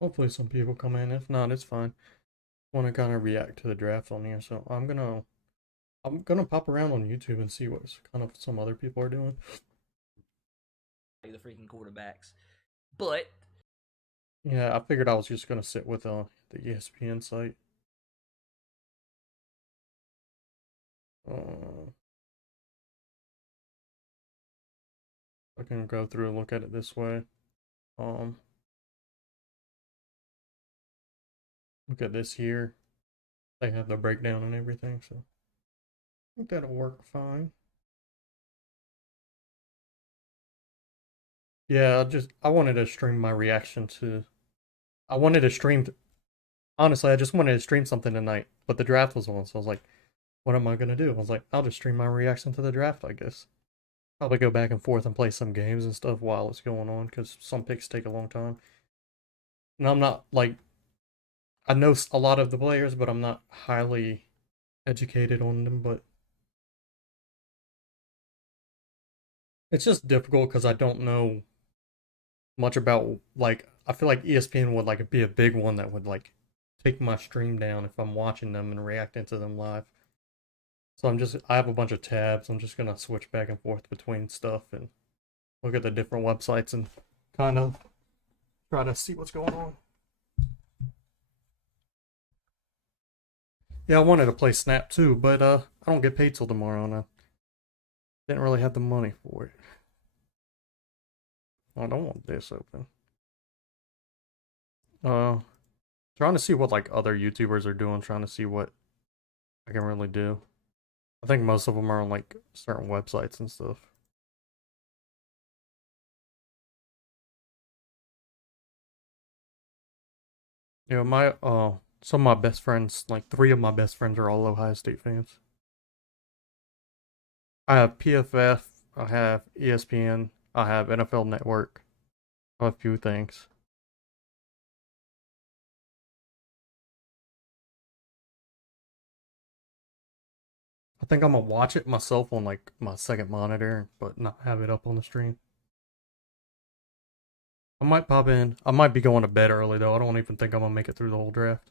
Hopefully some people come in. If not, it's fine. Want to kind of react to the draft on here, so I'm gonna pop around on YouTube and see what kind of some other people are doing. The freaking quarterbacks. But Yeah, I figured I was just gonna sit with the ESPN site. Uh, I can go through and look at it this way. Um, Look at this here. They have the breakdown and everything, so I think that'll work fine. Yeah, I wanted to stream my reaction to. I wanted to stream. Honestly, I just wanted to stream something tonight, but the draft was on, so I was like, what am I gonna do? I was like, I'll just stream my reaction to the draft, I guess. Probably go back and forth and play some games and stuff while it's going on, because some picks take a long time. And I'm not like, I know a lot of the players, but I'm not highly educated on them. But it's just difficult because I don't know much about, like, I feel like ESPN would like be a big one that would like take my stream down if I'm watching them and reacting to them live. So I have a bunch of tabs. I'm just gonna switch back and forth between stuff and look at the different websites and kind of try to see what's going on. Yeah, I wanted to play Snap too, but I don't get paid till tomorrow, and I didn't really have the money for it. I don't want this open. Uh, Trying to see what like other YouTubers are doing, trying to see what I can really do. I think most of them are on like certain websites and stuff. Yeah, some of my best friends, like three of my best friends, are all Ohio State fans. I have PFF, I have ESPN, I have NFL Network, I have a few things. I think I'm gonna watch it myself on like my second monitor, but not have it up on the stream. I might pop in. I might be going to bed early though. I don't even think I'm gonna make it through the whole draft.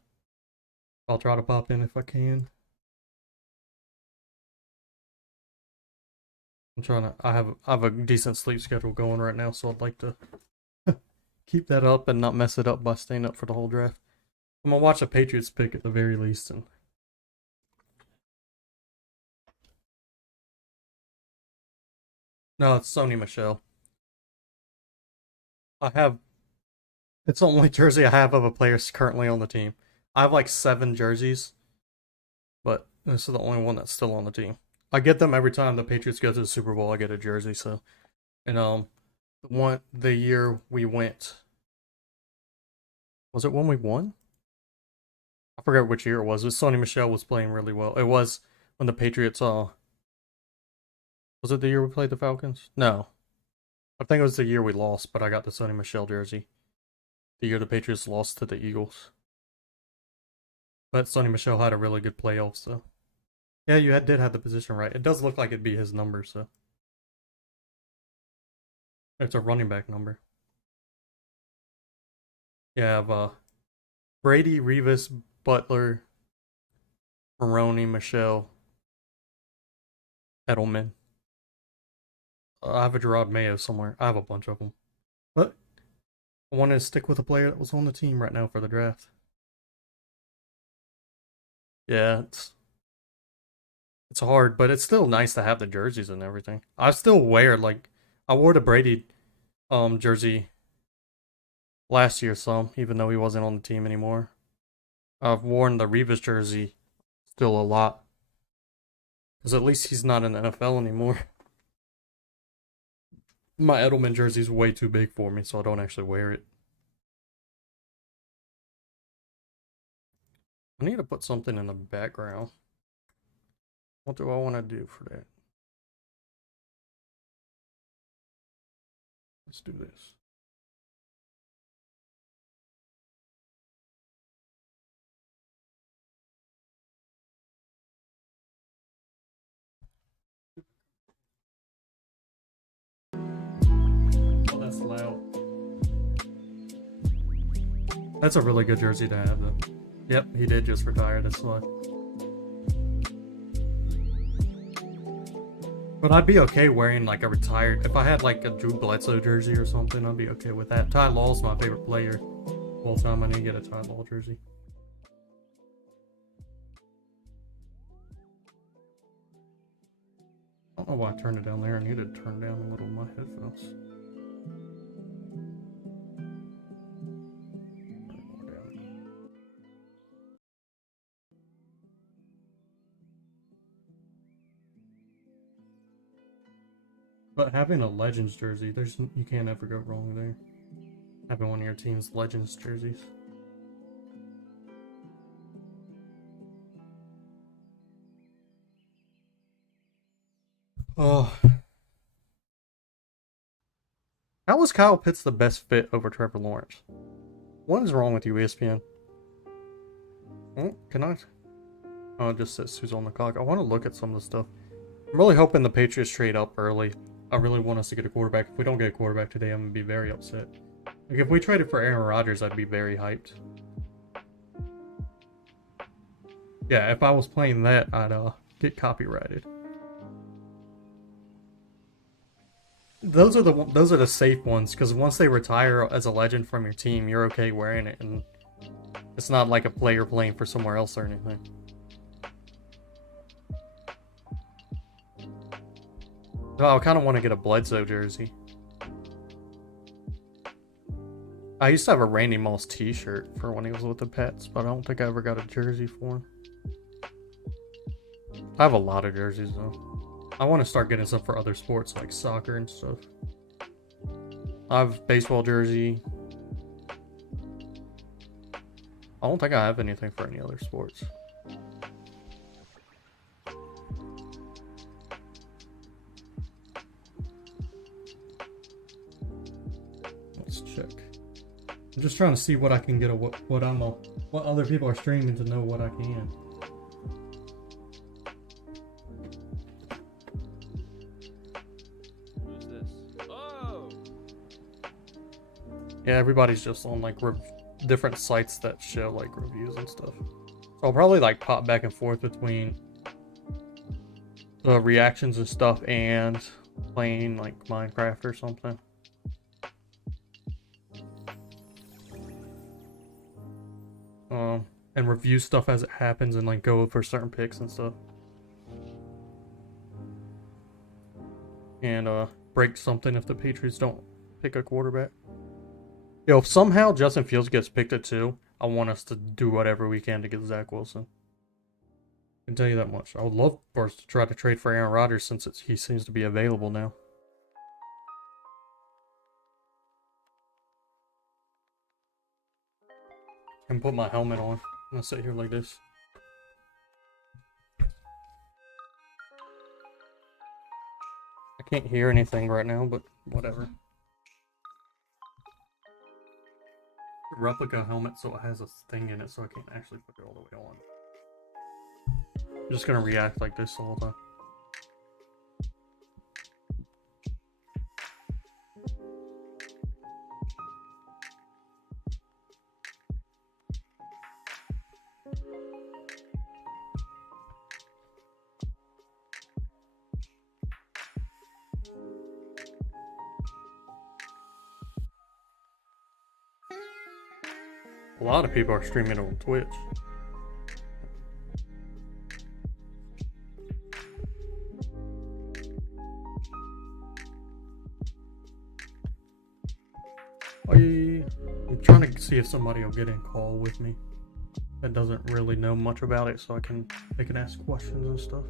I'll try to pop in if I can. I'm trying to. I have a decent sleep schedule going right now, so I'd like to keep that up and not mess it up by staying up for the whole draft. I'm gonna watch a Patriots pick at the very least, and no, it's Sony Michelle. I have. It's the only jersey I have of a player currently on the team. I have like 7 jerseys, but this is the only one that's still on the team. I get them every time the Patriots go to the Super Bowl. I get a jersey, so and the year we went, was it when we won? I forget which year it was. It was Sony Michelle was playing really well. It was when the Patriots was it the year we played the Falcons? No. I think it was the year we lost, but I got the Sony Michelle jersey. The year the Patriots lost to the Eagles. But Sony Michelle had a really good playoff, so. Yeah, did have the position right. It does look like it'd be his number, so. It's a running back number. You have Brady, Revis, Butler, Maroney, Michelle, Edelman. I have a Gerard Mayo somewhere. I have a bunch of them. But I wanted to stick with a player that was on the team right now for the draft. Yeah, it's hard, but it's still nice to have the jerseys and everything. I still wear like I wore the Brady jersey last year some, even though he wasn't on the team anymore. I've worn the Revis jersey still a lot. Because at least he's not in the NFL anymore. My Edelman jersey's way too big for me, so I don't actually wear it. I need to put something in the background. What do I want to do for that? Let's do this. Oh, that's loud. That's a really good jersey to have, though. Yep, he did just retire. That's why. But I'd be okay wearing like a retired. If I had like a Drew Bledsoe jersey or something, I'd be okay with that. Ty Law's my favorite player of all time. I need to get a Ty Law jersey. I don't know why I turned it down there. I need to turn down a little of my headphones. But having a Legends jersey, you can't ever go wrong there. Having one of your team's Legends jerseys. Oh. How was Kyle Pitts the best fit over Trevor Lawrence? What is wrong with you, ESPN? Oh, can I? Oh, it just says who's on the clock. I want to look at some of the stuff. I'm really hoping the Patriots trade up early. I really want us to get a quarterback. If we don't get a quarterback today, I'm going to be very upset. Like, if we traded for Aaron Rodgers, I'd be very hyped. Yeah, if I was playing that, I'd get copyrighted. Those are the safe ones, because once they retire as a legend from your team, you're okay wearing it, and it's not like a player playing for somewhere else or anything. Oh, I kind of want to get a Bledsoe jersey. I used to have a Randy Moss t-shirt for when he was with the Pets, but I don't think I ever got a jersey for him. I have a lot of jerseys, though. I want to start getting stuff for other sports, like soccer and stuff. I have baseball jersey. I don't think I have anything for any other sports. Let's check. I'm just trying to see what I can get, what other people are streaming to know what I can. Who's this? Oh! Yeah, everybody's just on like different sites that show like reviews and stuff. So I'll probably like pop back and forth between the reactions and stuff and playing like Minecraft or something. And review stuff as it happens and like go over certain picks and stuff. And break something if the Patriots don't pick a quarterback. Yo, if somehow Justin Fields gets picked at 2, I want us to do whatever we can to get Zach Wilson. I can tell you that much. I would love for us to try to trade for Aaron Rodgers since he seems to be available now. And put my helmet on. I'm gonna sit here like this. I can't hear anything right now, but whatever. Replica helmet, so it has a thing in it, so I can't actually put it all the way on. I'm just gonna react like this all the time. A lot of people are streaming on Twitch. I'm trying to see if somebody will get in call with me that doesn't really know much about it, so they can ask questions and stuff.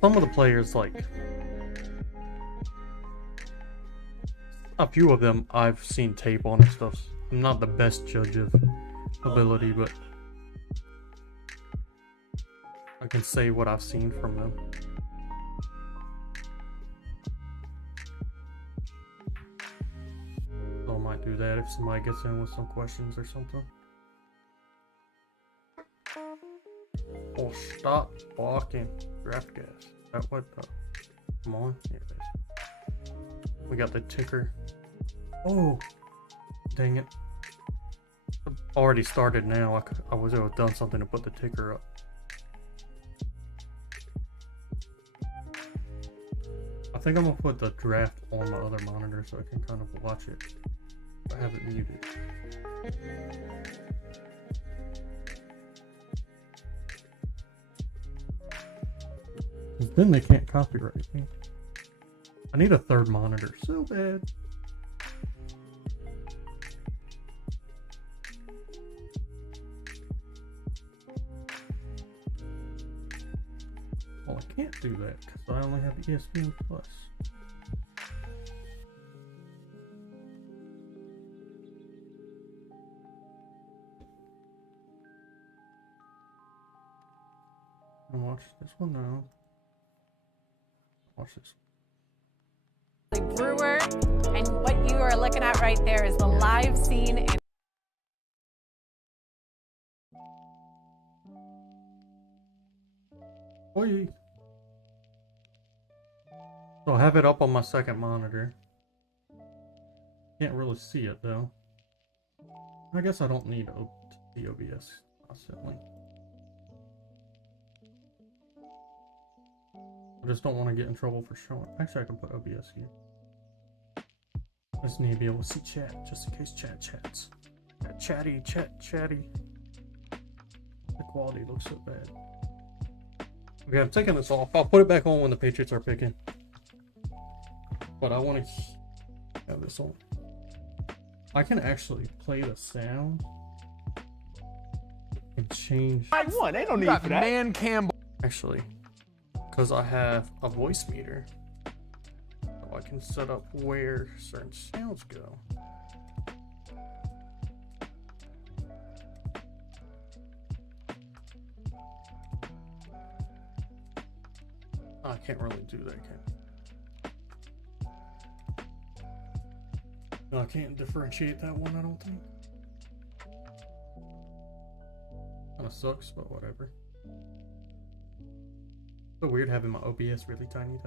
Some of the players, like a few of them, I've seen tape on and stuff. I'm not the best judge of ability, but I can say what I've seen from them. So I might do that if somebody gets in with some questions or something. Oh, stop walking. Draft gas. That what the? Come on. Here it is. We got the ticker. Oh, dang it. I've already started now. I was able to done something to put the ticker up. I think I'm gonna put the draft on my other monitor so I can kind of watch it. I have it muted. Then they can't copyright me. I need a third monitor so bad. Well, I can't do that because I only have ESPN Plus. I'll watch this one now. Watch this. Brewer, and what you are looking at right there is the live scene. And Oi. So I have it up on my second monitor. Can't really see it though. I guess I don't need the OBS constantly. I just don't want to get in trouble for showing. Actually, I can put OBS here. I just need to be able to see chat, just in case chat chats. Chatty. The quality looks so bad. Okay, I'm taking this off. I'll put it back on when the Patriots are picking. But I want to have this on. I can actually play the sound and change. I won. Ain't no need for that. Man Campbell. Actually, because I have a voice meter, so I can set up where certain sounds go. I can't really do that, can I? No, I can't differentiate that one, I don't think. Kinda sucks, but whatever. So weird having my OBS really tiny.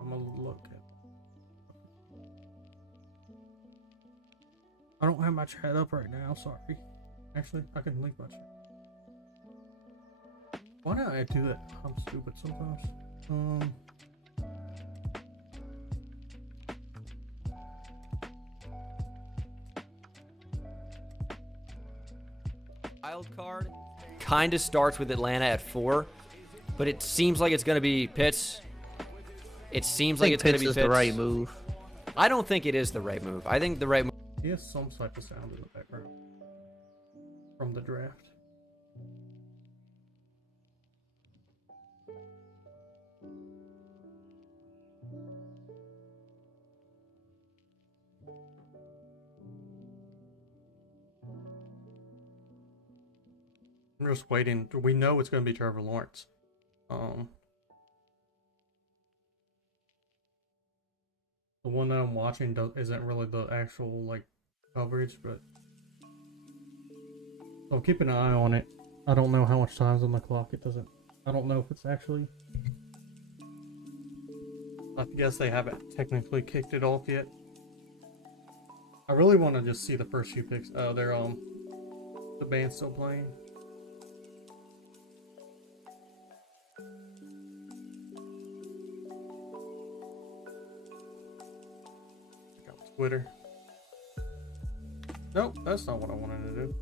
I'm gonna look at. I don't have my chat up right now, sorry. Actually, I can link my chat. Why don't I do that? I'm stupid sometimes. Wild card kind of starts with Atlanta at 4, but it seems like it's going to be Pitts. It seems like it's going to be Pitts. The right move. I don't think it is the right move. I think the right move. He has some type of sound in the background from the draft. I'm just waiting. We know it's going to be Trevor Lawrence. The one that I'm watching isn't really the actual like coverage, but I'll keep an eye on it. I don't know how much time's on the clock. I don't know if it's actually. I guess they haven't technically kicked it off yet. I really want to just see the first few picks. They're the band's still playing. Twitter. Nope, that's not what I wanted to do.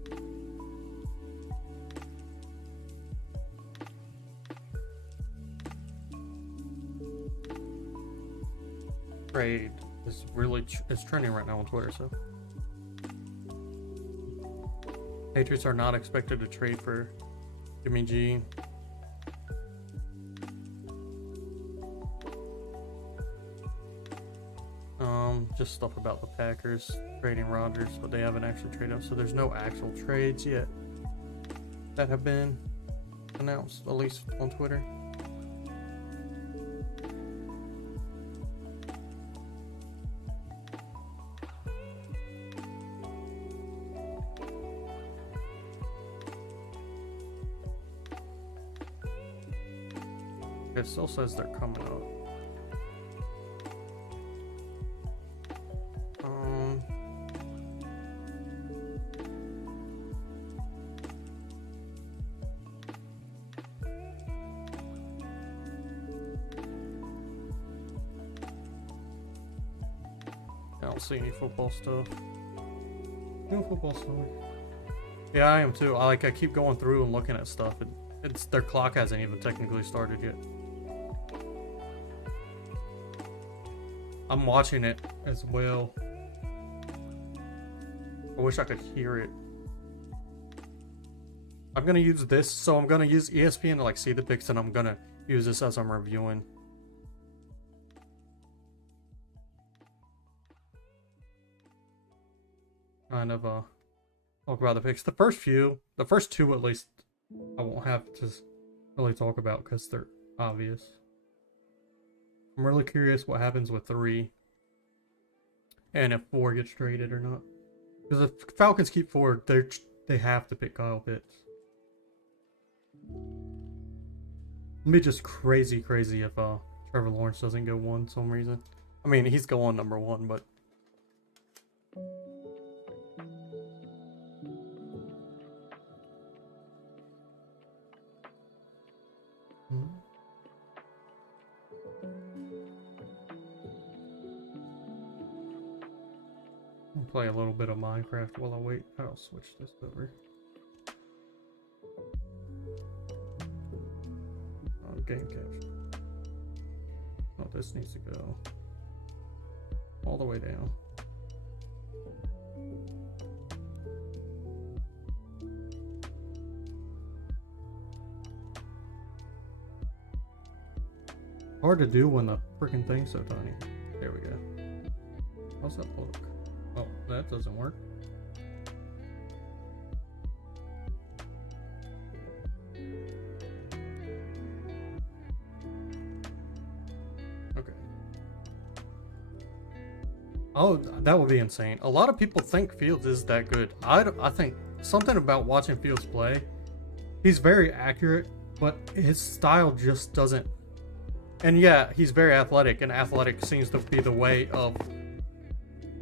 Trade is really it's trending right now on Twitter. So Patriots are not expected to trade for Jimmy G. Just stuff about the Packers trading Rodgers, but they haven't actually traded him, so there's no actual trades yet that have been announced, at least on Twitter. It still says they're coming up. I don't see any football stuff. No football stuff. Yeah, I am too. I keep going through and looking at stuff. It's their clock hasn't even technically started yet. I'm watching it as well. I wish I could hear it. I'm gonna use this, so I'm gonna use ESPN to see the picks, and I'm gonna use this as I'm reviewing. Kind of talk about the picks. The first two at least, I won't have to really talk about because they're obvious. I'm really curious what happens with 3 and if 4 gets traded or not. Because if Falcons keep 4, they have to pick Kyle Pitts. It'd be just crazy if Trevor Lawrence doesn't go 1 for some reason. I mean, he's going number 1, but I'll play a little bit of Minecraft while I wait. I'll switch this over. Game capture. Oh, this needs to go all the way down. Hard to do when the freaking thing's so tiny. There we go. How's that look? Oh, that doesn't work. Okay. Oh, that would be insane. A lot of people think Fields is that good. I think something about watching Fields play, he's very accurate, but his style just doesn't. And yeah, he's very athletic, and athletic seems to be the way of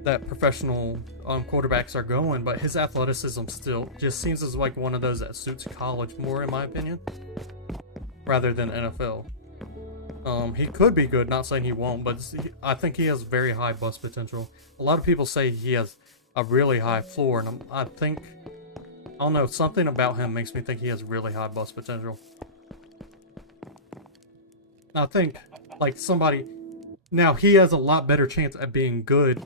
that professional quarterbacks are going, but his athleticism still just seems as like one of those that suits college more, in my opinion, rather than NFL. He could be good, not saying he won't, but I think he has very high bust potential. A lot of people say he has a really high floor, and I don't know, something about him makes me think he has really high bust potential. I think, somebody... Now, he has a lot better chance at being good.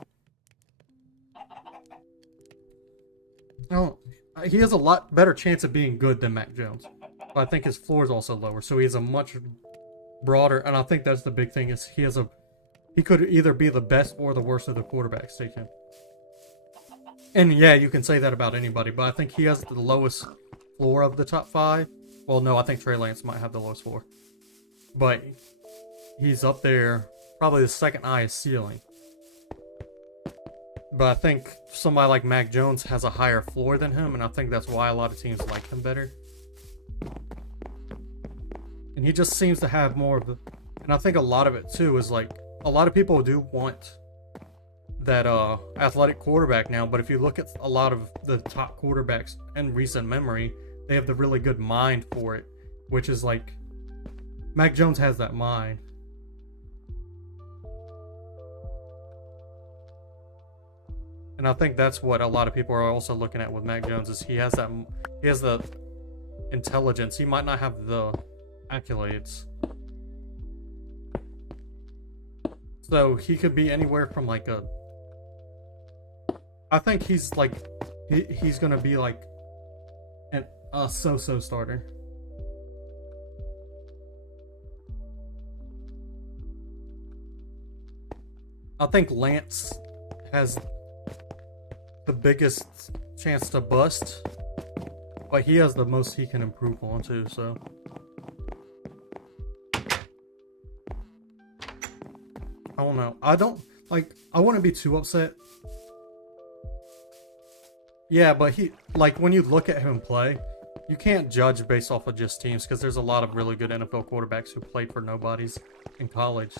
He has a lot better chance of being good than Mac Jones. But I think his floor is also lower, so he has a much broader... And I think that's the big thing, is he could either be the best or the worst of the quarterbacks taken. And yeah, you can say that about anybody, but I think he has the lowest floor of the top 5. Well, no, I think Trey Lance might have the lowest floor. But he's up there, probably the second highest ceiling. But I think somebody like Mac Jones has a higher floor than him, and I think that's why a lot of teams like him better. And he just seems to have more of the... And I think a lot of it, too, is a lot of people do want that athletic quarterback now, but if you look at a lot of the top quarterbacks in recent memory, they have the really good mind for it, which is Mac Jones has that mind. And I think that's what a lot of people are also looking at with Mac Jones, is he has the intelligence. He might not have the accolades. So he could be anywhere from I think he's he's gonna be a so-so starter. I think Lance has the biggest chance to bust, but he has the most he can improve on too, so. I don't know. I wouldn't be too upset. Yeah, but when you look at him play, you can't judge based off of just teams because there's a lot of really good NFL quarterbacks who played for nobodies in college.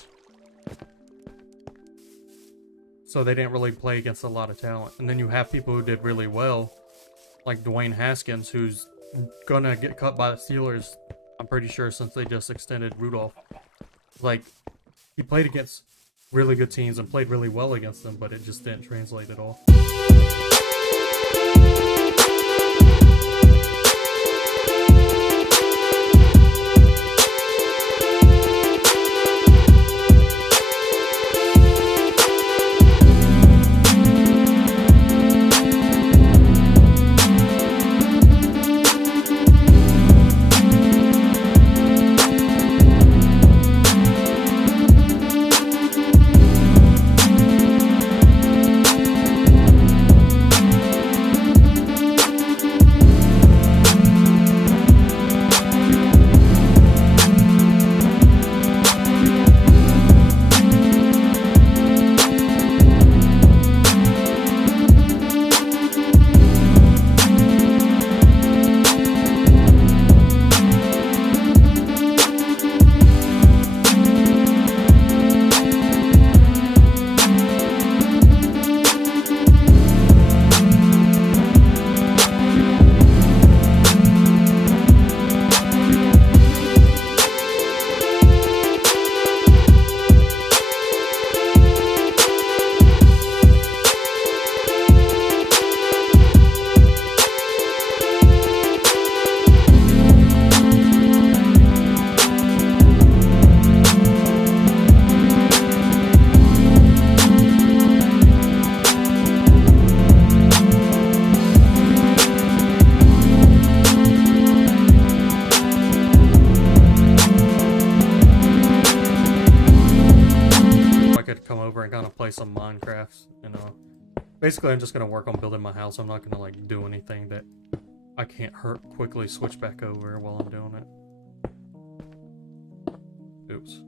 So they didn't really play against a lot of talent. And then you have people who did really well, like Dwayne Haskins, who's gonna get cut by the Steelers, I'm pretty sure, since they just extended Rudolph. Like, he played against really good teams and played really well against them, but it just didn't translate at all. And kind of play some Minecraft, you know. Basically, I'm just gonna work on building my house. I'm not gonna like do anything that I can't quickly switch back over while I'm doing it. Oops.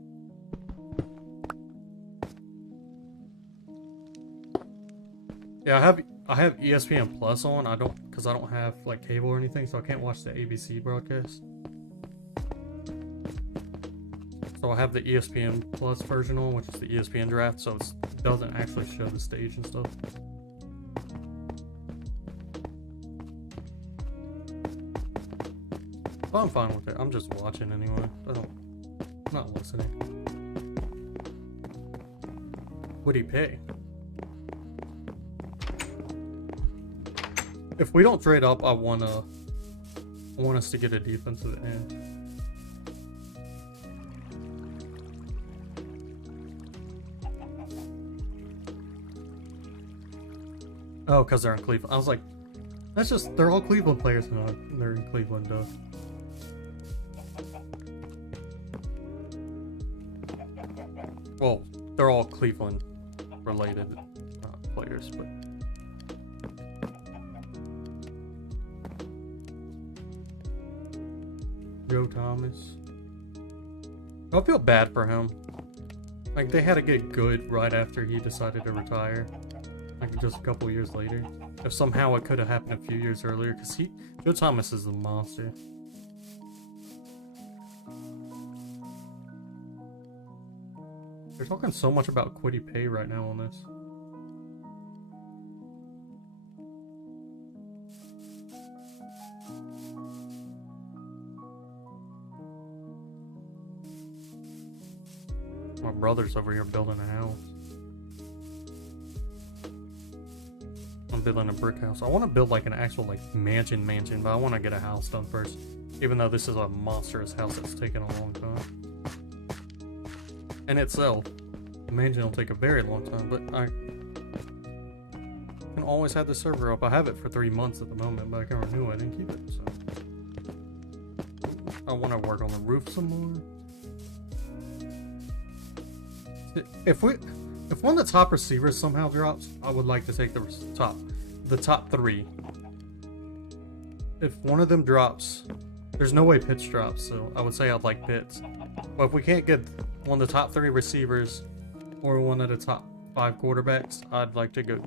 Yeah, I have ESPN Plus on. I don't have like cable or anything, so I can't watch the ABC broadcast. So I have the ESPN Plus version on, which is the ESPN Draft, so it doesn't actually show the stage and stuff. But I'm fine with it. I'm just watching anyway. I'm not listening. What'd he pay? If we don't trade up, I want us to get a defensive end. Oh, because they're in Cleveland. I was like, they're all Cleveland players now. They're in Cleveland, though. Well, they're all Cleveland related players, but. Joe Thomas. I feel bad for him. Like, they had to get good right after he decided to retire. Like, just a couple years later. If somehow it could have happened a few years earlier, because Joe Thomas is a monster. They're talking so much about Kwity Paye right now on this. My brother's over here building a house. I'm building a brick house. I want to build like an actual like mansion, but I want to get a house done first. Even though this is a monstrous house that's taken a long time. In itself, the mansion will take a very long time, but I can always have the server up. I have it for 3 months at the moment, but I can renew it and keep it, so. I want to work on the roof some more. If one of the top receivers somehow drops, I would like to take the top 3. If one of them drops, there's no way Pitts drops, so I would say I'd like Pitts. But if we can't get one of the top 3 receivers or one of the top 5 quarterbacks, I'd like to go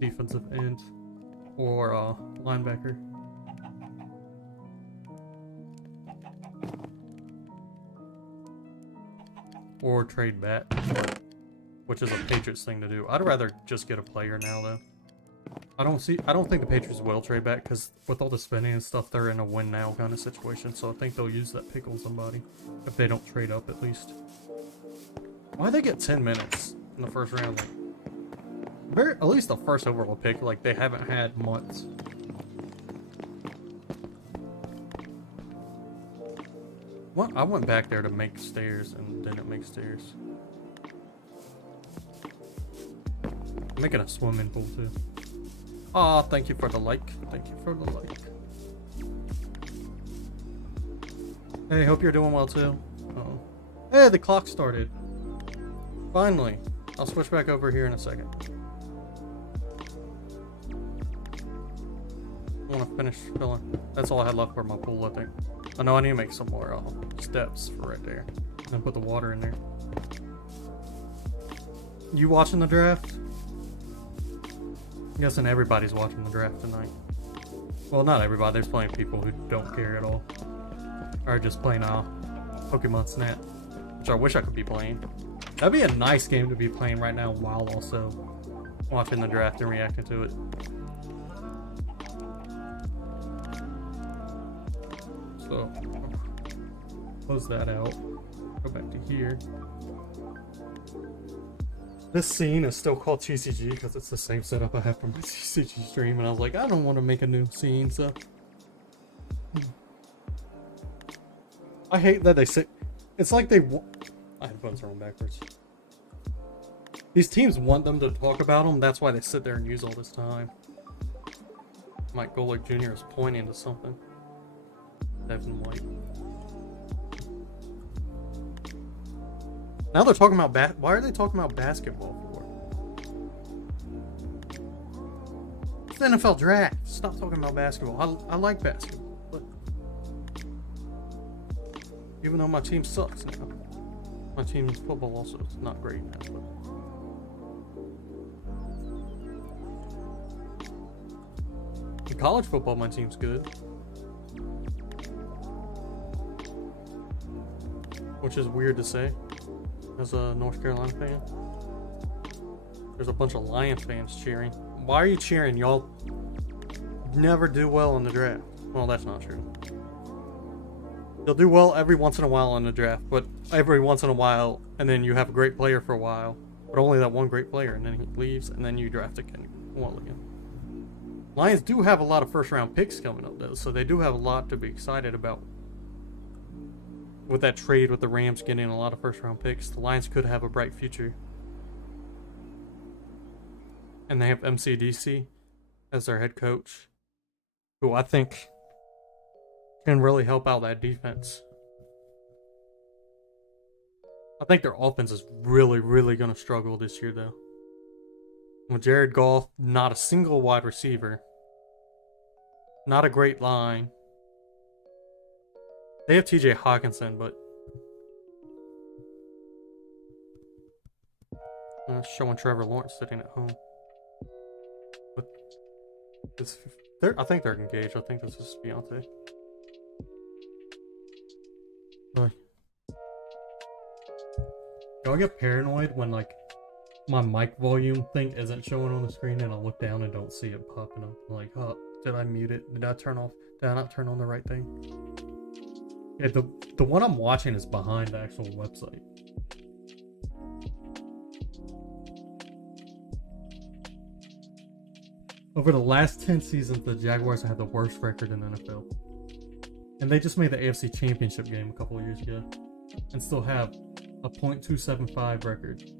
defensive end or linebacker. or trade back, which is a Patriots thing to do. I'd rather just get a player now, though. I don't think the Patriots will trade back because with all the spending and stuff, they're in a win now kind of situation. So I think they'll use that pick on somebody if they don't trade up at least. Why they get 10 minutes in the first round? Like, at least the first overall pick, like they haven't had months. What? I went back there to make stairs and didn't make stairs. I'm making a swimming pool too. Aw, thank you for the like. Thank you for the like. Hey, hope you're doing well too. Uh-oh. Hey, the clock started. Finally. I'll switch back over here in a second. I want to finish filling. That's all I had left for my pool, I think. I know I need to make some more steps for right there. And put the water in there. You watching the draft? I'm guessing everybody's watching the draft tonight. Well, not everybody. There's plenty of people who don't care at all. Or just playing Pokemon Snap. Which I wish I could be playing. That'd be a nice game to be playing right now while also watching the draft and reacting to it. So, close that out. Go back to here. This scene is still called TCG because it's the same setup I have for my TCG stream, and I was like, I don't want to make a new scene, so. I hate that they say. It's like they want. I had buttons rolling backwards. These teams want them to talk about them, that's why they sit there and use all this time. Mike Golick Jr. is pointing to something. Devin White. Now they're talking about why are they talking about basketball for? It's the NFL draft. Stop talking about basketball. I like basketball, but even though my team sucks now, my team's football also is not great now. But in college football, my team's good. Which is weird to say as a North Carolina fan. There's a bunch of Lions fans cheering. Why are you cheering? Y'all never do well in the draft. Well, that's not true. You'll do well every once in a while in the draft, but every once in a while, and then you have a great player for a while, but only that one great player, and then he leaves, and then you draft again. Well, again. Lions do have a lot of first-round picks coming up, though, so they do have a lot to be excited about. With that trade with the Rams getting a lot of first-round picks, the Lions could have a bright future. And they have MCDC as their head coach, who I think can really help out that defense. I think their offense is really, really going to struggle this year, though. With Jared Goff, not a single wide receiver. Not a great line. They have TJ Hawkinson, but showing Trevor Lawrence sitting at home. But this, I think they're engaged. I think this is Beyonce. Y'all get paranoid when like my mic volume thing isn't showing on the screen and I look down and don't see it popping up. I'm like, oh, did I mute it? Did I turn off? Did I not turn on the right thing? Yeah, the one I'm watching is behind the actual website. Over the last 10 seasons, the Jaguars have had the worst record in the NFL. And they just made the AFC Championship game a couple of years ago. And still have a .275 record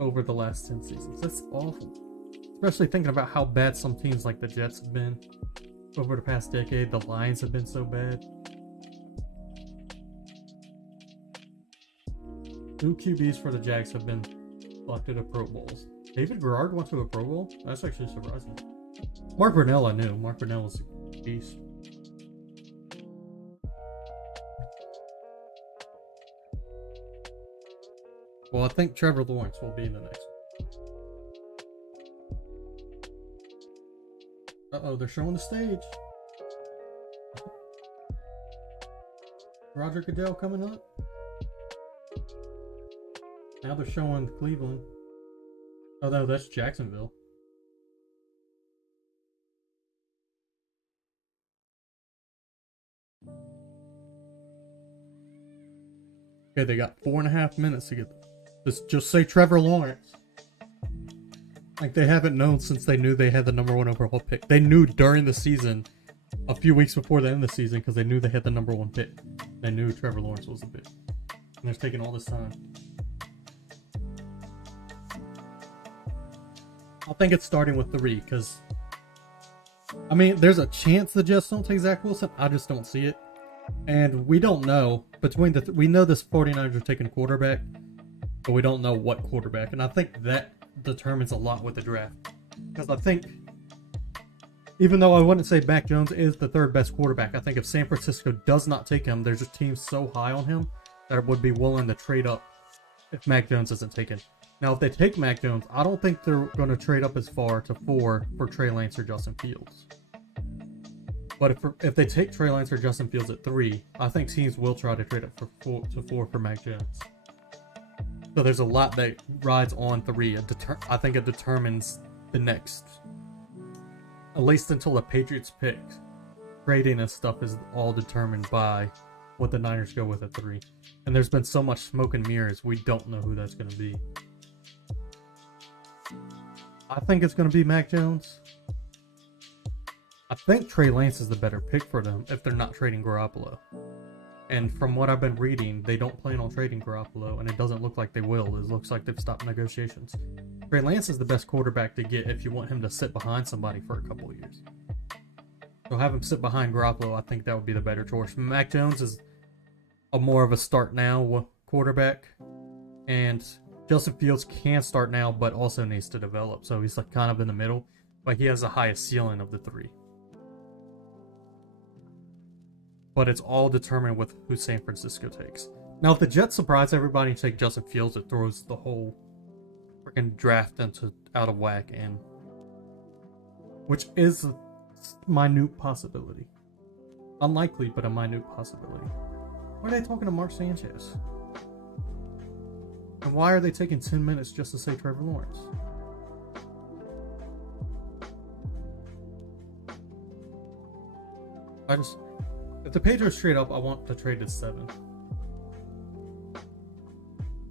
over the last 10 seasons. That's awful. Especially thinking about how bad some teams like the Jets have been over the past decade. The Lions have been so bad. 2 QBs for the Jags have been selected at Pro Bowls. David Garrard went to a Pro Bowl? That's actually surprising. Mark Brunell I knew. Mark Brunell was a beast. Well, I think Trevor Lawrence will be in the next one. Uh-oh, they're showing the stage. Roger Goodell coming up. Now they're showing Cleveland. Oh no, that's Jacksonville. Okay, they got 4.5 minutes to get this. Just say Trevor Lawrence. Like, they haven't known since they knew they had the #1 overall pick. They knew during the season, a few weeks before the end of the season, because they knew they had the #1 pick. They knew Trevor Lawrence was the pick. And they're taking all this time. I think it's starting with 3, because I mean, there's a chance the Jets don't take Zach Wilson. I just don't see it. And we don't know between we know this 49ers are taking a quarterback, but we don't know what quarterback. And I think that determines a lot with the draft. Because I think, even though I wouldn't say Mac Jones is the 3rd best quarterback, I think if San Francisco does not take him, there's a team so high on him that would be willing to trade up if Mac Jones isn't taken. Now, if they take Mac Jones, I don't think they're going to trade up as far to 4 for Trey Lance or Justin Fields. But if they take Trey Lance or Justin Fields at 3, I think teams will try to trade up for 4 for Mac Jones. So there's a lot that rides on 3. I think it determines the next, at least until the Patriots pick. Trading and stuff is all determined by what the Niners go with at 3. And there's been so much smoke and mirrors, we don't know who that's going to be. I think it's going to be Mac Jones. I think Trey Lance is the better pick for them if they're not trading Garoppolo. And from what I've been reading, they don't plan on trading Garoppolo, and it doesn't look like they will. It looks like they've stopped negotiations. Trey Lance is the best quarterback to get if you want him to sit behind somebody for a couple of years. So have him sit behind Garoppolo, I think that would be the better choice. Mac Jones is a more of a start now quarterback, and Justin Fields can start now, but also needs to develop. So he's like kind of in the middle, but he has the highest ceiling of the 3. But it's all determined with who San Francisco takes. Now, if the Jets surprise everybody and take Justin Fields, it throws the whole freaking draft into out of whack, and which is a minute possibility. Unlikely, but a minute possibility. Why are they talking to Mark Sanchez? And why are they taking 10 minutes just to say Trevor Lawrence? If the Patriots trade up, I want to trade to 7.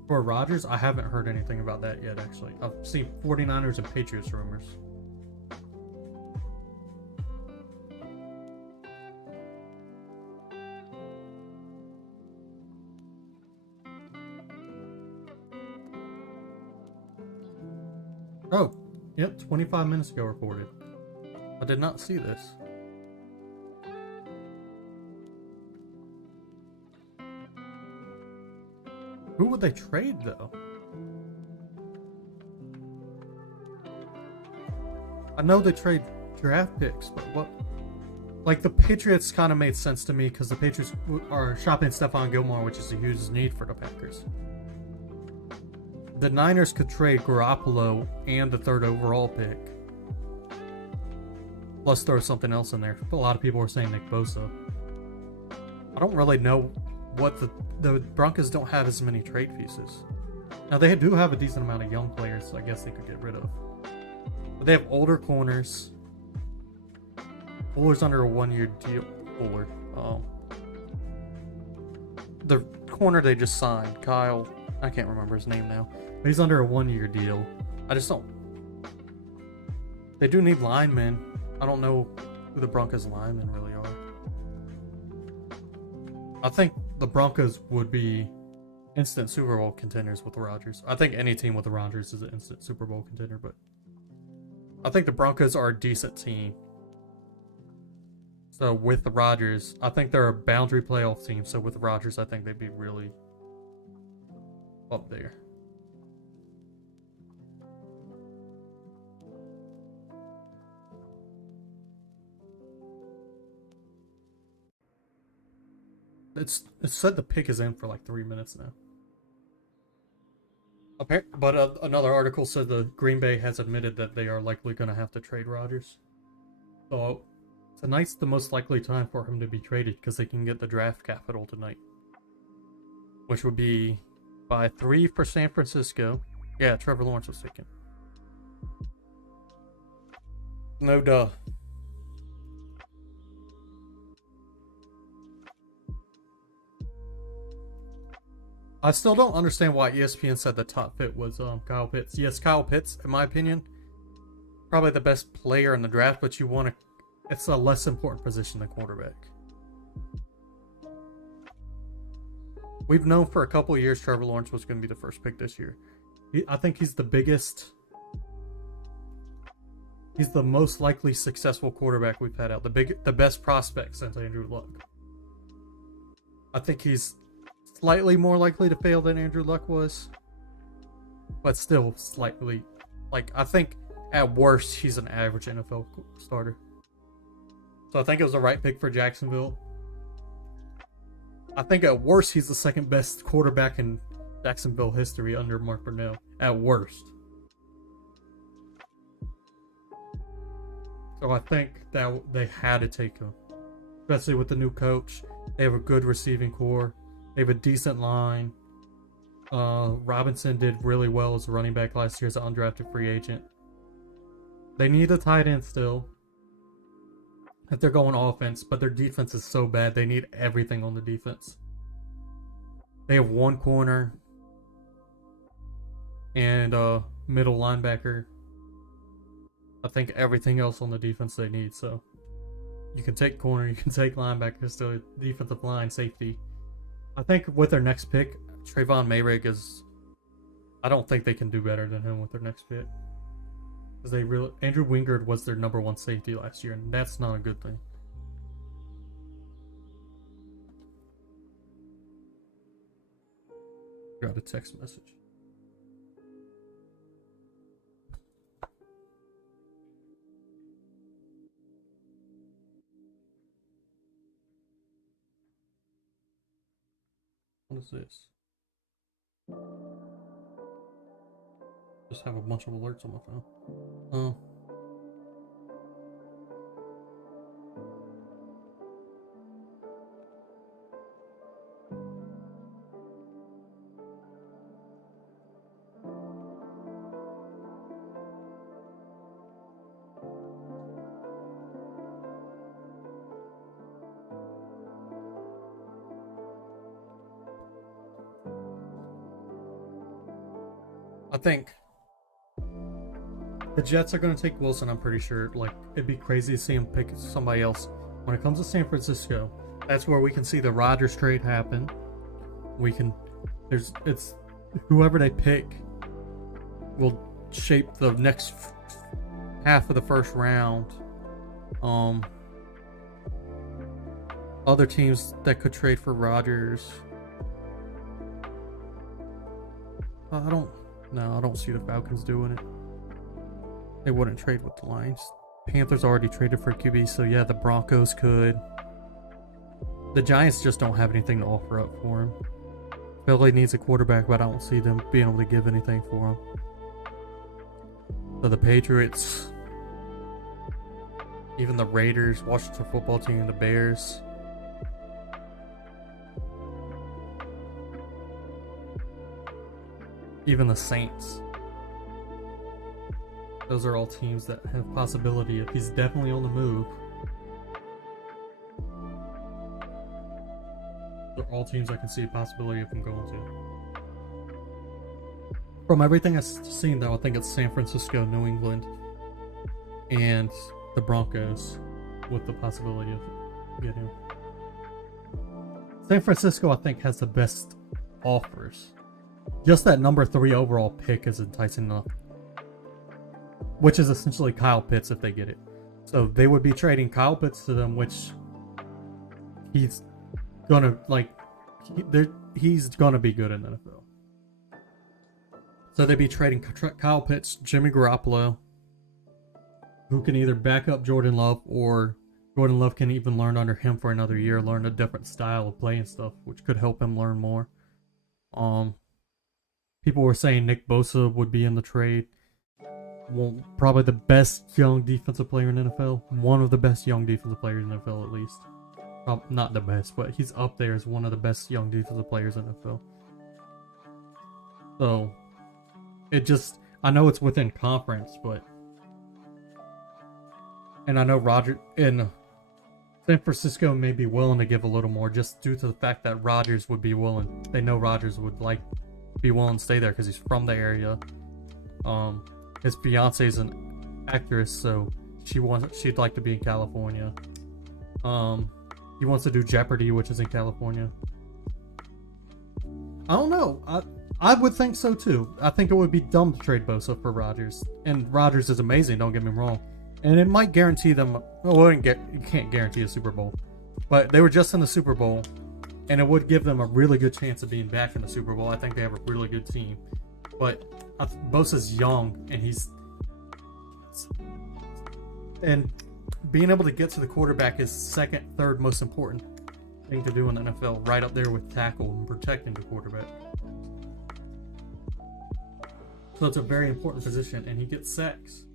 For Rodgers, I haven't heard anything about that yet, actually. I've seen 49ers and Patriots rumors. Oh, yep, 25 minutes ago reported. I did not see this. Who would they trade, though? I know they trade draft picks, but what? Like, the Patriots kind of made sense to me because the Patriots are shopping Stephon Gilmore, which is a huge need for the Packers. The Niners could trade Garoppolo and the 3rd overall pick. Plus throw something else in there. A lot of people are saying Nick Bosa. I don't really know what the Broncos don't have as many trade pieces. Now, they do have a decent amount of young players, so I guess they could get rid of. But they have older corners. Fuller's under a 1-year deal. Fuller. The corner they just signed, Kyle, I can't remember his name now. But he's under a 1-year deal. I just don't. They do need linemen. I don't know who the Broncos linemen really are. I think the Broncos would be instant Super Bowl contenders with Rodgers. I think any team with Rodgers is an instant Super Bowl contender, but I think the Broncos are a decent team. So with the Rodgers, I think they're a boundary playoff team. So with Rodgers, I think they'd be really up there. It's said the pick is in for like 3 minutes now. But another article said the Green Bay has admitted that they are likely going to have to trade Rodgers. So tonight's the most likely time for him to be traded because they can get the draft capital tonight, which would be by 3 for San Francisco. Yeah, Trevor Lawrence was taken. No duh. I still don't understand why ESPN said the top fit was Kyle Pitts. Yes, Kyle Pitts, in my opinion, probably the best player in the draft, but you want to. It's a less important position than quarterback. We've known for a couple of years Trevor Lawrence was going to be the first pick this year. I think he's the biggest. He's the most likely successful quarterback we've had out. The best prospect since Andrew Luck. I think he's slightly more likely to fail than Andrew Luck was, but still slightly. Like, I think at worst he's an average NFL starter. So I think it was the right pick for Jacksonville. I think at worst he's the second best quarterback in Jacksonville history under Mark Brunell. At worst. So I think that they had to take him, especially with the new coach. They have a good receiving core. They have a decent line. Robinson did really well as a running back last year as an undrafted free agent. They need a tight end still if they're going offense, but their defense is so bad. They need everything on the defense. They have one corner and a middle linebacker. I think everything else on the defense they need. So you can take corner, you can take linebacker, still defensive line, safety. I think with their next pick, Trayvon Mayrig is. I don't think they can do better than him with their next pick. Because Andrew Wingard was their number 1 safety last year, and that's not a good thing. Got a text message. What is this? Just have a bunch of alerts on my phone. Oh. I think the Jets are going to take Wilson, I'm pretty sure. Like, it'd be crazy to see him pick somebody else. When it comes to San Francisco, that's where we can see the Rodgers trade happen. It's whoever they pick will shape the next half of the first round. Other teams that could trade for Rodgers. I don't see the Falcons doing it. They wouldn't trade with the Lions. Panthers already traded for QB, so yeah, the Broncos could. The Giants just don't have anything to offer up for him. Philly needs a quarterback, but I don't see them being able to give anything for him. So the Patriots, even the Raiders, Washington football team, the Bears. Even the Saints. Those are all teams that have possibility if he's definitely on the move. They're all teams I can see a possibility of him going to. From everything I've seen, though, I think it's San Francisco, New England, and the Broncos with the possibility of getting him. San Francisco, I think, has the best offers. Just that number 3 overall pick is enticing enough. Which is essentially Kyle Pitts if they get it. So they would be trading Kyle Pitts to them, which he's gonna he's gonna be good in the NFL. So they'd be trading Kyle Pitts, Jimmy Garoppolo, who can either back up Jordan Love, or Jordan Love can even learn under him for another year, learn a different style of play and stuff, which could help him learn more. People were saying Nick Bosa would be in the trade. Well, probably the best young defensive player in the NFL. One of the best young defensive players in the NFL, at least. Not the best, but he's up there as one of the best young defensive players in the NFL. So it just, I know it's within conference, but, and I know Roger in San Francisco may be willing to give a little more just due to the fact that Rodgers would be willing. They know Rodgers would be willing to stay there because he's from the area. His fiance is an actress, so she'd like to be in California. He wants to do Jeopardy, which is in California. I don't know. I would think so too. I think it would be dumb to trade Bosa for Rodgers. And Rodgers is amazing, don't get me wrong. And it might guarantee them, well, you can't guarantee a Super Bowl. But they were just in the Super Bowl, and it would give them a really good chance of being back in the Super Bowl. I think they have a really good team. But Bosa's young, and being able to get to the quarterback is second, third most important thing to do in the NFL, right up there with tackle and protecting the quarterback. So it's a very important position, and he gets sacks.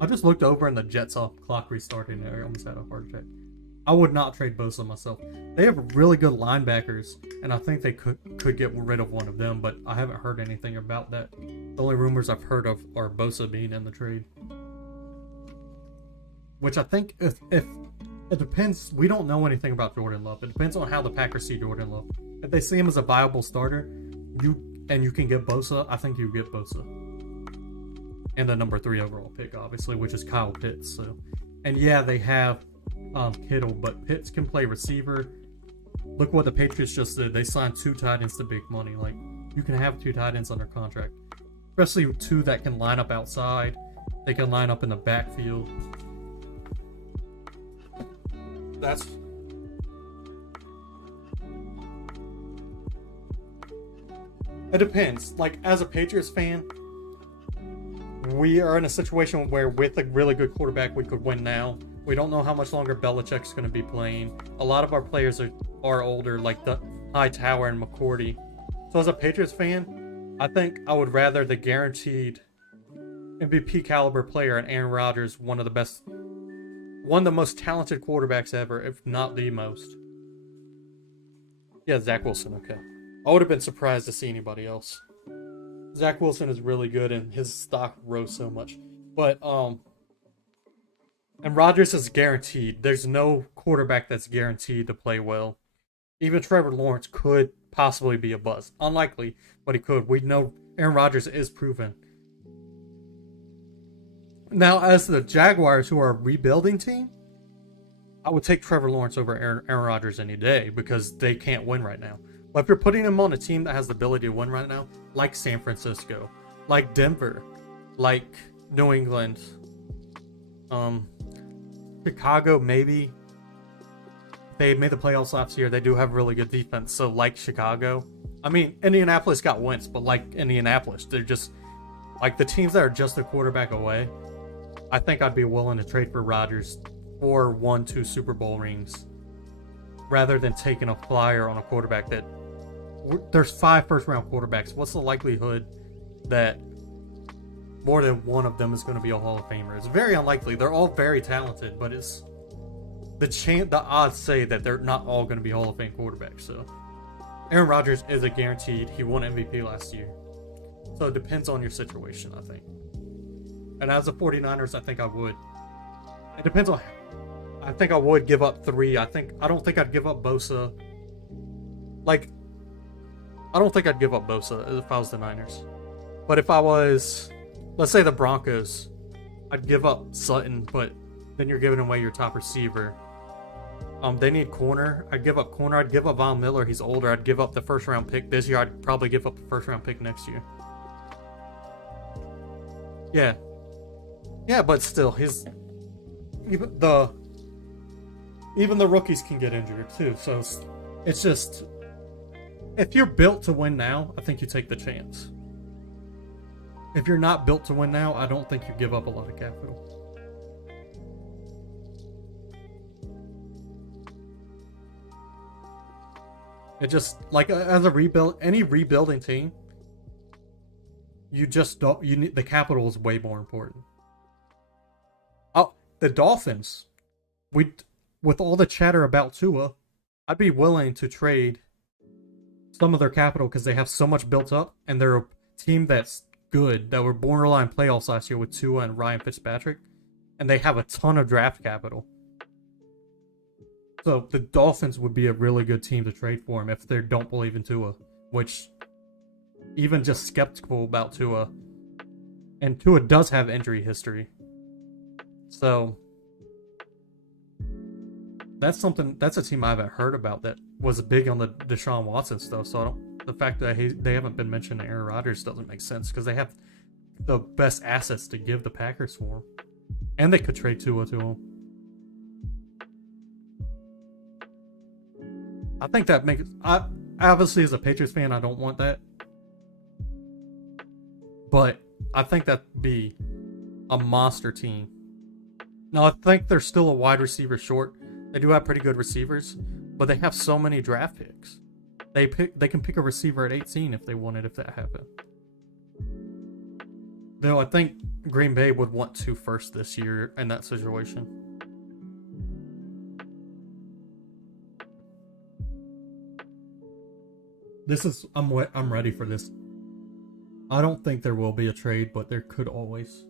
I just looked over and the Jets off clock restarting, and I almost had a heart attack. I would not trade Bosa myself. They have really good linebackers, and I think they could get rid of one of them, but I haven't heard anything about that. The only rumors I've heard of are Bosa being in the trade. Which I think, if it depends, we don't know anything about Jordan Love. It depends on how the Packers see Jordan Love. If they see him as a viable starter, you can get Bosa, I think you get Bosa. And the number 3 overall pick, obviously, which is Kyle Pitts. So, and yeah, they have Kittle, but Pitts can play receiver. Look what the Patriots just did. They signed 2 tight ends to big money. Like, you can have 2 tight ends under contract, especially 2 that can line up outside. They can line up in the backfield. It depends. Like, as a Patriots fan, we are in a situation where with a really good quarterback, we could win now. We don't know how much longer Belichick's going to be playing. A lot of our players are older, like the Hightower and McCourty. So as a Patriots fan, I think I would rather the guaranteed MVP caliber player and Aaron Rodgers, one of the most talented quarterbacks ever, if not the most. Yeah, Zach Wilson, okay. I would have been surprised to see anybody else. Zach Wilson is really good, and his stock rose so much. But, and Rodgers is guaranteed. There's no quarterback that's guaranteed to play well. Even Trevor Lawrence could possibly be a bust. Unlikely, but he could. We know Aaron Rodgers is proven. Now, as the Jaguars, who are a rebuilding team, I would take Trevor Lawrence over Aaron Rodgers any day because they can't win right now. But if you're putting him on a team that has the ability to win right now, like San Francisco, like Denver, like New England, Chicago, maybe. They made the playoffs last year. They do have really good defense. So, like Chicago. I mean, Indianapolis got Wentz, but like Indianapolis, they're just like the teams that are just a quarterback away. I think I'd be willing to trade for Rodgers for 1-2 Super Bowl rings rather than taking a flyer on a quarterback that there's 5 first-round quarterbacks. What's the likelihood that more than one of them is going to be a Hall of Famer? It's very unlikely. They're all very talented, but it's the odds say that they're not all going to be Hall of Fame quarterbacks. So Aaron Rodgers is a guaranteed. He won MVP last year. So it depends on your situation, I think. And as a 49ers, I think I would. It depends on. I think I would give up 3. I don't think I'd give up Bosa. Like, I don't think I'd give up Bosa if I was the Niners. But if I was, let's say the Broncos, I'd give up Sutton, but then you're giving away your top receiver. They need corner. I'd give up corner. I'd give up Von Miller. He's older. I'd give up the first round pick this year. I'd probably give up the first round pick next year. Yeah. Yeah, but still, even the rookies can get injured too. So it's just, if you're built to win now, I think you take the chance. If you're not built to win now, I don't think you give up a lot of capital. It just, like, as any rebuilding team, you just don't, the capital is way more important. Oh, the Dolphins, with all the chatter about Tua, I'd be willing to trade some of their capital because they have so much built up, and they're a team that's good, that were borderline playoffs last year with Tua and Ryan Fitzpatrick, and they have a ton of draft capital. So the Dolphins would be a really good team to trade for him if they don't believe in Tua, which even just skeptical about Tua. And Tua does have injury history. So that's a team I haven't heard about that was big on the Deshaun Watson stuff. So the fact that they haven't been mentioned Aaron Rodgers doesn't make sense because they have the best assets to give the Packers for him. And they could trade Tua to him. I think that makes... obviously, as a Patriots fan, I don't want that. But I think that'd be a monster team. Now, I think they're still a wide receiver short. They do have pretty good receivers, but they have so many draft picks. They can pick a receiver at 18 if they wanted, if that happened. Though I think Green Bay would want 2 first this year in that situation. I'm ready for this. I don't think there will be a trade, but there could always.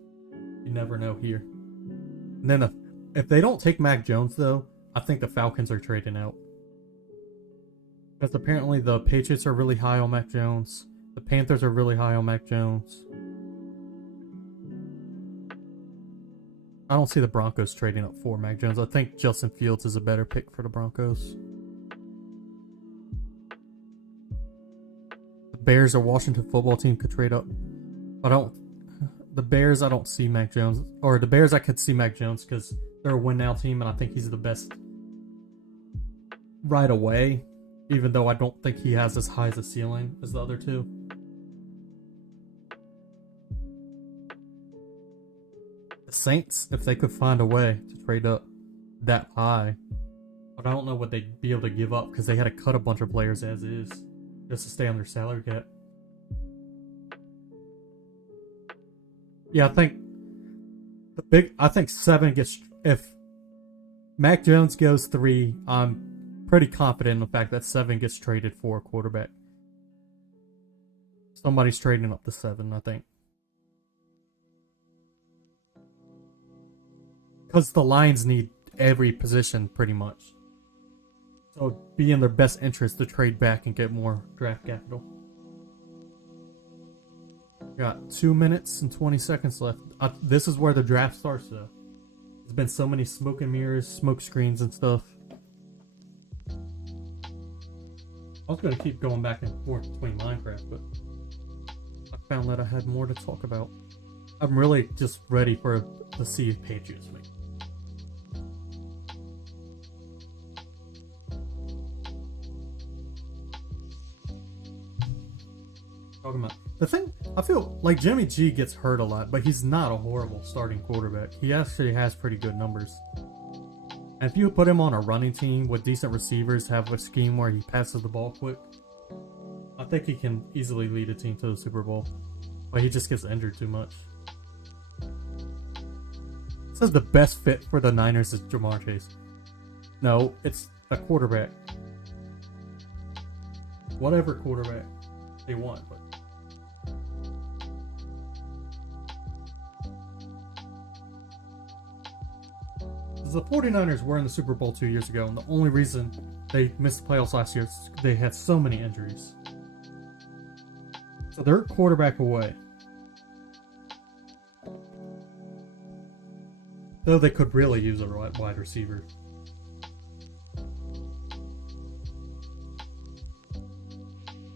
You never know here. And then if they don't take Mac Jones, though, I think the Falcons are trading out. Because apparently the Patriots are really high on Mac Jones. The Panthers are really high on Mac Jones. I don't see the Broncos trading up for Mac Jones. I think Justin Fields is a better pick for the Broncos. The Bears or Washington football team could trade up. The Bears, I don't see Mac Jones. Or the Bears, I could see Mac Jones because they're a win-now team, and I think he's the best right away. Even though I don't think he has as high as a ceiling as the other two. The Saints, if they could find a way to trade up that high. But I don't know what they'd be able to give up because they had to cut a bunch of players as is. Just to stay on their salary cap. Yeah, I think 7 gets... If Mac Jones goes 3, I'm pretty confident in the fact that 7 gets traded for a quarterback. Somebody's trading up to 7, I think. Because the Lions need every position, pretty much. So it'd be in their best interest to trade back and get more draft capital. Got 2 minutes and 20 seconds left. This is where the draft starts, though. There's been so many smoke and mirrors, smoke screens and stuff. I was going to keep going back and forth between Minecraft, but I found that I had more to talk about. I'm really just ready to see Patriots win. Talking about the thing, I feel like Jimmy G gets hurt a lot, but he's not a horrible starting quarterback. He actually has pretty good numbers. And if you put him on a running team with decent receivers, have a scheme where he passes the ball quick, I think he can easily lead a team to the Super Bowl. But he just gets injured too much. It says the best fit for the Niners is Jamar Chase. No, it's a quarterback. Whatever quarterback they want, but the 49ers were in the Super Bowl 2 years ago, and the only reason they missed the playoffs last year is they had so many injuries. So they're a quarterback away. Though they could really use a wide receiver.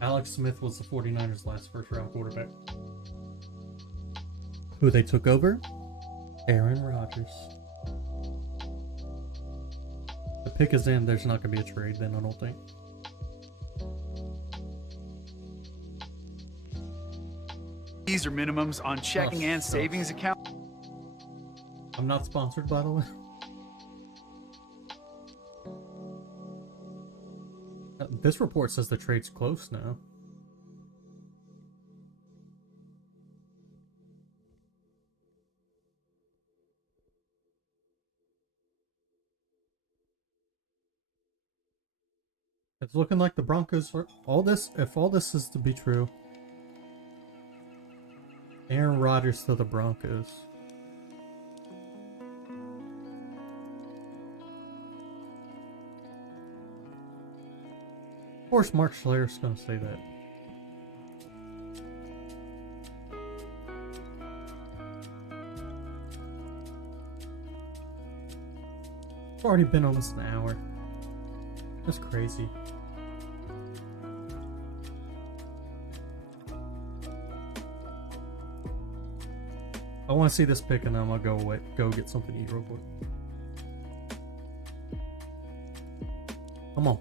Alex Smith was the 49ers' last first-round quarterback. Who they took over? Aaron Rodgers. The pick is in, there's not going to be a trade then, I don't think. These are minimums on checking and savings account. I'm not sponsored, by the way. This report says the trade's close now. It's looking like the Broncos are all this. If all this is to be true, Aaron Rodgers to the Broncos. Of course, Mark Schleier's gonna say that. It's already been almost an hour. That's crazy. I want to see this pick and then I'm gonna go get something to eat real quick. Come on.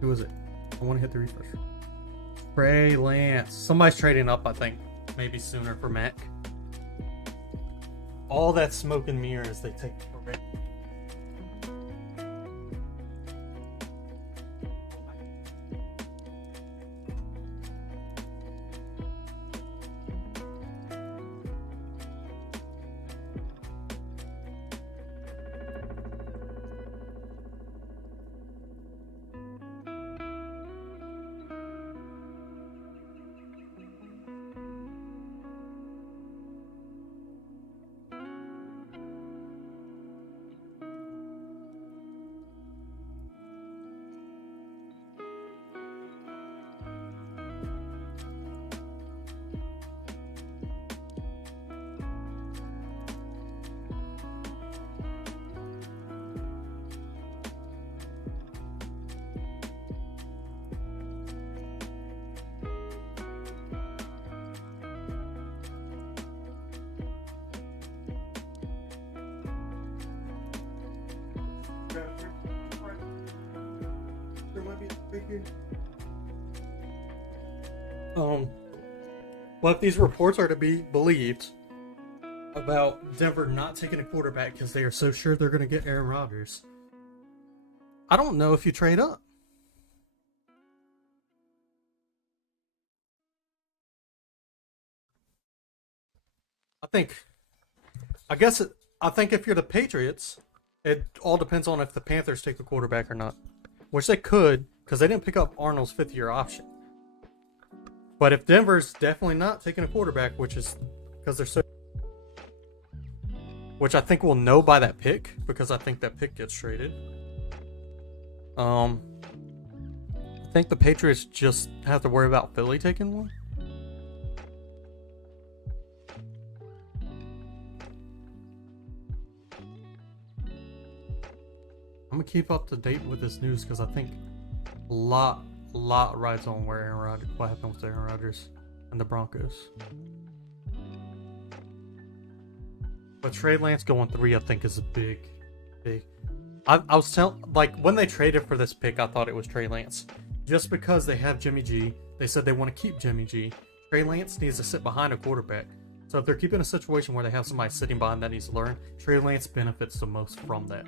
Who is it? I want to hit the refresh. Trey Lance. Somebody's trading up, I think. Maybe sooner for Mac. All that smoke and mirrors they take for granted. Well, if these reports are to be believed about Denver not taking a quarterback because they are so sure they're going to get Aaron Rodgers, I don't know if you trade up. I think if you're the Patriots, it all depends on if the Panthers take the quarterback or not. Which they could, because they didn't pick up Arnold's fifth-year option. But if Denver's definitely not taking a quarterback, which is because they're so... Which I think we'll know by that pick, because I think that pick gets traded. I think the Patriots just have to worry about Philly taking one. I'm gonna keep up to date with this news because I think a lot rides on where Aaron Rodgers, what happened with Aaron Rodgers and the Broncos. But Trey Lance going 3, I think, is a big. I was telling, like, when they traded for this pick, I thought it was Trey Lance. Just because they have Jimmy G, they said they want to keep Jimmy G. Trey Lance needs to sit behind a quarterback. So if they're keeping a situation where they have somebody sitting behind that needs to learn, Trey Lance benefits the most from that.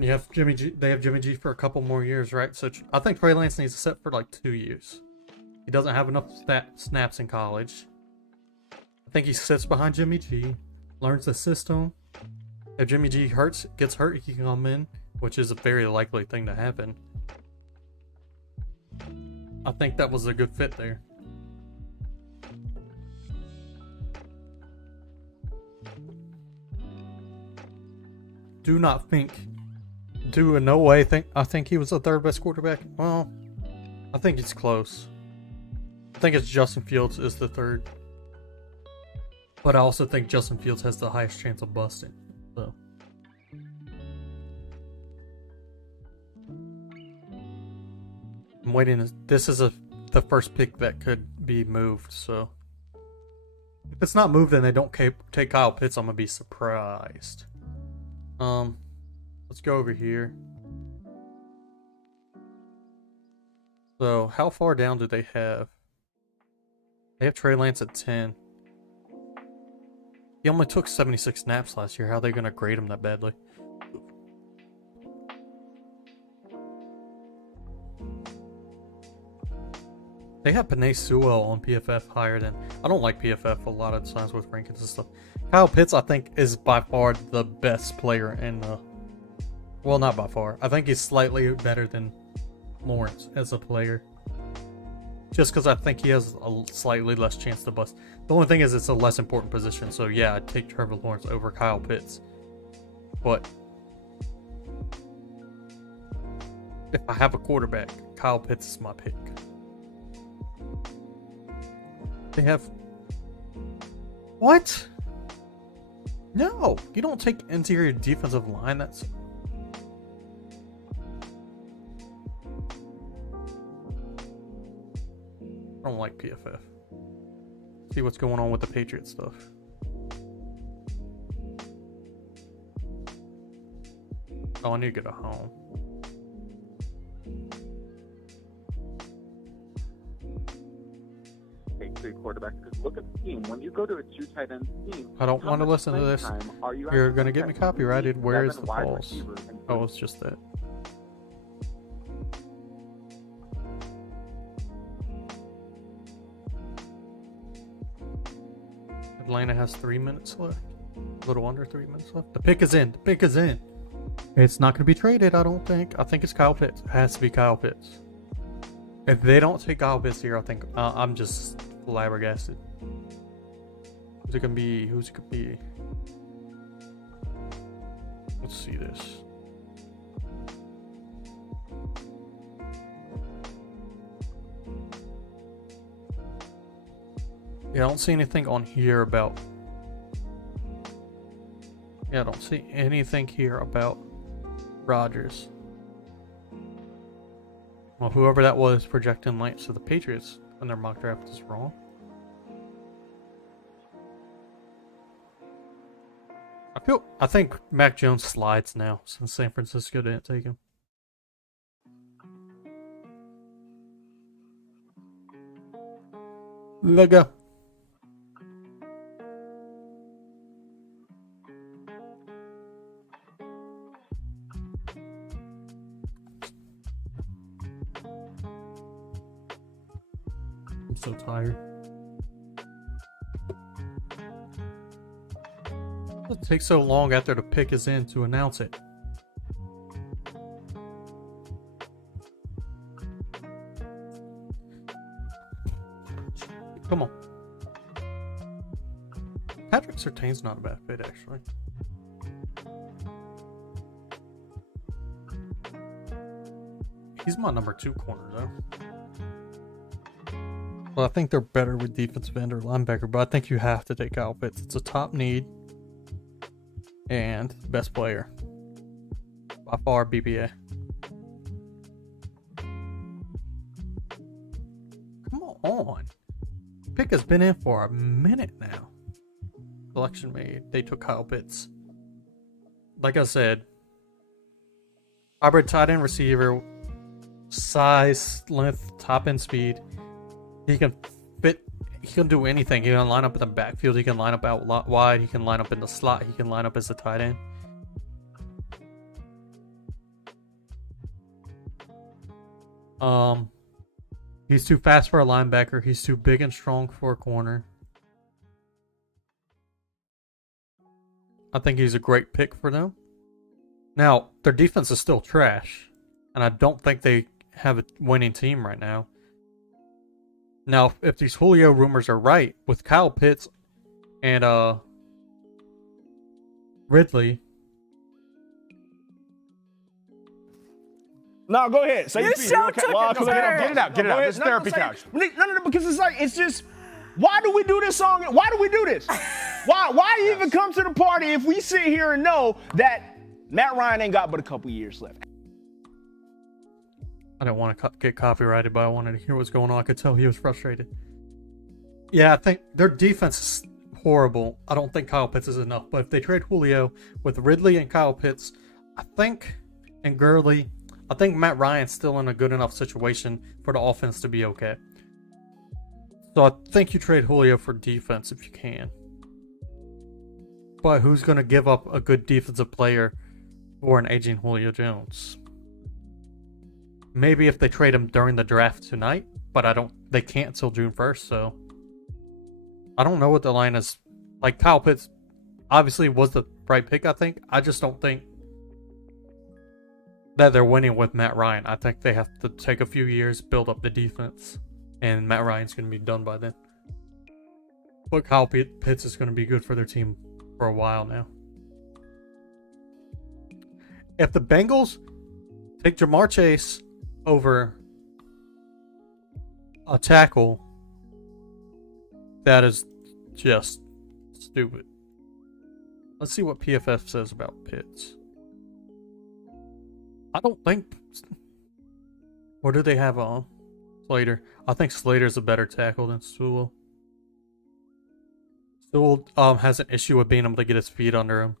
You have Jimmy G. They have Jimmy G for a couple more years, right? So I think Trey Lance needs to sit for like 2 years. He doesn't have enough snaps in college. I think he sits behind Jimmy G, learns the system. If Jimmy G gets hurt, he can come in, which is a very likely thing to happen. I think that was a good fit there. In no way I think he was the third best quarterback. Well, I think it's close. I think it's Justin Fields is the third. But I also think Justin Fields has the highest chance of busting. So I'm waiting. This is the first pick that could be moved, so if it's not moved and they don't take Kyle Pitts, I'm gonna be surprised. Let's go over here. So, how far down do they have? They have Trey Lance at 10. He only took 76 snaps last year. How are they going to grade him that badly? They have Penei Sewell on PFF higher than. I don't like PFF a lot of times with rankings and stuff. Kyle Pitts, I think, is by far the best player in. Well, not by far. I think he's slightly better than Lawrence as a player. Just because I think he has a slightly less chance to bust. The only thing is it's a less important position. So yeah, I'd take Trevor Lawrence over Kyle Pitts. But if I have a quarterback, Kyle Pitts is my pick. They have... What? No, you don't take interior defensive line. That's... I don't like PFF. See what's going on with the Patriots stuff. Oh, I need to get a home. Three quarterbacks, because look at the team. When you go to a 2 tight end team, I don't want to listen to this. You're gonna get me copyrighted. Where is the pause? Oh, it's just that. Atlanta has 3 minutes left. A little under 3 minutes left. The pick is in. The pick is in. It's not going to be traded, I don't think. I think it's Kyle Pitts. It has to be Kyle Pitts. If they don't take Kyle Pitts here, I think I'm just flabbergasted. Who's it going to be? Who's it going to be? Let's see this. Yeah, I don't see anything on here about... Yeah, I don't see anything here about Rodgers. Well, whoever that was projecting lights to the Patriots when their mock draft is wrong. I think Mac Jones slides now since San Francisco didn't take him. Let go. I'm so tired. It takes so long after the pick is in to announce it. Come on. Patrick Surtain's not a bad fit, actually. He's my number 2 corner, though. Well, I think they're better with defensive end or linebacker, but I think you have to take Kyle Pitts. It's a top need. And best player. By far, BPA. Come on. Pick has been in for a minute now. Selection made. They took Kyle Pitts. Like I said, hybrid tight end receiver, size, length, top end speed. He can fit. He can do anything. He can line up in the backfield. He can line up out wide. He can line up in the slot. He can line up as a tight end. He's too fast for a linebacker. He's too big and strong for a corner. I think he's a great pick for them. Now, their defense is still trash, and I don't think they have a winning team right now. Now, if these Julio rumors are right, with Kyle Pitts and Ridley. No, go ahead. Say You your piece. so Okay. took Well, it come to on, her. get it out. Get it out. This is therapy say- couch. No, because it's like, it's just, why do we do this song? Why do we do this? Why even come to the party if we sit here and know that Matt Ryan ain't got but a couple years left? I didn't want to get copyrighted, but I wanted to hear what's going on. I could tell he was frustrated. Yeah, I think their defense is horrible. I don't think Kyle Pitts is enough. But if they trade Julio with Ridley and Kyle Pitts, and Gurley, I think Matt Ryan's still in a good enough situation for the offense to be okay. So I think you trade Julio for defense if you can. But who's going to give up a good defensive player for an aging Julio Jones? Maybe if they trade him during the draft tonight, but they can't until June 1st, so I don't know what the line is. Like, Kyle Pitts obviously was the right pick, I think. I just don't think that they're winning with Matt Ryan. I think they have to take a few years, build up the defense, and Matt Ryan's going to be done by then. But Kyle Pitts is going to be good for their team for a while now. If the Bengals take Jamar Chase over a tackle, that is just stupid. Let's see what PFF says about Pitts. I don't think... Or do they have Slater? I think Slater's a better tackle than Sewell. Sewell has an issue with being able to get his feet under him.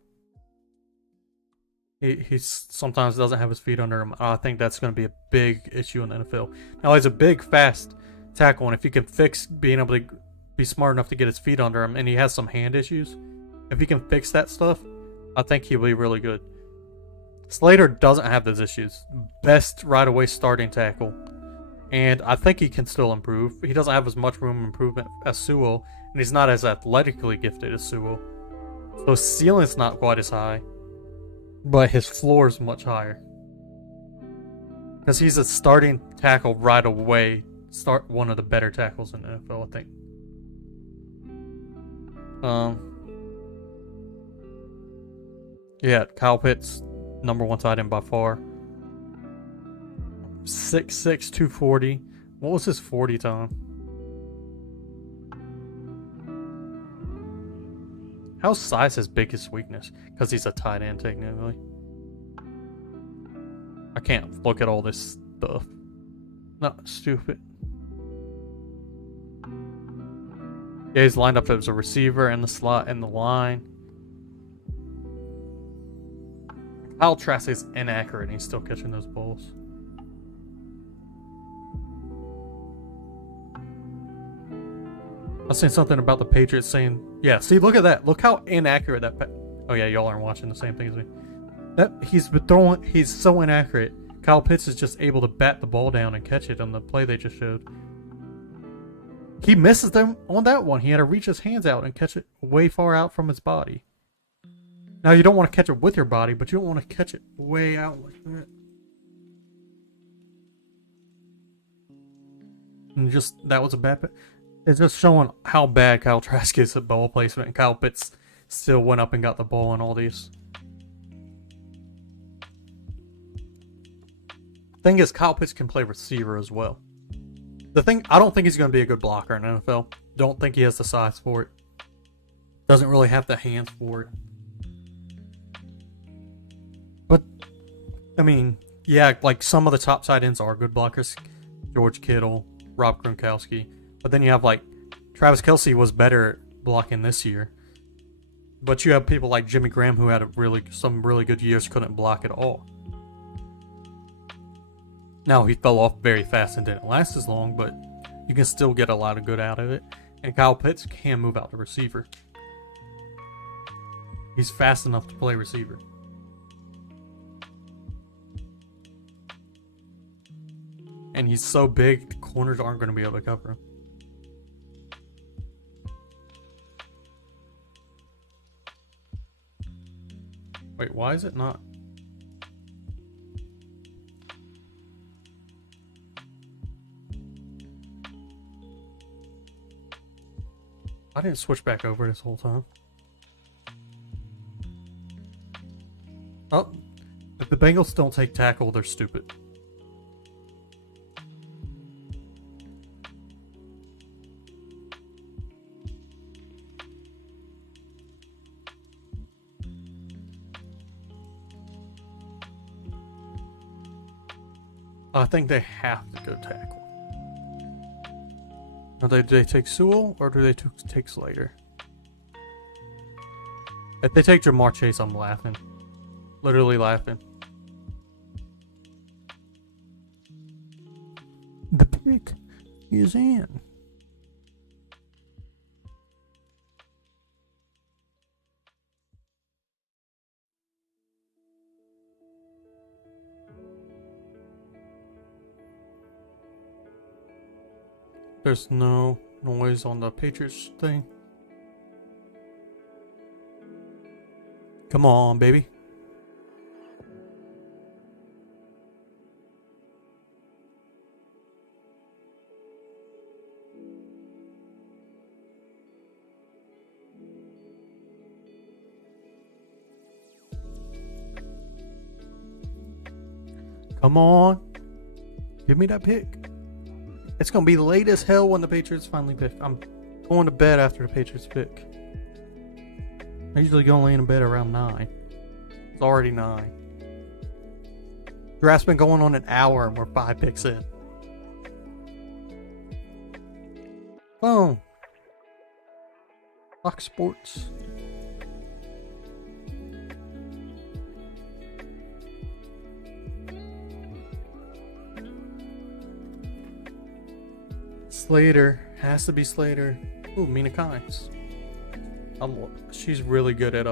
He sometimes doesn't have his feet under him. I think that's going to be a big issue in the NFL. Now, he's a big, fast tackle, and if he can fix being able to be smart enough to get his feet under him, and he has some hand issues, if he can fix that stuff, I think he'll be really good. Slater doesn't have those issues. Best right-away starting tackle. And I think he can still improve. He doesn't have as much room improvement as Sewell, and he's not as athletically gifted as Sewell. So his ceiling's not quite as high, but his floor is much higher. Because he's a starting tackle right away. One of the better tackles in the NFL, I think. Yeah, Kyle Pitts, number one tight end by far. 6'6", 240. What was his 40 time? How's size his biggest weakness? Because he's a tight end, technically. I can't look at all this stuff. Not stupid. Yeah, he's lined up as a receiver in the slot in the line. Kyle Trask is inaccurate and he's still catching those balls. I seen something about the Patriots saying, yeah, see, look at that. Look how inaccurate that. Oh, yeah, y'all aren't watching the same thing as me. He's been throwing, he's so inaccurate. Kyle Pitts is just able to bat the ball down and catch it on the play they just showed. He misses them on that one. He had to reach his hands out and catch it way far out from his body. Now, you don't want to catch it with your body, but you don't want to catch it way out like that. And that was a bad pick. It's just showing how bad Kyle Trask is at ball placement, and Kyle Pitts still went up and got the ball in all these. Thing is, Kyle Pitts can play receiver as well. I don't think he's going to be a good blocker in the NFL. Don't think he has the size for it. Doesn't really have the hands for it. But, I mean, yeah, like some of the top tight ends are good blockers. George Kittle, Rob Gronkowski. But then you have like Travis Kelce was better at blocking this year. But you have people like Jimmy Graham who had some really good years, couldn't block at all. Now he fell off very fast and didn't last as long, but you can still get a lot of good out of it. And Kyle Pitts can move out the receiver. He's fast enough to play receiver. And he's so big, the corners aren't going to be able to cover him. Wait, why is it not? I didn't switch back over this whole time. Oh, if the Bengals don't take tackle, they're stupid. I think they have to go tackle. Now, do they take Sewell or do they take Slater? If they take Jamar Chase, I'm laughing. Literally laughing. The pick is in. there's no noise on the Patriots thing. Come on, baby. Come on. Give me that pick. It's going to be late as hell when the Patriots finally pick. I'm going to bed after the Patriots pick. I usually go lay in bed around 9. It's already 9. Draft's been going on an hour and we're 5 picks in. Boom. Fox Sports. Slater. Has to be Slater. Ooh, Mina Kimes. She's really good at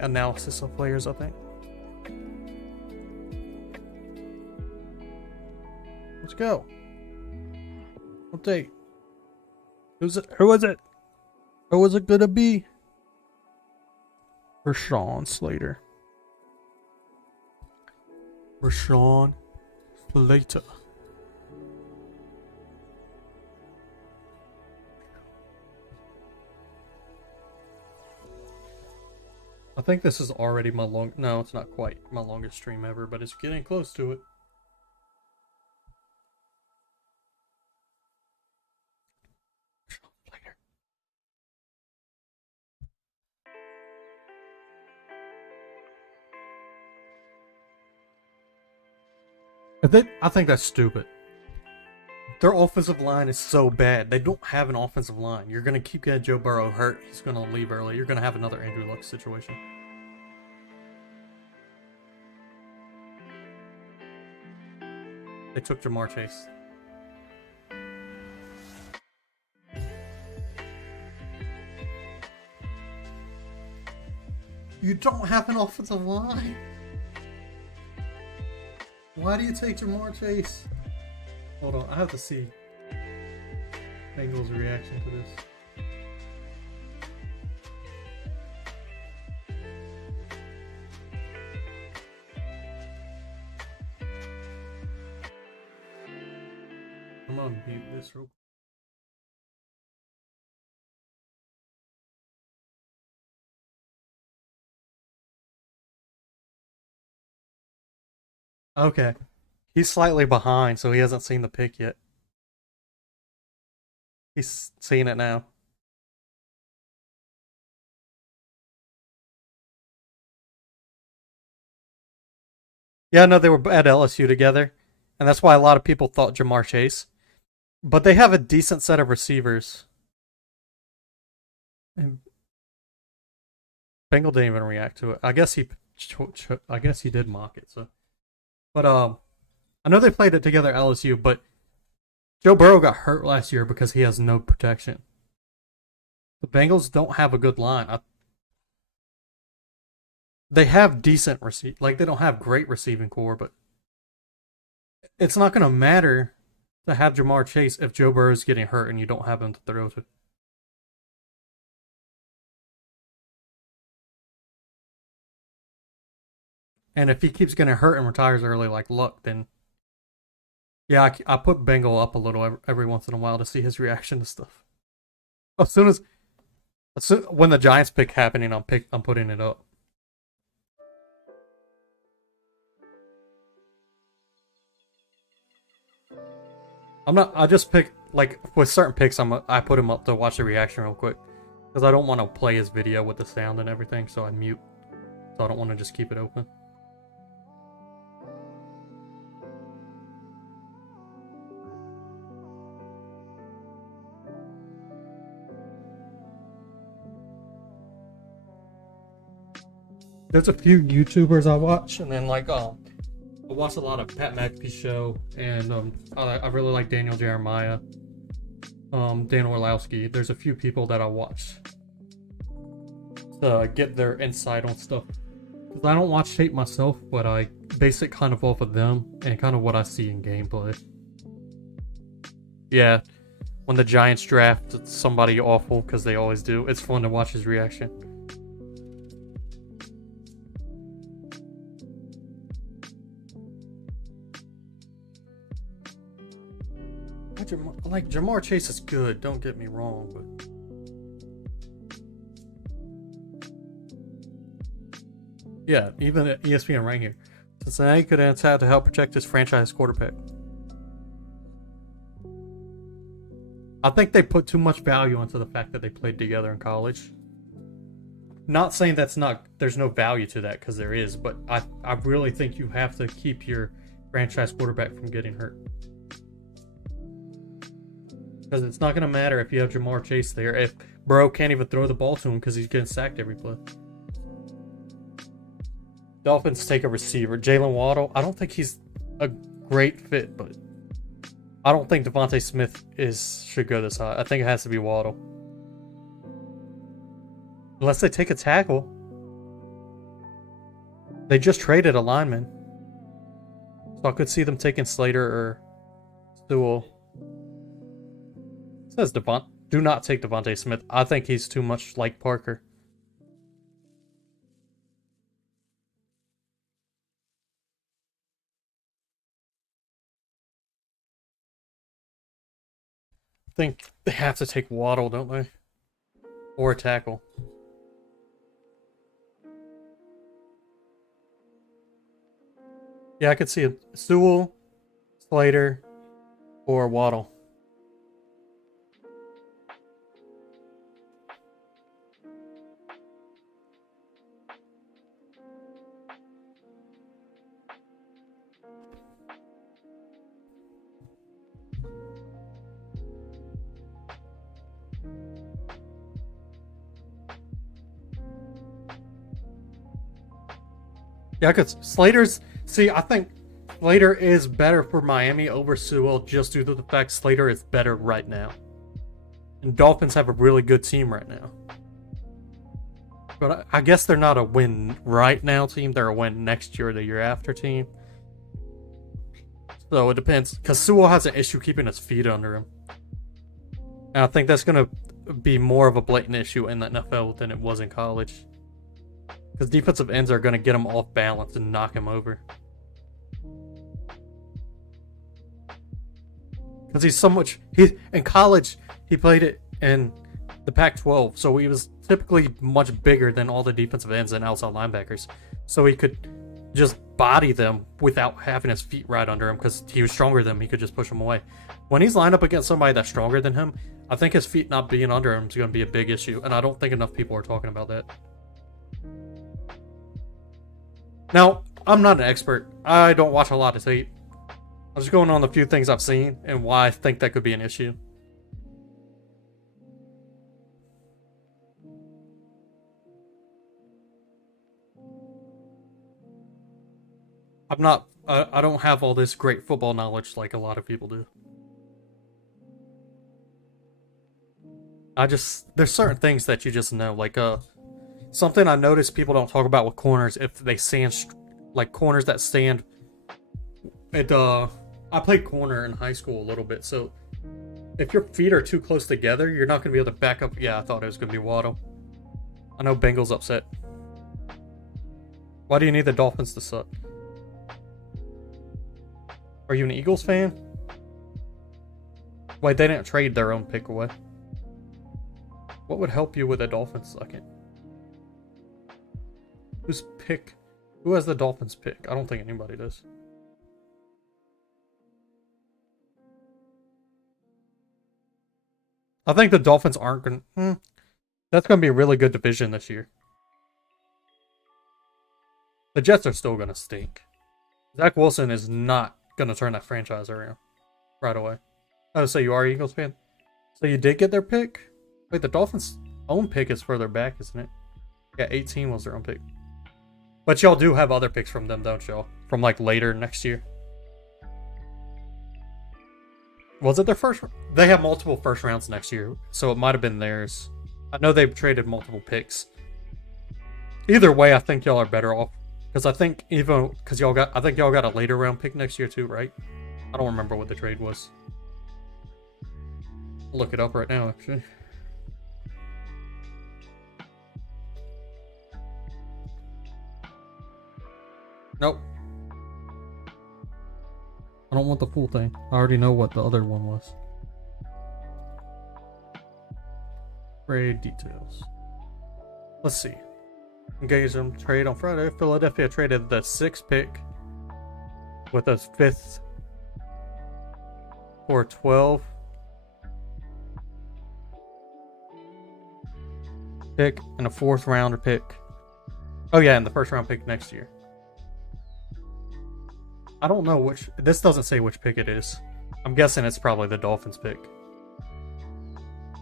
analysis of players, I think. Let's go. Update. Who's it? Who was it? Who was it gonna be? Rashawn Slater. Rashawn Slater. I think this is already my no, it's not quite my longest stream ever, but it's getting close to it. I think that's stupid. Their offensive line is so bad. They don't have an offensive line. You're going to keep getting Joe Burrow hurt. He's going to leave early. You're going to have another Andrew Luck situation. They took Jamar Chase. You don't have an offensive line. Why do you take Jamar Chase? Hold on, I have to see Bengals' reaction to this. I'm gonna mute this real quick. Okay. He's slightly behind, so he hasn't seen the pick yet. He's seeing it now. Yeah, no, they were at LSU together, and that's why a lot of people thought Jamar Chase. But they have a decent set of receivers. And Bengal didn't even react to it. I guess he did mock it. So, but I know they played it together at LSU, but Joe Burrow got hurt last year because he has no protection. The Bengals don't have a good line. They have decent they don't have great receiving core, but it's not going to matter to have Jamar Chase if Joe Burrow is getting hurt and you don't have him to throw to. And if he keeps getting hurt and retires early like Luck, then yeah, I put Bengal up a little every once in a while to see his reaction to stuff. When the Giants pick happening, I'm putting it up. I just pick, like, with certain picks, I put him up to watch the reaction real quick. Because I don't want to play his video with the sound and everything, so I mute. So I don't want to just keep it open. There's a few YouTubers I watch, and then like I watch a lot of Pat McAfee show, and I really like Daniel Jeremiah, Dan Orlowski. There's a few people that I watch to get their insight on stuff. Because I don't watch tape myself, but I base it kind of off of them and kind of what I see in gameplay. yeah, when the Giants draft somebody awful, because they always do, it's fun to watch his reaction. Like, Jamar Chase is good, don't get me wrong, but... Yeah, even at ESPN right here. Cincinnati could have had to help protect his franchise quarterback. I think they put too much value into the fact that they played together in college. Not saying there's no value to that, because there is, but I really think you have to keep your franchise quarterback from getting hurt. Because it's not going to matter if you have Jamar Chase there, if Burrow can't even throw the ball to him because he's getting sacked every play. Dolphins take a receiver. Jalen Waddle, I don't think he's a great fit, but I don't think Devontae Smith should go this high. I think it has to be Waddle. Unless they take a tackle. They just traded a lineman. So I could see them taking Slater or Sewell. It says do not take Devontae Smith. I think he's too much like Parker. I think they have to take Waddle, don't they? Or a tackle. Yeah, I could see a Sewell, Slater, or Waddle. Yeah, because I think Slater is better for Miami over Sewell just due to the fact Slater is better right now. And Dolphins have a really good team right now. But I guess they're not a win right now team. They're a win next year or the year after team. So it depends. Because Sewell has an issue keeping his feet under him. And I think that's going to be more of a blatant issue in the NFL than it was in college. Because defensive ends are going to get him off balance and knock him over. Because in college, he played it in the Pac-12, so he was typically much bigger than all the defensive ends and outside linebackers. So he could just body them without having his feet right under him, because he was stronger than them. He could just push them away. When he's lined up against somebody that's stronger than him, I think his feet not being under him is going to be a big issue, and I don't think enough people are talking about that. Now, I'm not an expert. I don't watch a lot of tape. I'm just going on the few things I've seen and why I think that could be an issue. I don't have all this great football knowledge like a lot of people do. There's certain things that you just know, like, something I noticed people don't talk about with corners, if they stand, like corners that stand I played corner in high school a little bit, so if your feet are too close together, you're not going to be able to back up. Yeah, I thought it was going to be Waddle. I know Bengals upset. Why do you need the Dolphins to suck? Are you an Eagles fan? Wait, they didn't trade their own pick away. What would help you with the Dolphins sucking? Who has the Dolphins pick? I don't think anybody does. I think the Dolphins aren't going to... That's going to be a really good division this year. The Jets are still going to stink. Zach Wilson is not going to turn that franchise around right away. Oh, so you are an Eagles fan? So you did get their pick? Wait, the Dolphins' own pick is further back, isn't it? Yeah, 18 was their own pick. But y'all do have other picks from them, don't y'all? From like later next year. Was it their first? They have multiple first rounds next year, so it might have been theirs. I know they've traded multiple picks. Either way, I think y'all are better off. Because I think y'all got a later round pick next year too, right? I don't remember what the trade was. Look it up right now, actually. Nope. I don't want the full thing. I already know what the other one was. Trade details. Let's see. Engage them. Trade on Friday. Philadelphia traded the 6th pick with a 5th for 12 pick and a 4th rounder pick. Oh yeah, and the 1st round pick next year. I don't know which. This doesn't say which pick it is. I'm guessing it's probably the Dolphins pick.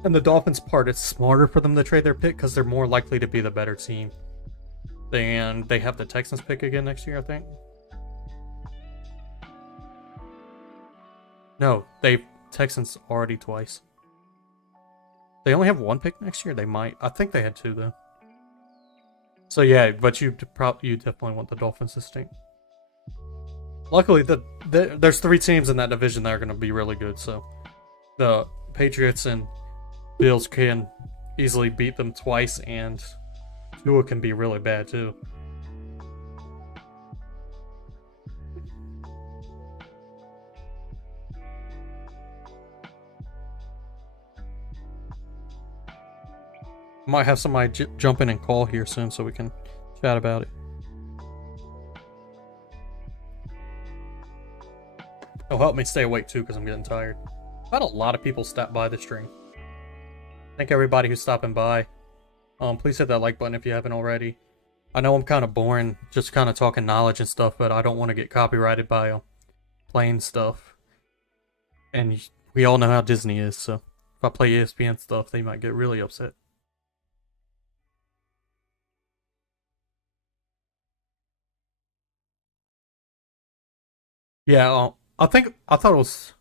And the Dolphins part, it's smarter for them to trade their pick because they're more likely to be the better team. And they have the Texans pick again next year, I think. No, Texans already twice. They only have 1 pick next year. They might. I think they had 2 though. So yeah, but you definitely want the Dolphins to stink. Luckily, there's 3 teams in that division that are going to be really good. So the Patriots and Bills can easily beat them twice, and Tua can be really bad too. Might have somebody jump in and call here soon so we can chat about it. It'll help me stay awake too because I'm getting tired. I've had a lot of people stop by the stream. Thank everybody who's stopping by. Please hit that like button if you haven't already. I know I'm kind of boring, just kind of talking knowledge and stuff, but I don't want to get copyrighted by playing stuff. And we all know how Disney is, so if I play ESPN stuff, they might get really upset. Yeah, I think it was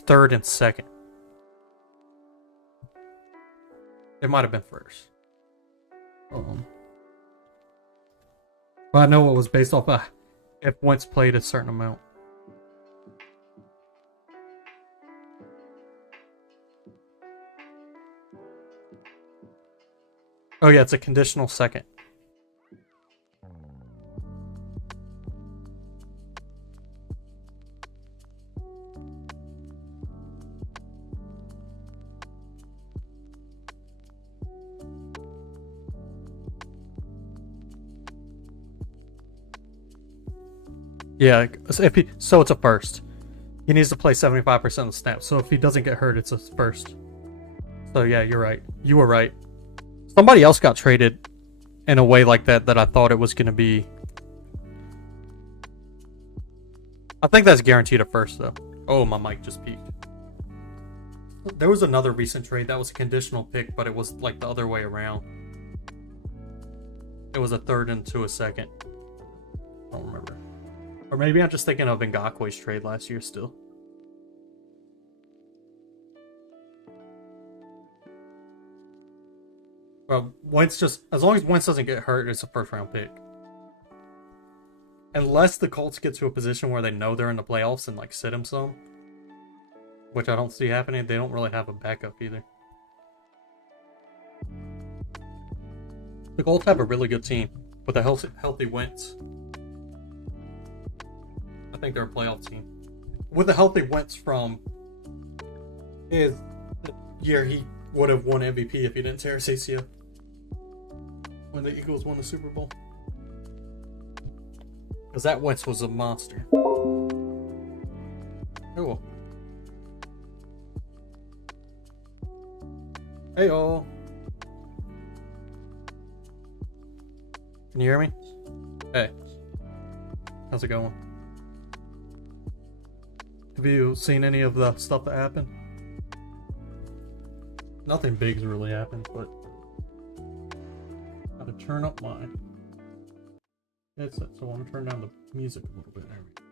3rd and 2nd. It might have been 1st. But I know it was based off if Wentz played a certain amount. Oh yeah, it's a conditional 2nd. Yeah, so it's a 1st. He needs to play 75% of the snaps. So if he doesn't get hurt, it's a 1st. So yeah, you're right. You were right. Somebody else got traded in a way like that I thought it was going to be. I think that's guaranteed a 1st though. Oh, my mic just peaked. There was another recent trade that was a conditional pick, but it was like the other way around. It was a 3rd into a 2nd. I don't remember. Or maybe I'm just thinking of Ngakwe's trade last year still. Well, Wentz as long as Wentz doesn't get hurt, it's a 1st round pick. Unless the Colts get to a position where they know they're in the playoffs and like sit him some. Which I don't see happening. They don't really have a backup either. The Colts have a really good team with a healthy Wentz. I think they're a playoff team. With a healthy Wentz from his year, he would have won MVP if he didn't tear his ACL when the Eagles won the Super Bowl. Because that Wentz was a monster. Cool. Hey all. Can you hear me? Hey. How's it going? Have you seen any of the stuff that happened? Nothing big's really happened, but I had to turn up my headset, so I want to turn down the music a little bit. There we go.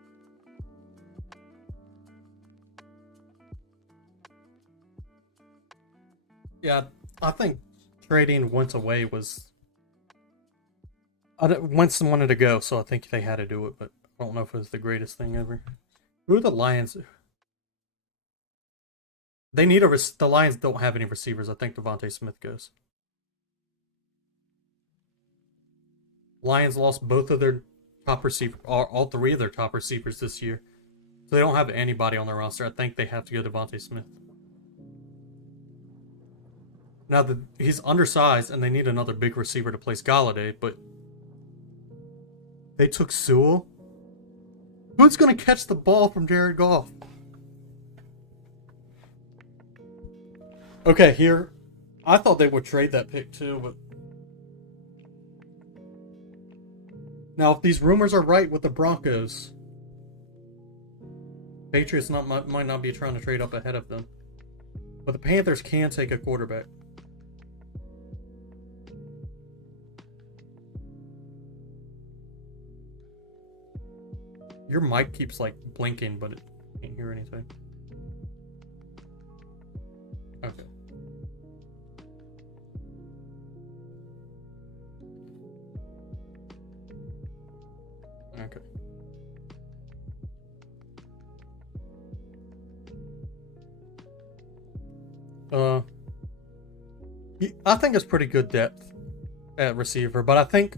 Yeah, I think trading Wentz away was. Wentz wanted to go, so I think they had to do it, but I don't know if it was the greatest thing ever. Who are the Lions? They need the Lions don't have any receivers. I think Devontae Smith goes. Lions lost both of their top receivers, all three of their top receivers this year. So they don't have anybody on their roster. I think they have to go Devontae Smith. Now, he's undersized, and they need another big receiver to place Galladay, but they took Sewell. Who's going to catch the ball from Jared Goff? Okay, here. I thought they would trade that pick too, but... Now, if these rumors are right with the Broncos, Patriots might not be trying to trade up ahead of them. But the Panthers can take a quarterback. Your mic keeps like blinking, but it can't hear anything. Okay. Okay. I think it's pretty good depth at receiver, but I think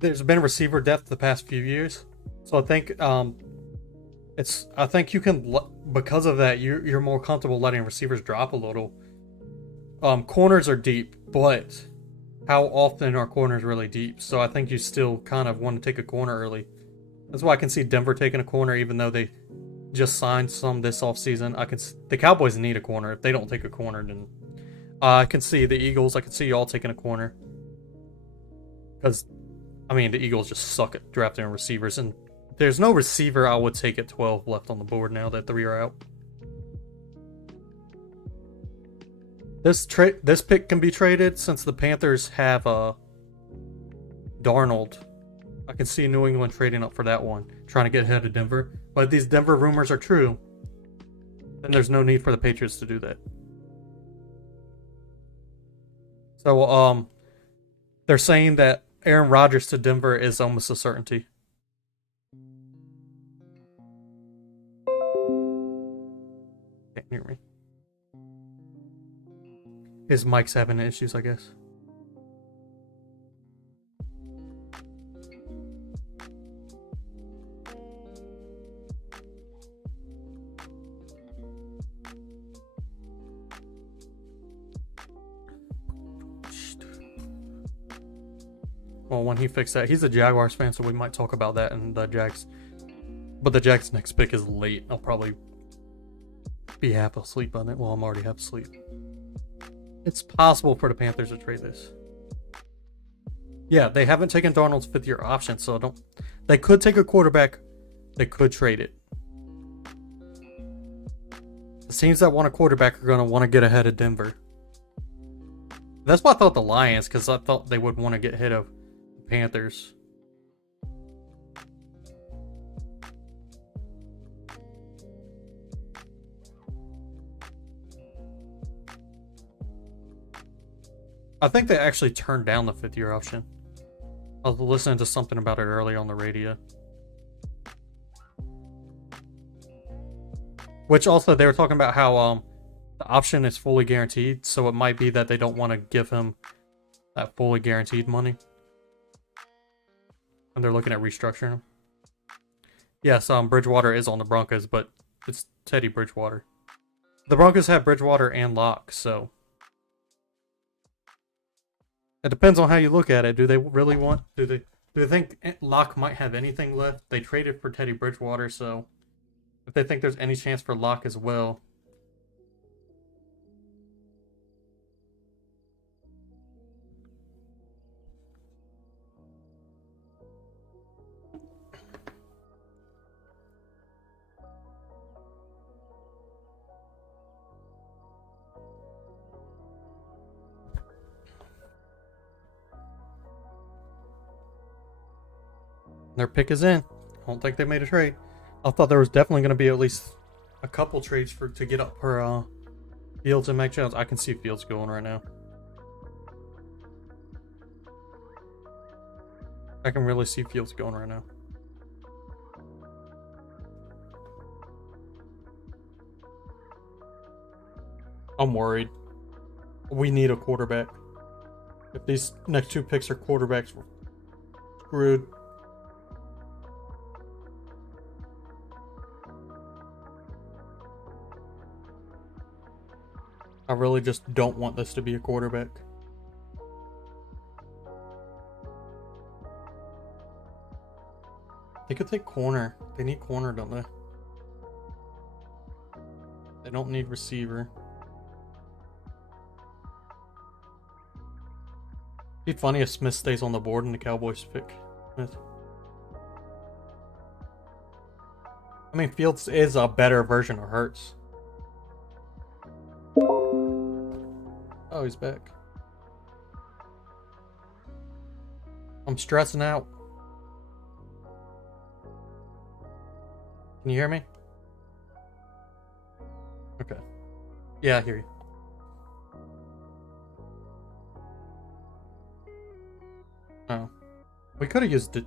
there's been receiver depth the past few years. So I think I think you can, because of that, you're more comfortable letting receivers drop a little. Corners are deep, but how often are corners really deep? So I think you still kind of want to take a corner early. That's why I can see Denver taking a corner, even though they just signed some this offseason. The Cowboys need a corner. If they don't take a corner, then I can see the Eagles. I can see y'all taking a corner. Because, I mean, the Eagles just suck at drafting receivers, and there's no receiver I would take at 12 left on the board now that 3 are out. This pick can be traded since the Panthers have Darnold. I can see New England trading up for that one, trying to get ahead of Denver. But if these Denver rumors are true, then there's no need for the Patriots to do that. So, they're saying that Aaron Rodgers to Denver is almost a certainty. Can't hear me. His mic's having issues, I guess. Well, when he fixed that, he's a Jaguars fan, so we might talk about that and the Jags. But the Jags' next pick is late. I'll probably be half asleep on it. Well, I'm already half asleep. It's possible for the Panthers to trade this. Yeah, they haven't taken Darnold's 5th-year option, so they could take a quarterback. They could trade it. The teams that want a quarterback are going to want to get ahead of Denver. That's why I thought the Lions, because I thought they would want to get ahead of the Panthers. I think they actually turned down the 5th-year option. I was listening to something about it earlier on the radio. Which also, they were talking about how the option is fully guaranteed, so it might be that they don't want to give him that fully guaranteed money. And they're looking at restructuring him. Yes, Bridgewater is on the Broncos, but it's Teddy Bridgewater. The Broncos have Bridgewater and Locke, so... It depends on how you look at it. Do they really want... Do they think Locke might have anything left? They traded for Teddy Bridgewater, so... If they think there's any chance for Locke as well... Their pick is in. I don't think they made a trade. I thought there was definitely going to be at least a couple trades to get up for Fields and Mac Jones. I can see Fields going right now. I can really see Fields going right now. I'm worried. We need a quarterback. If these next 2 picks are quarterbacks, we're screwed. I really just don't want this to be a quarterback. They could take corner. They need corner, don't they? They don't need receiver. It'd be funny if Smith stays on the board and the Cowboys pick Smith. I mean, Fields is a better version of Hurts. Oh, he's back. I'm stressing out. Can you hear me? Okay. Yeah, I hear you. Oh. We could have used it.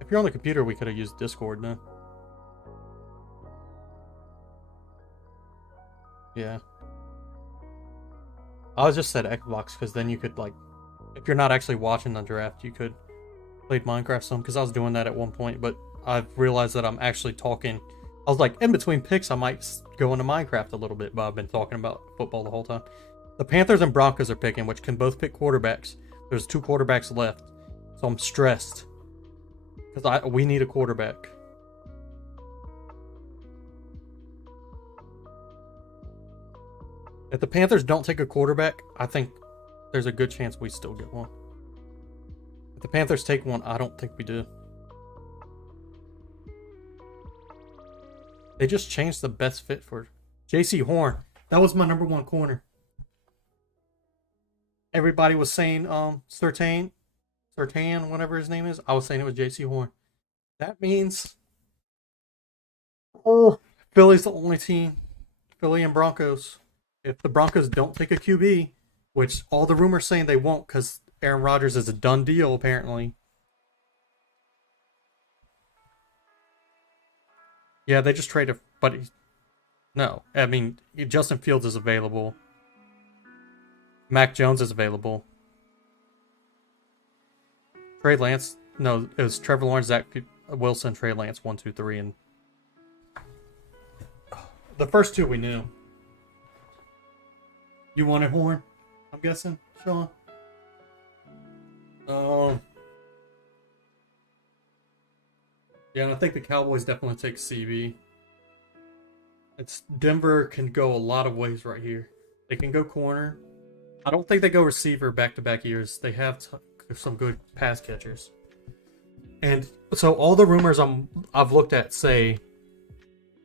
If you're on the computer, we could have used Discord, no? Yeah. I just said Xbox because then you could, like, if you're not actually watching the draft, you could play Minecraft some, because I was doing that at one point, but I've realized that I'm actually talking. I was like, in between picks, I might go into Minecraft a little bit, but I've been talking about football the whole time. The Panthers and Broncos are picking, which can both pick quarterbacks. There's 2 quarterbacks left, so I'm stressed because we need a quarterback. If the Panthers don't take a quarterback, I think there's a good chance we still get one. If the Panthers take one, I don't think we do. They just changed the best fit for J.C. Horn. That was my #1 corner. Everybody was saying Surtain, whatever his name is. I was saying it was J.C. Horn. That means Philly's the only team. Philly and Broncos. If the Broncos don't take a QB, which all the rumors saying they won't because Aaron Rodgers is a done deal apparently. Yeah, they just traded, but no. I mean, Justin Fields is available. Mac Jones is available. Trey Lance, no, it was Trevor Lawrence, Zach Wilson, Trey Lance, 1, 2, 3, and the first 2 we knew. You wanted Horn, I'm guessing, Sean? Yeah, and I think the Cowboys definitely take CB. It's Denver can go a lot of ways right here. They can go corner. I don't think they go receiver back-to-back years. They have some good pass catchers. And so all the rumors I've looked at say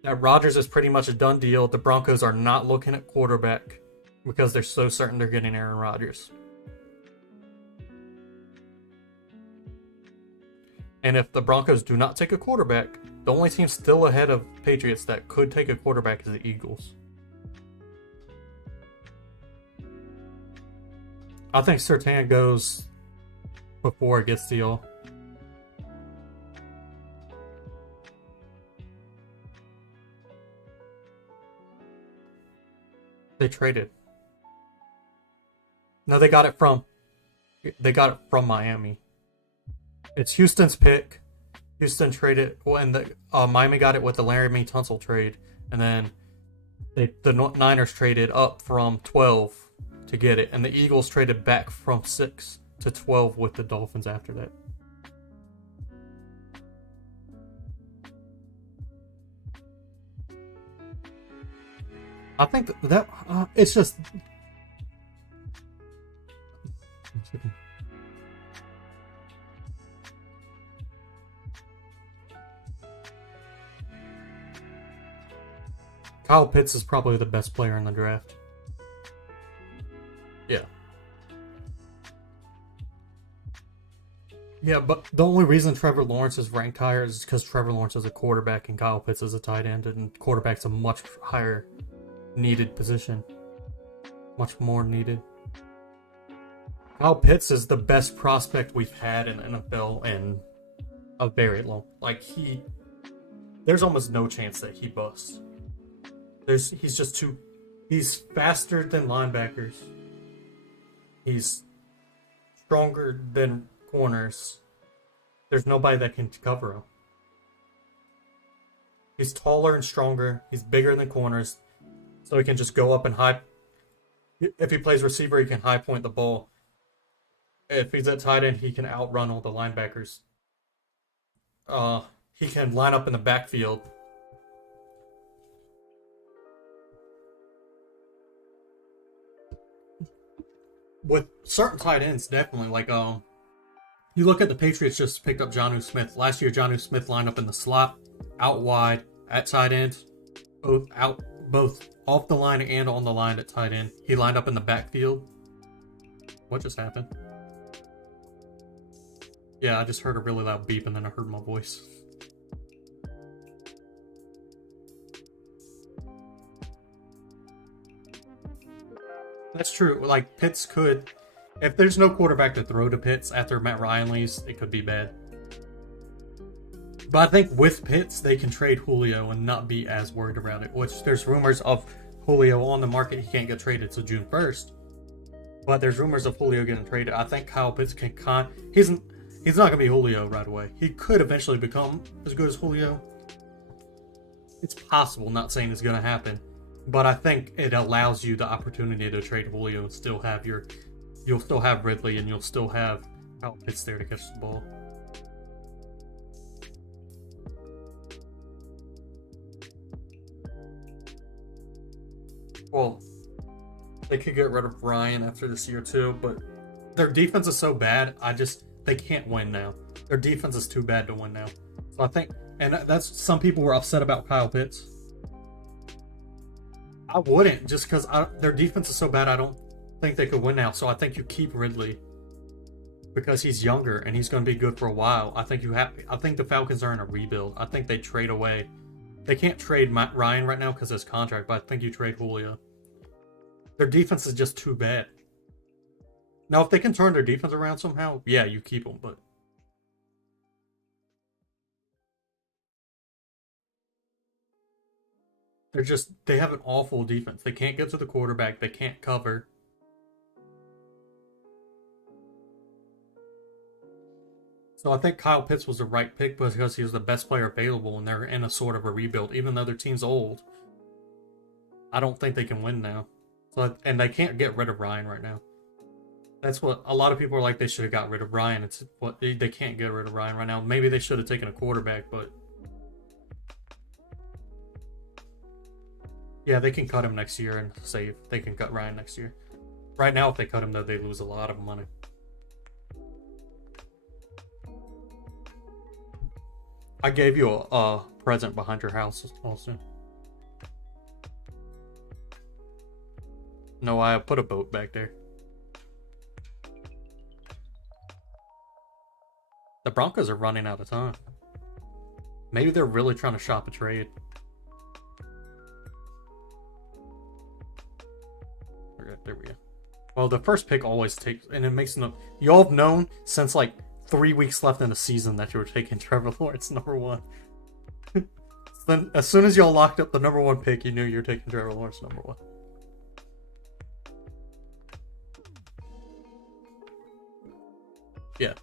that Rodgers is pretty much a done deal. The Broncos are not looking at quarterback because they're so certain they're getting Aaron Rodgers. And if the Broncos do not take a quarterback, the only team still ahead of Patriots that could take a quarterback is the Eagles. I think Surtain goes before it gets deal. They traded. No, they got it from Miami. It's Houston's pick. Houston traded, and Miami got it with the Laramie Tunsil trade, and then the Niners traded up from 12 to get it, and the Eagles traded back from 6 to 12 with the Dolphins after that. I think that it's just. Kyle Pitts is probably the best player in the draft. Yeah. Yeah, but the only reason Trevor Lawrence is ranked higher is because Trevor Lawrence is a quarterback and Kyle Pitts is a tight end, and quarterback's a much higher needed position. Much more needed. Kyle Pitts is the best prospect we've had in the NFL in a very long. Like, there's almost no chance that he busts. He's He's faster than linebackers. He's stronger than corners. There's nobody that can cover him. He's taller and stronger. He's bigger than corners. So he can just go up and high. If he plays receiver, he can high point the ball. If he's at tight end, he can outrun all the linebackers. He can line up in the backfield. With certain tight ends, definitely. Like, you look at the Patriots just picked up Jonnu Smith. Last year, Jonnu Smith lined up in the slot, out wide, at tight end, both off the line and on the line at tight end. He lined up in the backfield. What just happened? Yeah, I just heard a really loud beep and then I heard my voice. That's true. Like, Pitts could... If there's no quarterback to throw to Pitts after Matt Ryan leaves, it could be bad. But I think with Pitts, they can trade Julio and not be as worried about it. Which, there's rumors of Julio on the market. He can't get traded till June 1st. But there's rumors of Julio getting traded. I think Kyle Pitts can... He's not going to be Julio right away. He could eventually become as good as Julio. It's possible, not saying it's going to happen. But I think it allows you the opportunity to trade Julio and still have you'll still have Ridley and you'll still have Kyle Pitts there to catch the ball. Well, they could get rid of Ryan after this year too, but their defense is so bad, they can't win now. Their defense is too bad to win now. So I think, and that's, some people were upset about Kyle Pitts. I wouldn't, just because their defense is so bad, I don't think they could win now. So I think you keep Ridley because he's younger and he's going to be good for a while. I think the Falcons are in a rebuild. I think they trade away. They can't trade Matt Ryan right now because of his contract, but I think you trade Julio. Their defense is just too bad. Now, if they can turn their defense around somehow, yeah, you keep them, but... They have an awful defense. They can't get to the quarterback. They can't cover. So I think Kyle Pitts was the right pick because he was the best player available and they're in a sort of a rebuild. Even though their team's old, I don't think they can win now. And they can't get rid of Ryan right now. That's what a lot of people are like, they should have got rid of Ryan. It's what they can't get rid of Ryan right now. Maybe they should have taken a quarterback, but... Yeah, they can cut him next year and save. They can cut Ryan next year. Right now, if they cut him, though, they lose a lot of money. I gave you a present behind your house, Austin. No, I put a boat back there. The Broncos are running out of time. Maybe they're really trying to shop a trade. There we go. Well, the first pick always takes, and it makes no. Y'all have known since like 3 weeks left in the season that you were taking Trevor Lawrence #1. Then, as soon as y'all locked up the #1 pick, you knew you were taking Trevor Lawrence #1. Yeah.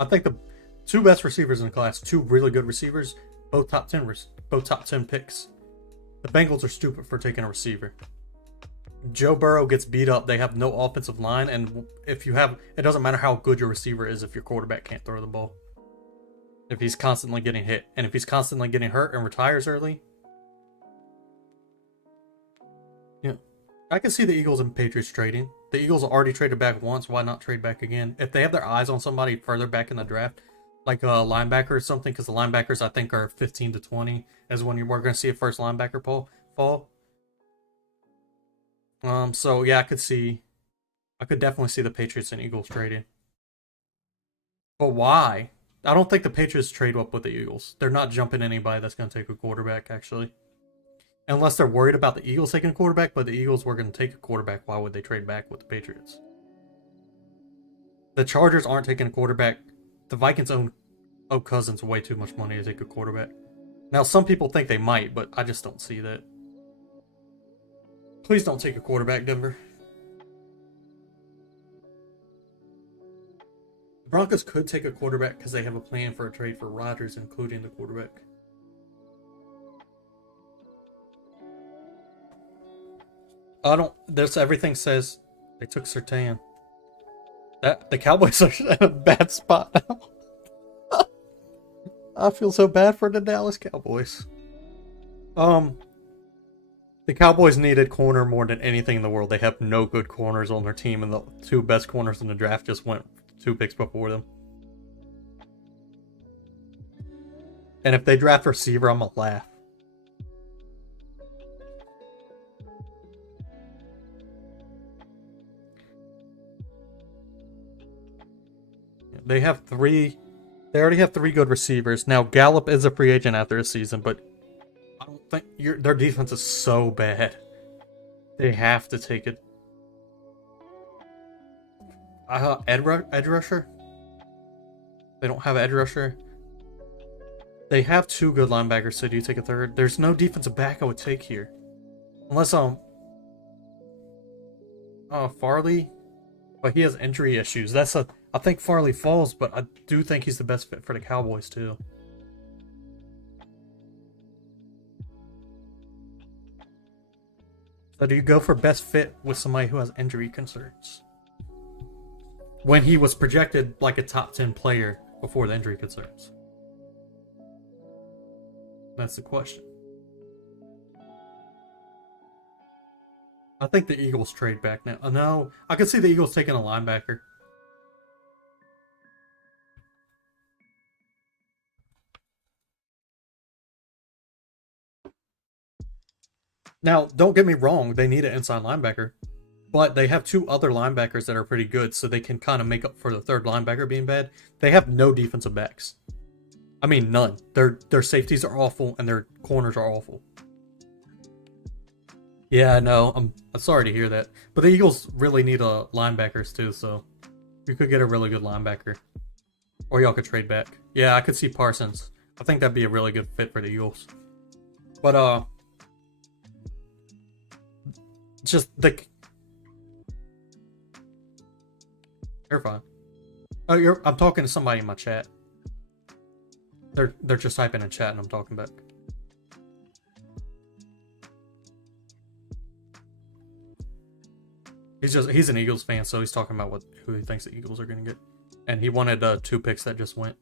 I think the two best receivers in the class, two really good receivers, both top 10 picks. The Bengals are stupid for taking a receiver. Joe Burrow gets beat up. They have no offensive line, and it doesn't matter how good your receiver is if your quarterback can't throw the ball. If he's constantly getting hit, and if he's constantly getting hurt and retires early. Yeah, I can see the Eagles and Patriots trading. The Eagles already traded back once. Why not trade back again? If they have their eyes on somebody further back in the draft, like a linebacker or something, because the linebackers I think are 15 to 20 as when we're going to see a first linebacker fall. So yeah, I could definitely see the Patriots and Eagles trading. But why? I don't think the Patriots trade up with the Eagles. They're not jumping anybody that's going to take a quarterback, actually. Unless they're worried about the Eagles taking a quarterback, but the Eagles were going to take a quarterback, why would they trade back with the Patriots? The Chargers aren't taking a quarterback. the Vikings owe Cousins way too much money to take a quarterback. Now, some people think they might, but I just don't see that. Please don't take a quarterback, Denver. The Broncos could take a quarterback because they have a plan for a trade for Rodgers, including the quarterback. Everything says they took Surtain. The Cowboys are in a bad spot now. I feel so bad for the Dallas Cowboys. The Cowboys needed corner more than anything in the world. They have no good corners on their team, and the two best corners in the draft just went 2 picks before them. And if they draft receiver, I'm gonna laugh. They already have 3 good receivers. Now, Gallup is a free agent after a season, but I don't think their defense is so bad. They have to take it. Edge rusher? They don't have an edge rusher. They have 2 good linebackers, so do you take a third? There's no defensive back I would take here. Unless, Farley? But he has injury issues. I think Farley falls, but I do think he's the best fit for the Cowboys, too. So do you go for best fit with somebody who has injury concerns? When he was projected like a top 10 player before the injury concerns. That's the question. I think the Eagles trade back now. No, I could see the Eagles taking a linebacker. Now, don't get me wrong, they need an inside linebacker. But they have 2 other linebackers that are pretty good, so they can kind of make up for the third linebacker being bad. They have no defensive backs. I mean, none. Their safeties are awful, and their corners are awful. Yeah, no, I'm sorry to hear that. But the Eagles really need linebackers too, so you could get a really good linebacker. Or y'all could trade back. Yeah, I could see Parsons. I think that'd be a really good fit for the Eagles. But, just the... You're fine. Oh, I'm talking to somebody in my chat. They're just typing in chat and I'm talking back. He's an Eagles fan, so he's talking about who he thinks the Eagles are going to get. And he wanted 2 picks that just went.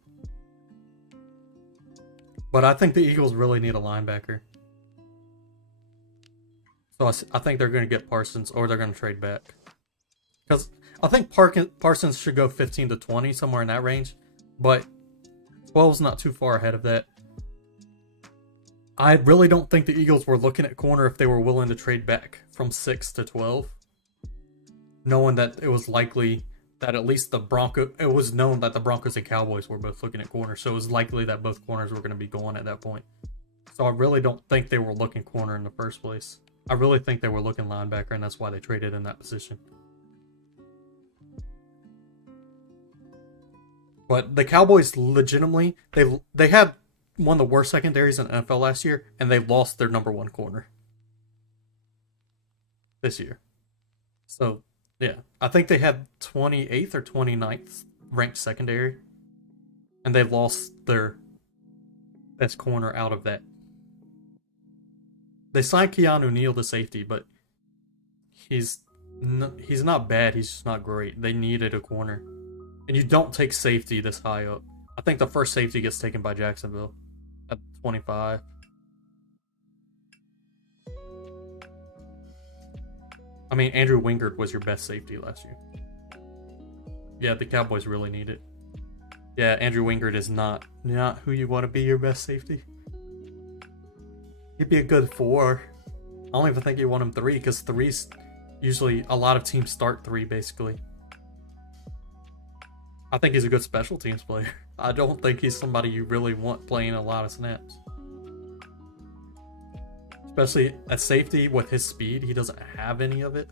But I think the Eagles really need a linebacker. So I think they're going to get Parsons, or they're going to trade back. Because I think Parsons should go 15 to 20, somewhere in that range. But 12's not too far ahead of that. I really don't think the Eagles were looking at corner if they were willing to trade back from 6 to 12. Knowing that it was likely that at least it was known that the Broncos and Cowboys were both looking at corners. So it was likely that both corners were going to be gone at that point. So I really don't think they were looking corner in the first place. I really think they were looking linebacker, and that's why they traded in that position. But the Cowboys legitimately, they had one of the worst secondaries in the NFL last year, and they lost their number 1 corner this year. So, yeah. I think they had 28th or 29th ranked secondary, and they lost their best corner out of that. They signed Keanu Neal to safety, but he's not bad. He's just not great. They needed a corner. And you don't take safety this high up. I think the first safety gets taken by Jacksonville at 25. I mean, Andrew Wingard was your best safety last year. Yeah, the Cowboys really need it. Yeah, Andrew Wingard is not who you want to be your best safety. He'd be a good 4. I don't even think you want him 3, because 3's usually a lot of teams start 3 basically. I think he's a good special teams player. I don't think he's somebody you really want playing a lot of snaps. Especially at safety with his speed, he doesn't have any of it.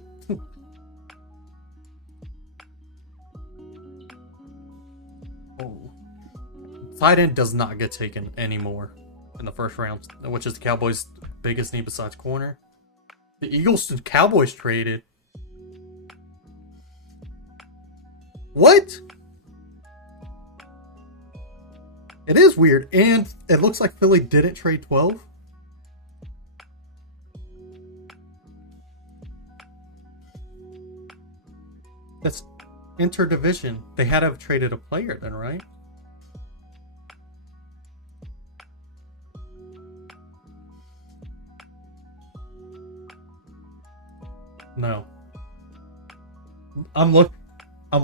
Oh. tight end does not get taken anymore in the first round, which is the Cowboys' biggest need besides corner. The Eagles and Cowboys traded. What? It is weird, and it looks like Philly didn't trade 12. That's interdivision. They had to have traded a player then, right? No. I'm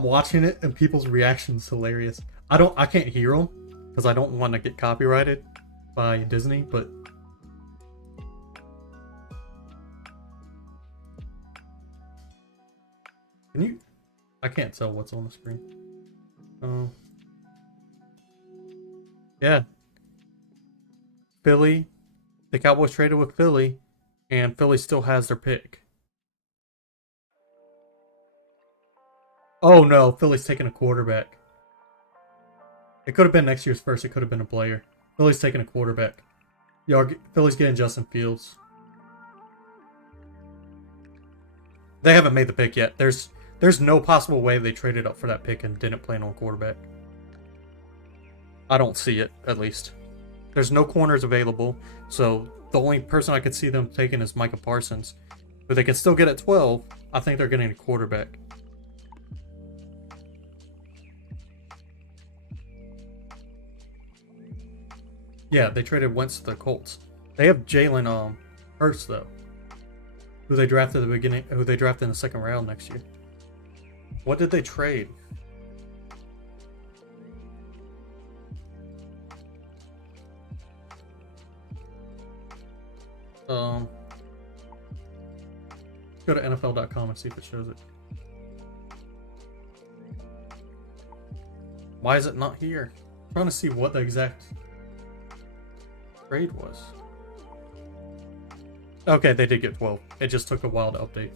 watching it and people's reactions hilarious. I can't hear them because I don't want to get copyrighted by Disney, but can you? I can't tell what's on the screen. Oh. Yeah. Philly. The Cowboys traded with Philly, and Philly still has their pick. Oh no, Philly's taking a quarterback. It could have been next year's first. It could have been a player. Philly's taking a quarterback. Philly's getting Justin Fields. They haven't made the pick yet. There's no possible way they traded up for that pick and didn't plan on quarterback. I don't see it, at least. There's no corners available, so the only person I could see them taking is Micah Parsons. But they can still get at 12. I think they're getting a quarterback. Yeah, they traded Wentz to the Colts. They have Jalen Hurts though, who they drafted in the second round next year. What did they trade? Go to NFL.com and see if it shows it. Why is it not here? I'm trying to see what the exact trade was. Okay, they did get 12. It just took a while to update.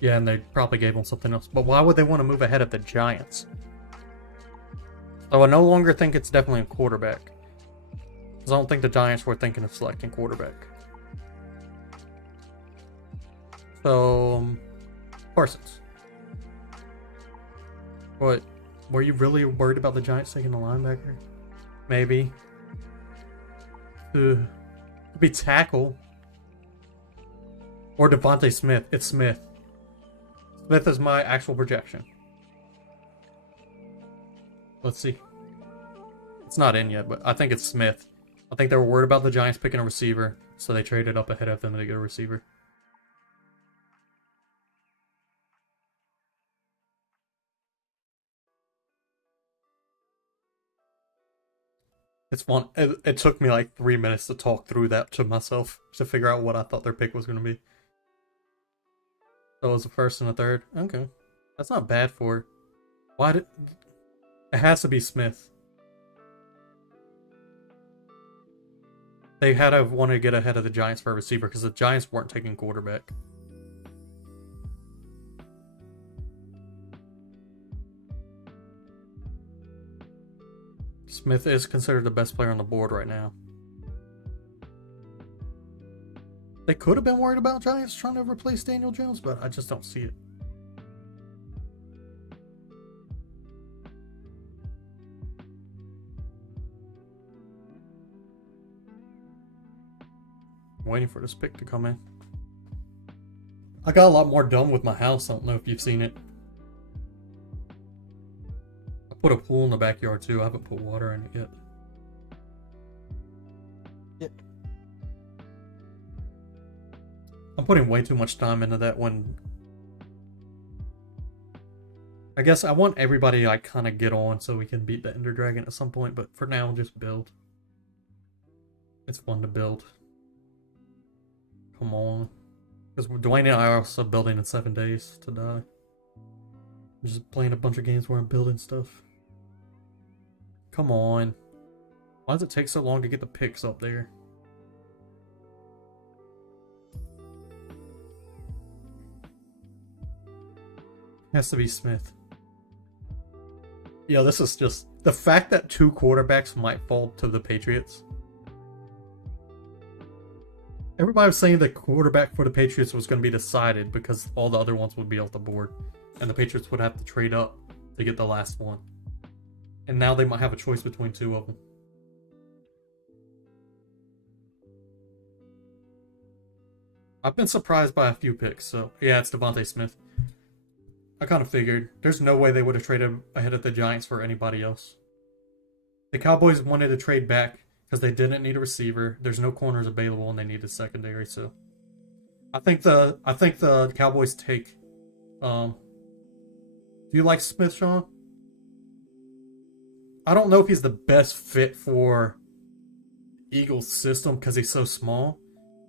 Yeah, and they probably gave them something else. But why would they want to move ahead of the Giants? So I no longer think it's definitely a quarterback. Because I don't think the Giants were thinking of selecting quarterback. So, Parsons. What? Were you really worried about the Giants taking a linebacker? Maybe. Could be tackle. Or Devontae Smith. It's Smith. Smith is my actual projection. Let's see. It's not in yet, but I think it's Smith. I think they were worried about the Giants picking a receiver, so they traded up ahead of them to get a receiver. It's fun. It took me like 3 minutes to talk through that to myself to figure out what I thought their pick was going to be. So it was a first and a third. Okay. That's not bad for... Why did... It has to be Smith. They had to want to get ahead of the Giants for a receiver because the Giants weren't taking quarterback. Smith is considered the best player on the board right now. They could have been worried about Giants trying to replace Daniel Jones, but I just don't see it. I'm waiting for this pick to come in. I got a lot more done with my house. I don't know if you've seen it. I put a pool in the backyard too. I haven't put water in it yet. Yep. I'm putting way too much time into that one. I guess I want everybody to like kind of get on so we can beat the Ender Dragon at some point, but for now, just build. It's fun to build. Come on. Because Dwayne and I are also building in 7 days to die. I'm just playing a bunch of games where I'm building stuff. Come on. Why does it take so long to get the picks up there? Has to be Smith. Yeah, this is just the fact that 2 quarterbacks might fall to the Patriots. Everybody was saying the quarterback for the Patriots was going to be decided because all the other ones would be off the board, and the Patriots would have to trade up to get the last one. And now they might have a choice between 2 of them. I've been surprised by a few picks, so yeah, it's Devontae Smith. I kind of figured. There's no way they would have traded ahead of the Giants for anybody else. The Cowboys wanted to trade back because they didn't need a receiver. There's no corners available, and they needed secondary. So, I think the Cowboys take. Do you like Smith, Sean? I don't know if he's the best fit for Eagles' system because he's so small,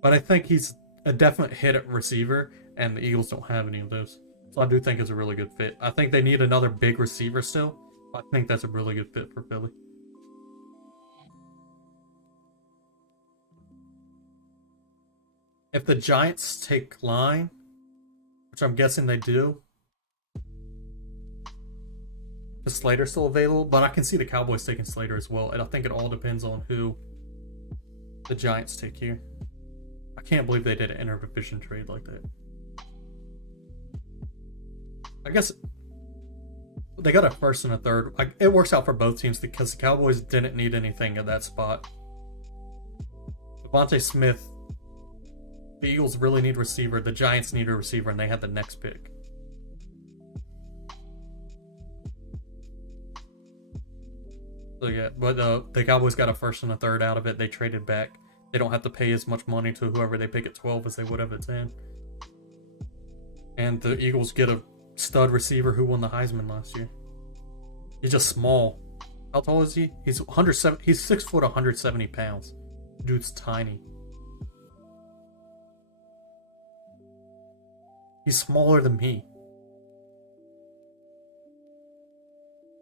but I think he's a definite hit at receiver, and the Eagles don't have any of those. So I do think it's a really good fit. I think they need another big receiver still. I think that's a really good fit for Philly. If the Giants take line, which I'm guessing they do, is Slater still available? But I can see the Cowboys taking Slater as well. And I think it all depends on who the Giants take here. I can't believe they did an interdivision trade like that. I guess they got a first and a third. It works out for both teams because the Cowboys didn't need anything at that spot. Devontae Smith, the Eagles really need receiver. The Giants need a receiver, and they had the next pick. So yeah, but the Cowboys got a first and a third out of it. They traded back. They don't have to pay as much money to whoever they pick at 12 as they would have at 10. And the Eagles get a stud receiver who won the Heisman last year. He's just small. How tall is he? He's 107. He's 6 foot, 170 pounds. Dude's tiny. He's smaller than me.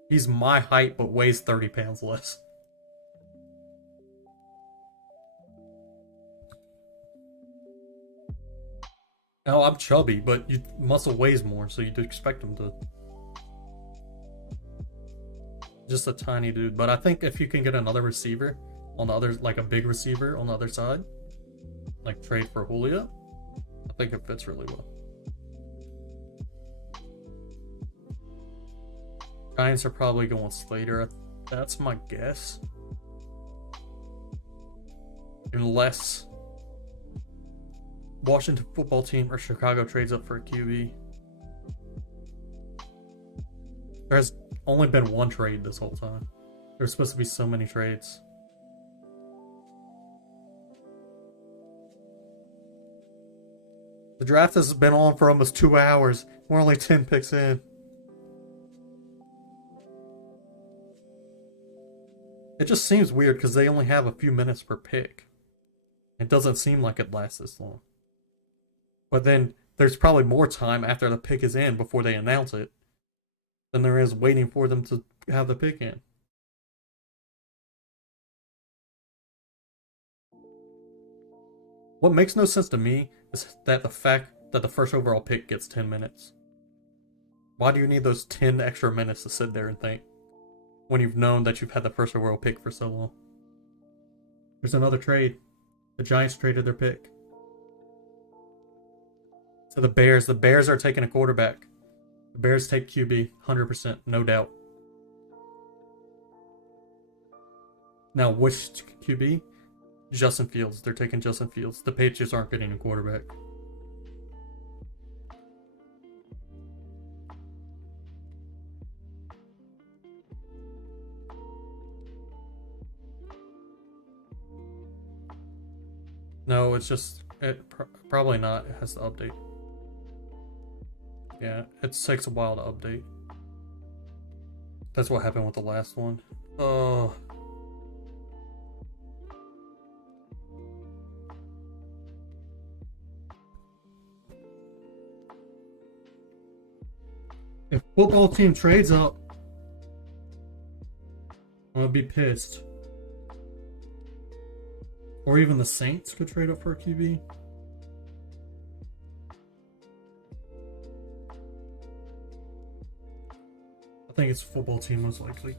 He's my height, but weighs 30 pounds less. Now, I'm chubby, but muscle weighs more, so you'd expect him to. Just a tiny dude. But I think if you can get another receiver on the other, like a big receiver on the other side, like trade for Julio, I think it fits really well. Giants are probably going Slater. That's my guess. Unless Washington football team or Chicago trades up for a QB. There has only been one trade this whole time. There's supposed to be so many trades. The draft has been on for almost 2 hours. We're only 10 picks in. It just seems weird because they only have a few minutes per pick. It doesn't seem like it lasts this long. But then there's probably more time after the pick is in before they announce it than there is waiting for them to have the pick in. What makes no sense to me is that the fact that the first overall pick gets 10 minutes. Why do you need those 10 extra minutes to sit there and think when you've known that you've had the first overall pick for so long? There's another trade. The Giants traded their pick to the Bears. The Bears are taking a quarterback. The Bears take QB, 100%, no doubt. Now, which QB? Justin Fields. They're taking Justin Fields. The Patriots aren't getting a quarterback. No, it's just probably not. It has to update. Yeah, it takes a while to update. That's what happened with the last one. Oh. If football team trades up, I'm gonna be pissed. Or even the Saints could trade up for a QB. I think it's a football team most likely.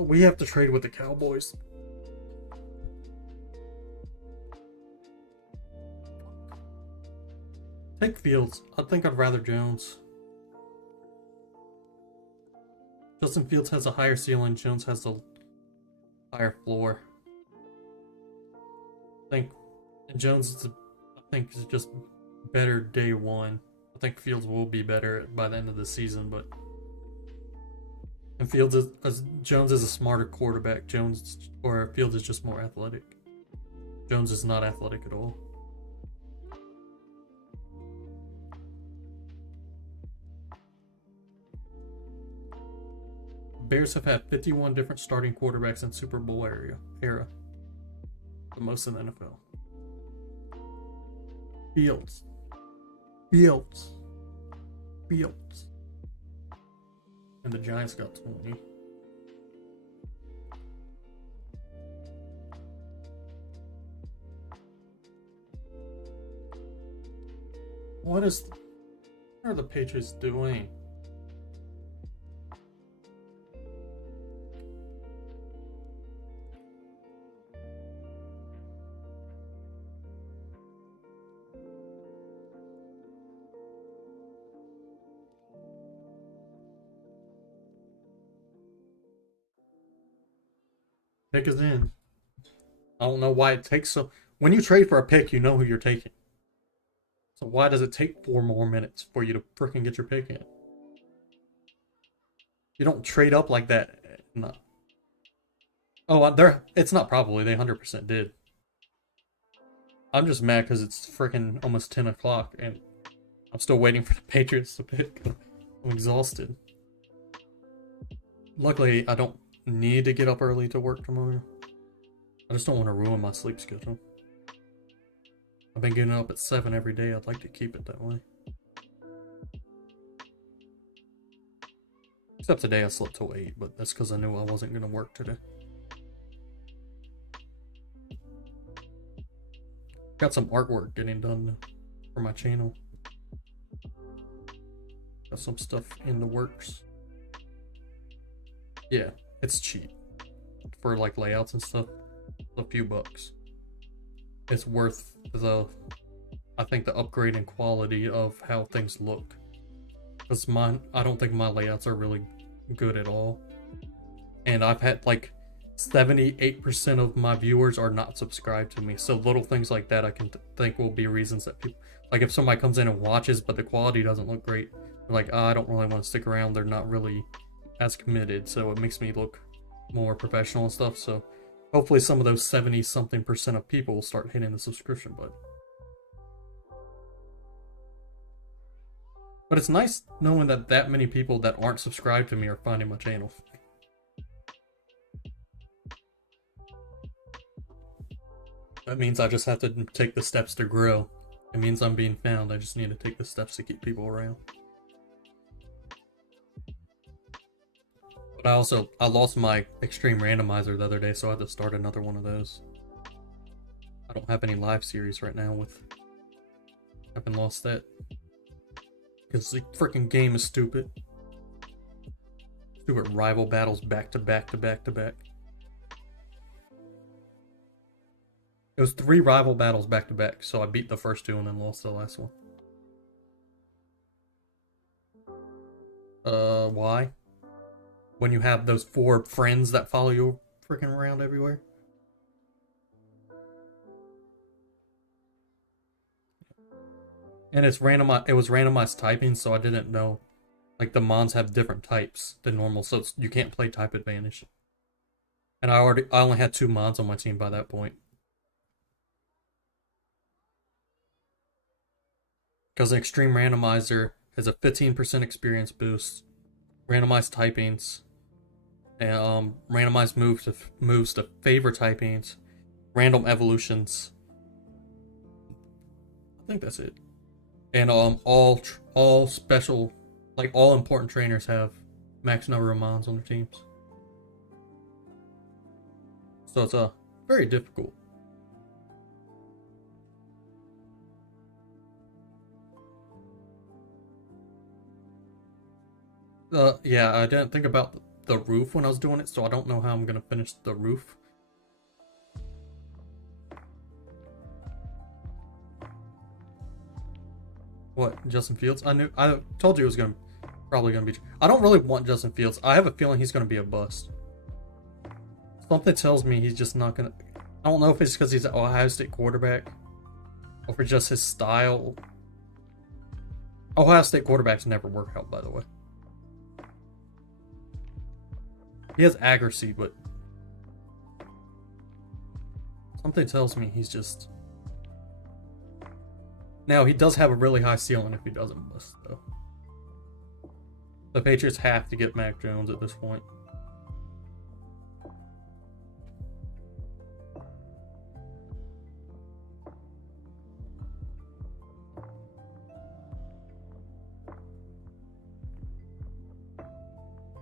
We have to trade with the Cowboys. Take Fields. I think I'd rather Jones. Justin Fields has a higher ceiling. Jones has a higher floor. I think Jones is, is just better day one. I think Fields will be better by the end of the season, but Jones is a smarter quarterback. Fields is just more athletic. Jones is not athletic at all. Bears have had 51 different starting quarterbacks in Super Bowl era. The most in the NFL. Fields. And the Giants got 20. What are the Patriots doing? Pick is in. I don't know why it takes so. When you trade for a pick, you know who you're taking. So why does it take 4 more minutes for you to freaking get your pick in? You don't trade up like that. No. Oh, it's not probably. They 100% did. I'm just mad because it's freaking almost 10 o'clock and I'm still waiting for the Patriots to pick. I'm exhausted. Luckily, I don't need to get up early to work tomorrow. I just don't want to ruin my sleep schedule. I've been getting up at 7 every day. I'd like to keep it that way. Except today I slept till 8, but that's because I knew I wasn't going to work today. Got some artwork getting done for my channel. Got some stuff in the works. Yeah, it's cheap. For like layouts and stuff, a few bucks. It's worth I think the upgrade in quality of how things look. Because I don't think my layouts are really good at all. And I've had like 78% of my viewers are not subscribed to me. So little things like that I can think will be reasons that people, like if somebody comes in and watches but the quality doesn't look great, they're like, I don't really want to stick around. They're not really as committed. So it makes me look more professional and stuff. So hopefully some of those 70-something% of people will start hitting the subscription button. But it's nice knowing that many people that aren't subscribed to me are finding my channel. That means I just have to take the steps to grow. It means I'm being found. I just need to take the steps to keep people around. But I lost my extreme randomizer the other day, so I had to start another one of those. I don't have any live series right now with having lost that. Because the freaking game is stupid. Stupid rival battles back to back to back to back. It was 3 rival battles back to back, so I beat the first 2 and then lost the last one. Why? When you have those 4 friends that follow you freaking around everywhere. And it was randomized typing, so I didn't know. Like the mons have different types than normal, so you can't play type advantage. And I only had 2 mons on my team by that point. Because an extreme randomizer has a 15% experience boost, randomized typings, and randomized moves to favor typings, random evolutions. I think that's it. And all special, like all important trainers have max number of mons on their teams. So it's very difficult. Yeah, I didn't think about the roof when I was doing it, so I don't know how I'm gonna finish the roof. What, Justin Fields? I told you it was probably gonna be. I don't really want Justin Fields. I have a feeling he's gonna be a bust. Something tells me he's just not gonna. I don't know if it's because he's an Ohio State quarterback, or for just his style. Ohio State quarterbacks never work out, by the way. He has accuracy, but something tells me he's just. Now, he does have a really high ceiling if he doesn't bust, though. The Patriots have to get Mac Jones at this point.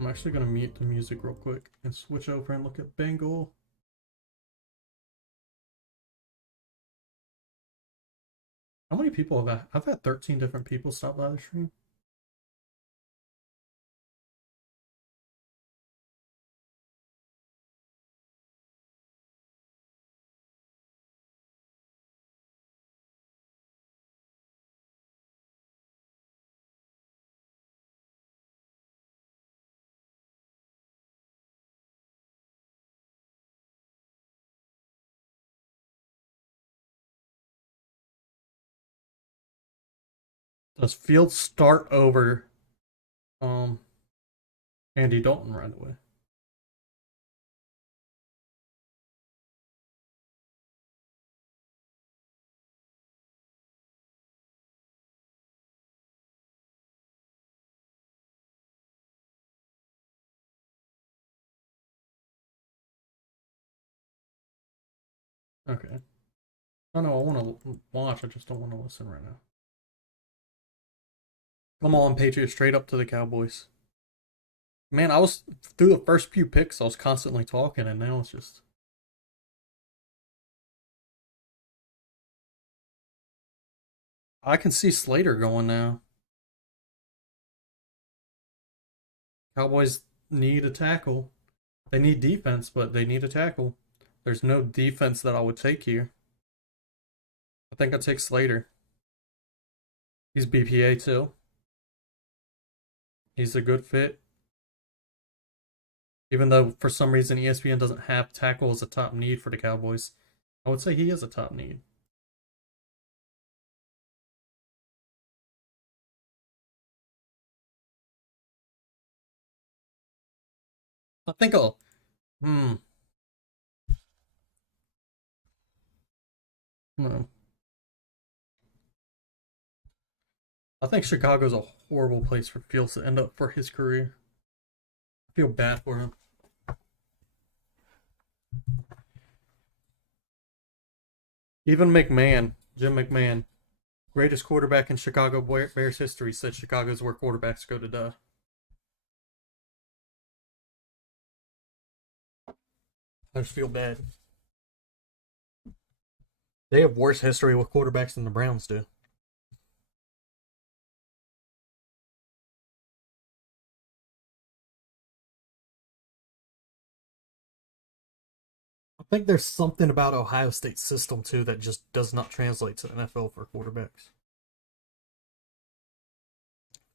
I'm actually going to mute the music real quick and switch over and look at Bengal. How many people have I've had 13 different people stop by the stream. Does Fields start over Andy Dalton right away? Okay. I know I want to watch, I just don't want to listen right now. Come on, Patriots, straight up to the Cowboys. Man, I was through the first few picks, I was constantly talking, and now it's just. I can see Slater going now. Cowboys need a tackle. They need defense, but they need a tackle. There's no defense that I would take here. I think I'd take Slater. He's BPA too. He's a good fit. Even though for some reason ESPN doesn't have tackle as a top need for the Cowboys, I would say he is a top need. I think I'll. No. I think Chicago's a horrible place for Fields to end up for his career. I feel bad for him. Even McMahon, Jim McMahon, greatest quarterback in Chicago Bears history, said Chicago's where quarterbacks go to die. I just feel bad. They have worse history with quarterbacks than the Browns do. I think there's something about Ohio State's system too that just does not translate to the NFL for quarterbacks.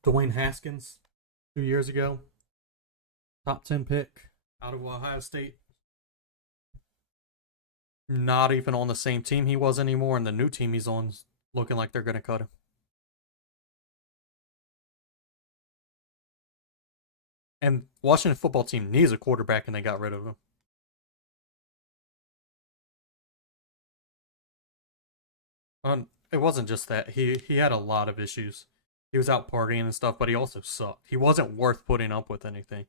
Dwayne Haskins, 2 years ago, top 10 pick out of Ohio State. Not even on the same team he was anymore, and the new team he's on is looking like they're going to cut him. And Washington football team needs a quarterback, and they got rid of him. It wasn't just that. He had a lot of issues. He was out partying and stuff, but he also sucked. He wasn't worth putting up with anything.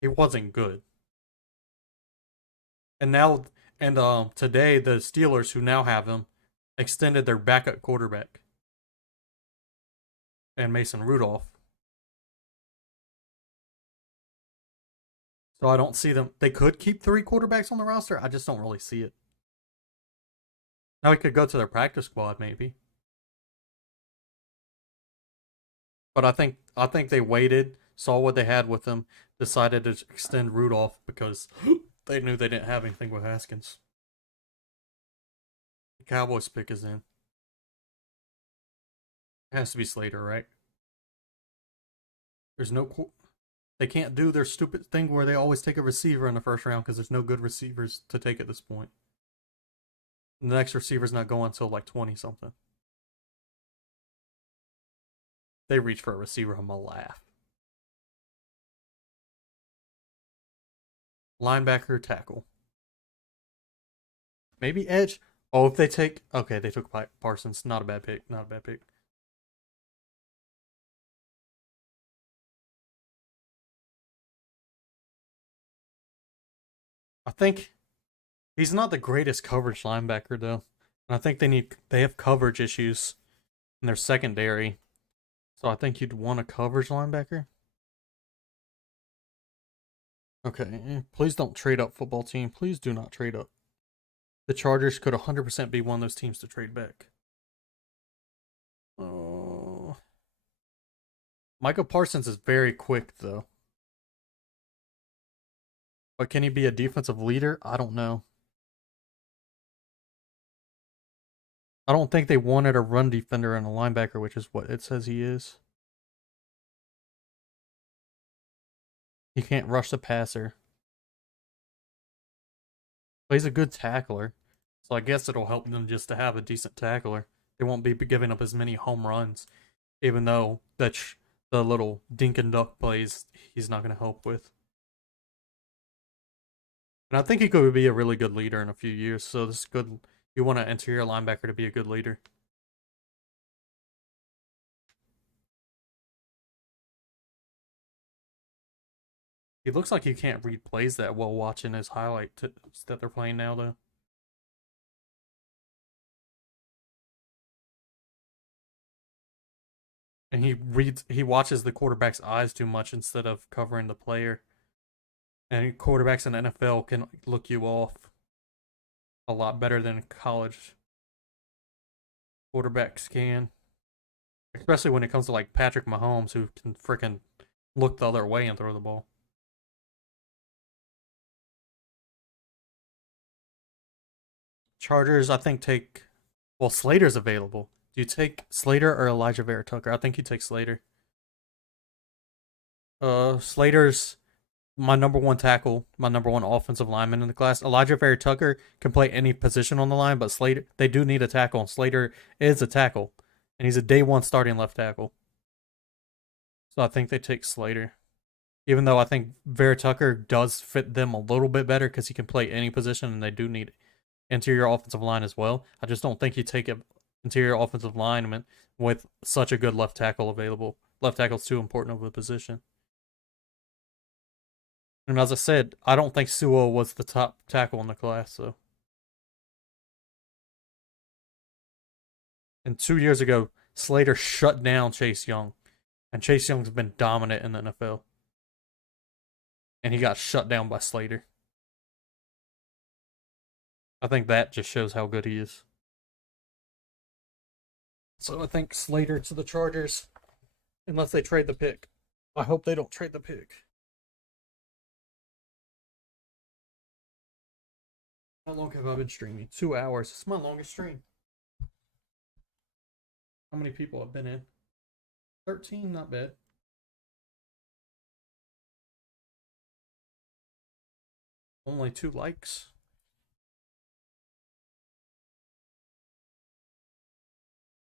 He wasn't good. And now, today, the Steelers, who now have him, extended their backup quarterback. And Mason Rudolph. So I don't see them. They could keep 3 quarterbacks on the roster. I just don't really see it. Now he could go to their practice squad, maybe. But I think they waited saw what they had with him, decided to extend Rudolph because they knew they didn't have anything with Haskins. The Cowboys pick is in. It has to be Slater, right? There's no... They can't do their stupid thing where they always take a receiver in the first round because there's no good receivers to take at this point. And the next receiver's not going until like 20-something. They reach for a receiver, I'm gonna laugh. Linebacker, tackle. Maybe edge. Oh, if they take... Okay, they took Parsons. Not a bad pick. Not a bad pick. I think he's not the greatest coverage linebacker, though. And I think they have coverage issues in their secondary. So I think you'd want a coverage linebacker. Okay, please don't trade up, football team. Please do not trade up. The Chargers could 100% be one of those teams to trade back. Oh. Micah Parsons is very quick, though. But can he be a defensive leader? I don't know. I don't think they wanted a run defender and a linebacker, which is what it says he is. He can't rush the passer. But he's a good tackler. So I guess it'll help them just to have a decent tackler. They won't be giving up as many home runs. Even though that's the little dink and duck plays he's not going to help with. And I think he could be a really good leader in a few years. So this is good. You want an interior linebacker to be a good leader. He looks like he can't read plays that well watching his highlight that they're playing now, though. And he watches the quarterback's eyes too much instead of covering the player. And quarterbacks in the NFL can look you off a lot better than college quarterbacks can. Especially when it comes to like Patrick Mahomes, who can freaking look the other way and throw the ball. Chargers, I think, take... Well, Slater's available. Do you take Slater or Elijah Vera Tucker? I think you take Slater. Slater's my number one tackle, my number one offensive lineman in the class. Elijah Vera Tucker can play any position on the line, but Slater, they do need a tackle, and Slater is a tackle. And he's a day one starting left tackle. So I think they take Slater. Even though I think Vera Tucker does fit them a little bit better because he can play any position, and they do need interior offensive line as well. I just don't think you take an interior offensive lineman with such a good left tackle available. Left tackle's too important of a position. And as I said, I don't think Sewell was the top tackle in the class, so. And 2 years ago, Slater shut down Chase Young. And Chase Young's been dominant in the NFL. And he got shut down by Slater. I think that just shows how good he is. So I think Slater to the Chargers, unless they trade the pick. I hope they don't trade the pick. How long have I been streaming? 2 hours. It's my longest stream. How many people have been in? 13, not bad. Only 2 likes.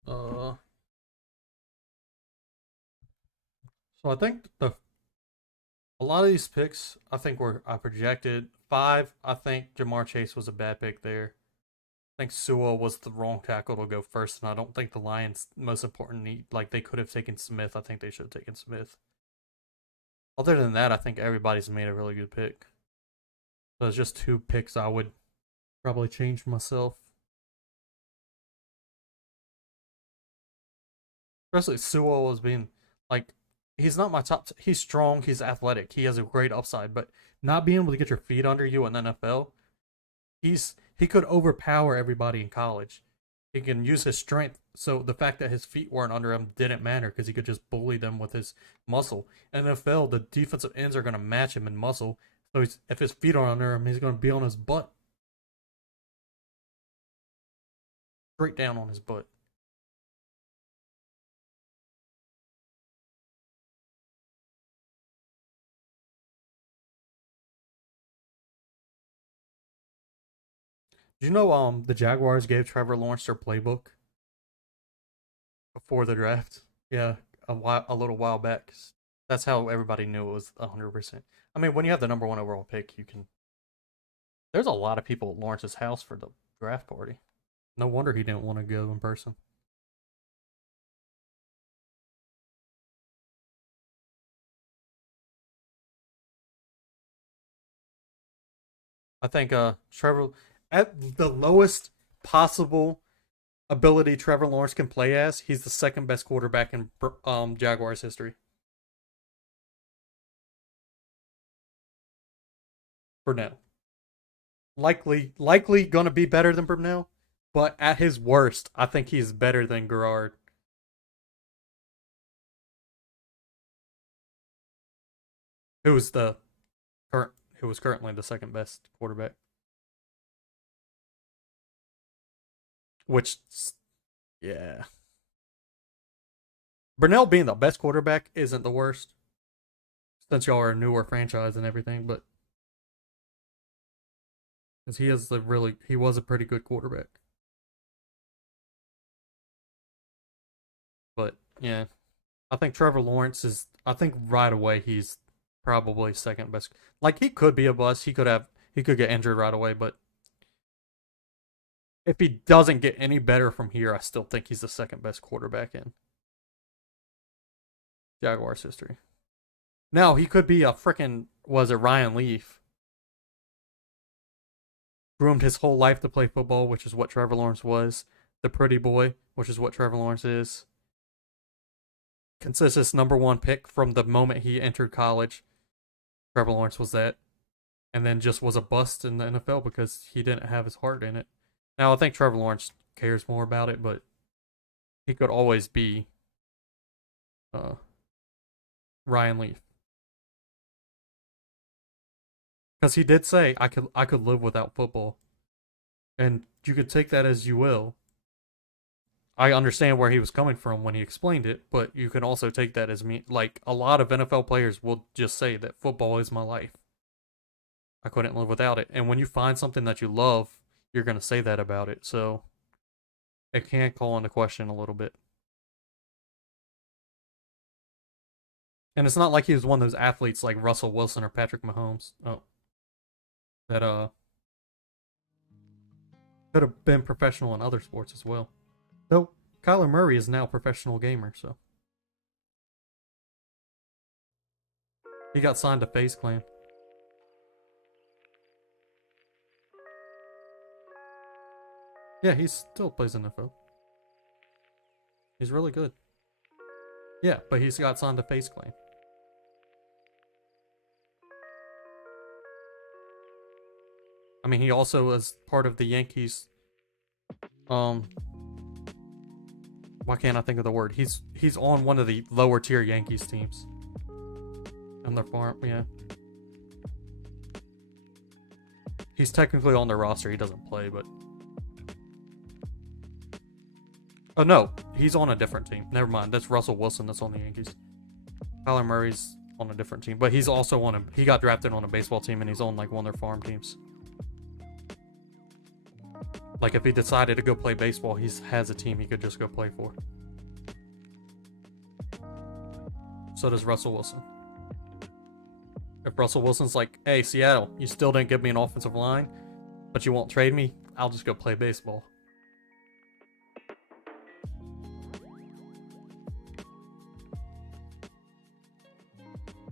So I think a lot of these picks, I think I projected 5. I think Jamar Chase was a bad pick there. I think Sewell was the wrong tackle to go first, and I don't think the Lions' most important need, like they could have taken Smith. I think they should have taken Smith. Other than that, I think everybody's made a really good pick. So it's just 2 picks I would probably change myself. Especially Sewell as being, like, he's not my top. He's strong. He's athletic. He has a great upside. But not being able to get your feet under you in the NFL, he could overpower everybody in college. He can use his strength So the fact that his feet weren't under him didn't matter because he could just bully them with his muscle. In the NFL, the defensive ends are going to match him in muscle. So if his feet are under him, he's going to be on his butt. Straight down on his butt. Do you know the Jaguars gave Trevor Lawrence their playbook before the draft? Yeah, a little while back. That's how everybody knew it was 100%. I mean, when you have the number 1 overall pick, you can. There's a lot of people at Lawrence's house for the draft party. No wonder he didn't want to go in person. I think Trevor, at the lowest possible ability Trevor Lawrence can play as, he's the second best quarterback in Jaguars history. Brunell. Likely going to be better than Brunell, but at his worst, I think he's better than Garrard. Who was currently the second best quarterback. Which, yeah. Brunell being the best quarterback isn't the worst. Since y'all are a newer franchise and everything, but because he was a pretty good quarterback. But yeah, I think Trevor Lawrence I think right away he's probably second best. Like, he could be a bust. He could get injured right away, but if he doesn't get any better from here, I still think he's the second best quarterback in Jaguars history. Now, he could be a freaking, Ryan Leaf? Groomed his whole life to play football, which is what Trevor Lawrence was. The pretty boy, which is what Trevor Lawrence is. Consensus number 1 pick from the moment he entered college. Trevor Lawrence was that. And then just was a bust in the NFL because he didn't have his heart in it. Now, I think Trevor Lawrence cares more about it, but he could always be Ryan Leaf. Because he did say, I could live without football. And you could take that as you will. I understand where he was coming from when he explained it, but you can also take that as me. Like, a lot of NFL players will just say that football is my life. I couldn't live without it. And when you find something that you love, you're going to say that about it. So it can call into question a little bit. And it's not like he was one of those athletes like Russell Wilson or Patrick Mahomes. That could have been professional in other sports as well. Though Kyler Murray is now a professional gamer, so he got signed to FaZe Clan. Yeah, he still plays NFL. He's really good. Yeah, but he's got signed to FaZe Clan. I mean, he also is part of the Yankees. Why can't I think of the word? He's on one of the lower tier Yankees teams. On their farm, yeah. He's technically on their roster. He doesn't play, but oh no, he's on a different team. Never mind. That's Russell Wilson that's on the Yankees. Kyler Murray's on a different team, but he's also he got drafted on a baseball team and he's on like one of their farm teams. Like, if he decided to go play baseball, he has a team he could just go play for. So does Russell Wilson. If Russell Wilson's like, hey, Seattle, you still didn't give me an offensive line, but you won't trade me, I'll just go play baseball.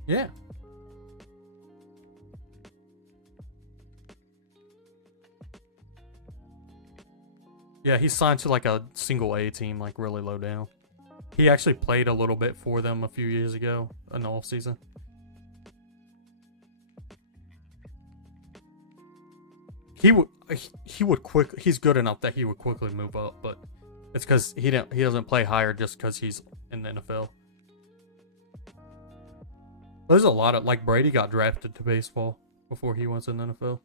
Yeah. Yeah, he's signed to like a single A team, like really low down. He actually played a little bit for them a few years ago in the off season. He's good enough that he would quickly move up, but It's because he doesn't play higher just because he's in the NFL. There's a lot of, like, Brady got drafted to baseball before he was in the NFL.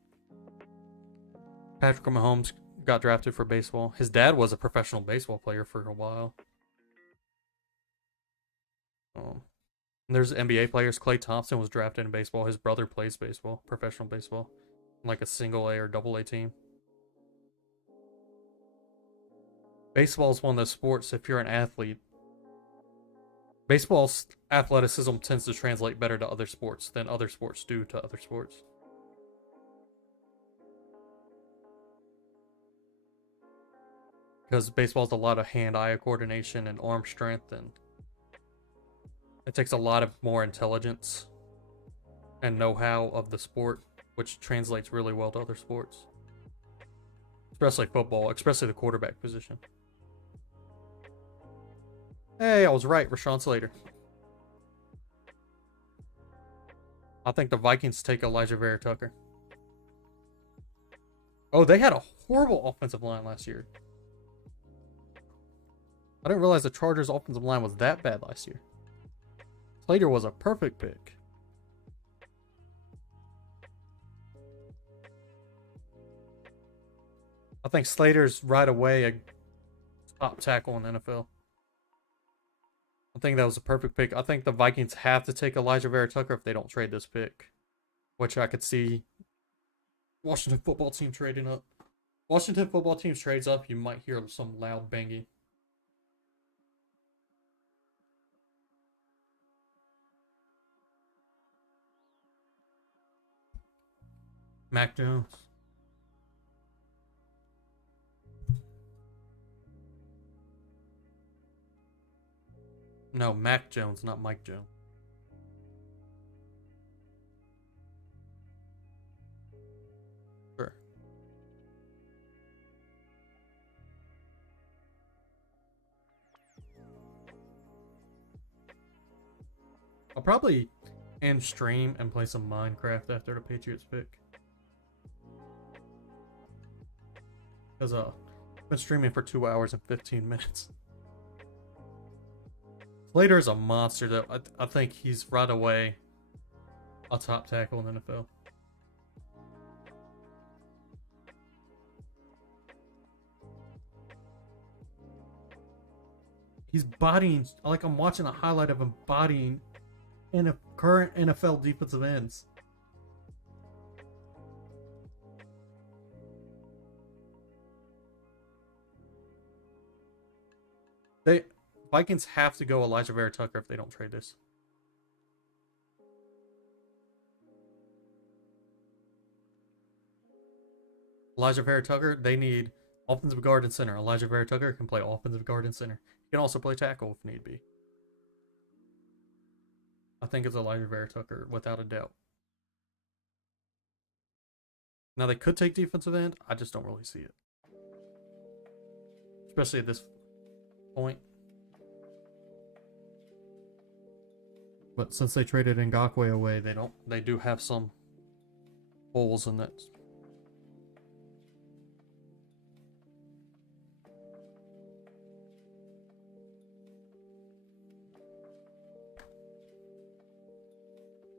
Patrick Mahomes got drafted for baseball. His dad was a professional baseball player for a while. And there's NBA players. Klay Thompson was drafted in baseball. His brother plays baseball, professional baseball, like a single A or double A team. Baseball is one of those sports, if you're an athlete, baseball's athleticism tends to translate better to other sports than other sports do to other sports. Because baseball's a lot of hand-eye coordination and arm strength, and it takes a lot of more intelligence and know-how of the sport, which translates really well to other sports. Especially football, especially the quarterback position. Hey, I was right, Rashawn Slater. I think the Vikings take Elijah Vera Tucker. Oh, they had a horrible offensive line last year. I didn't realize the Chargers' offensive line was that bad last year. Slater was a perfect pick. I think Slater's right away a top tackle in the NFL. I think that was a perfect pick. I think the Vikings have to take Elijah Vera Tucker if they don't trade this pick, which I could see Washington football team trading up. Washington football team trades up, you might hear some loud banging. Mac Jones. No, Mac Jones, not Mike Jones. Sure. I'll probably end stream and play some Minecraft after the Patriots pick. Because I've been streaming for 2 hours and 15 minutes. Slater's a monster, though. I think he's right away a top tackle in the NFL. He's bodying, like I'm watching a highlight of him bodying in a current NFL defensive ends. Vikings have to go Elijah Vera Tucker if they don't trade this. Elijah Vera Tucker, they need offensive guard and center. Elijah Vera Tucker can play offensive guard and center. He can also play tackle if need be. I think it's Elijah Vera Tucker without a doubt. Now they could take defensive end. I just don't really see it. Especially at this point. But since they traded Ngakoue away, they do have some holes in that.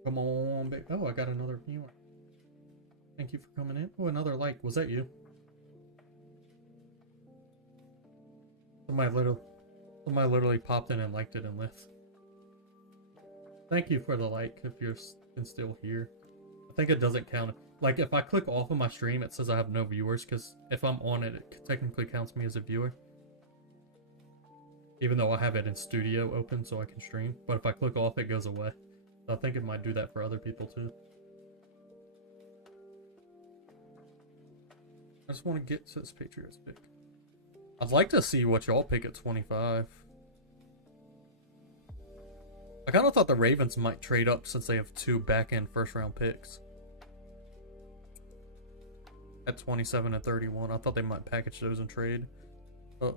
Come on, babe. Oh, I got another viewer. Thank you for coming in. Oh, another like. Was that you? Somebody literally popped in and liked it and left. Thank you for the like if you're still here. I think it doesn't count. Like, if I click off of my stream, it says I have no viewers, because if I'm on it, it technically counts me as a viewer. Even though I have it in studio open so I can stream. But if I click off, it goes away. So I think it might do that for other people too. I just want to get to this Patriots pick. I'd like to see what y'all pick at 25. I kind of thought the Ravens might trade up since they have 2 back-end first-round picks. At 27 and 31. I thought they might package those and trade. Oh.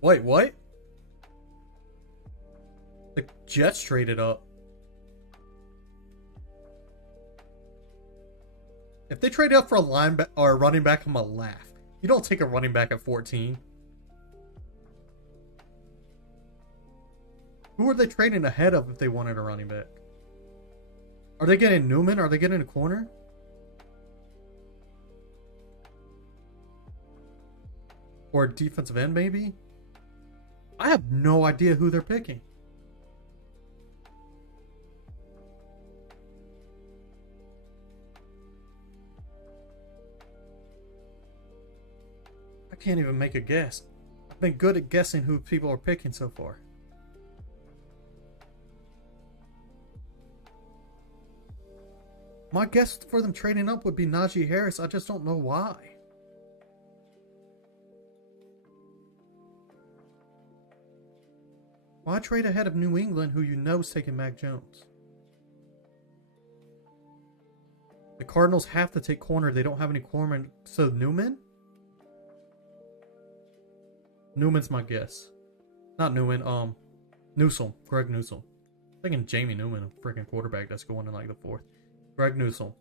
Wait, what? The Jets traded up. If they trade up for a linebacker or a running back, I'm gonna laugh. You don't take a running back at 14. Who are they trading ahead of if they wanted a running back? Are they getting Newman? Are they getting a corner? Or a defensive end, maybe? I have no idea who they're picking. I can't even make a guess. I've been good at guessing who people are picking so far. My guess for them trading up would be Najee Harris. I just don't know why. Why trade ahead of New England, who you know is taking Mac Jones? The Cardinals have to take corner. They don't have any cornermen. So Newman? Newman's my guess. Not Newman, Newsome. Greg Newsome. I'm thinking Jamie Newman, a freaking quarterback that's going in like the 4th. Greg Newsome.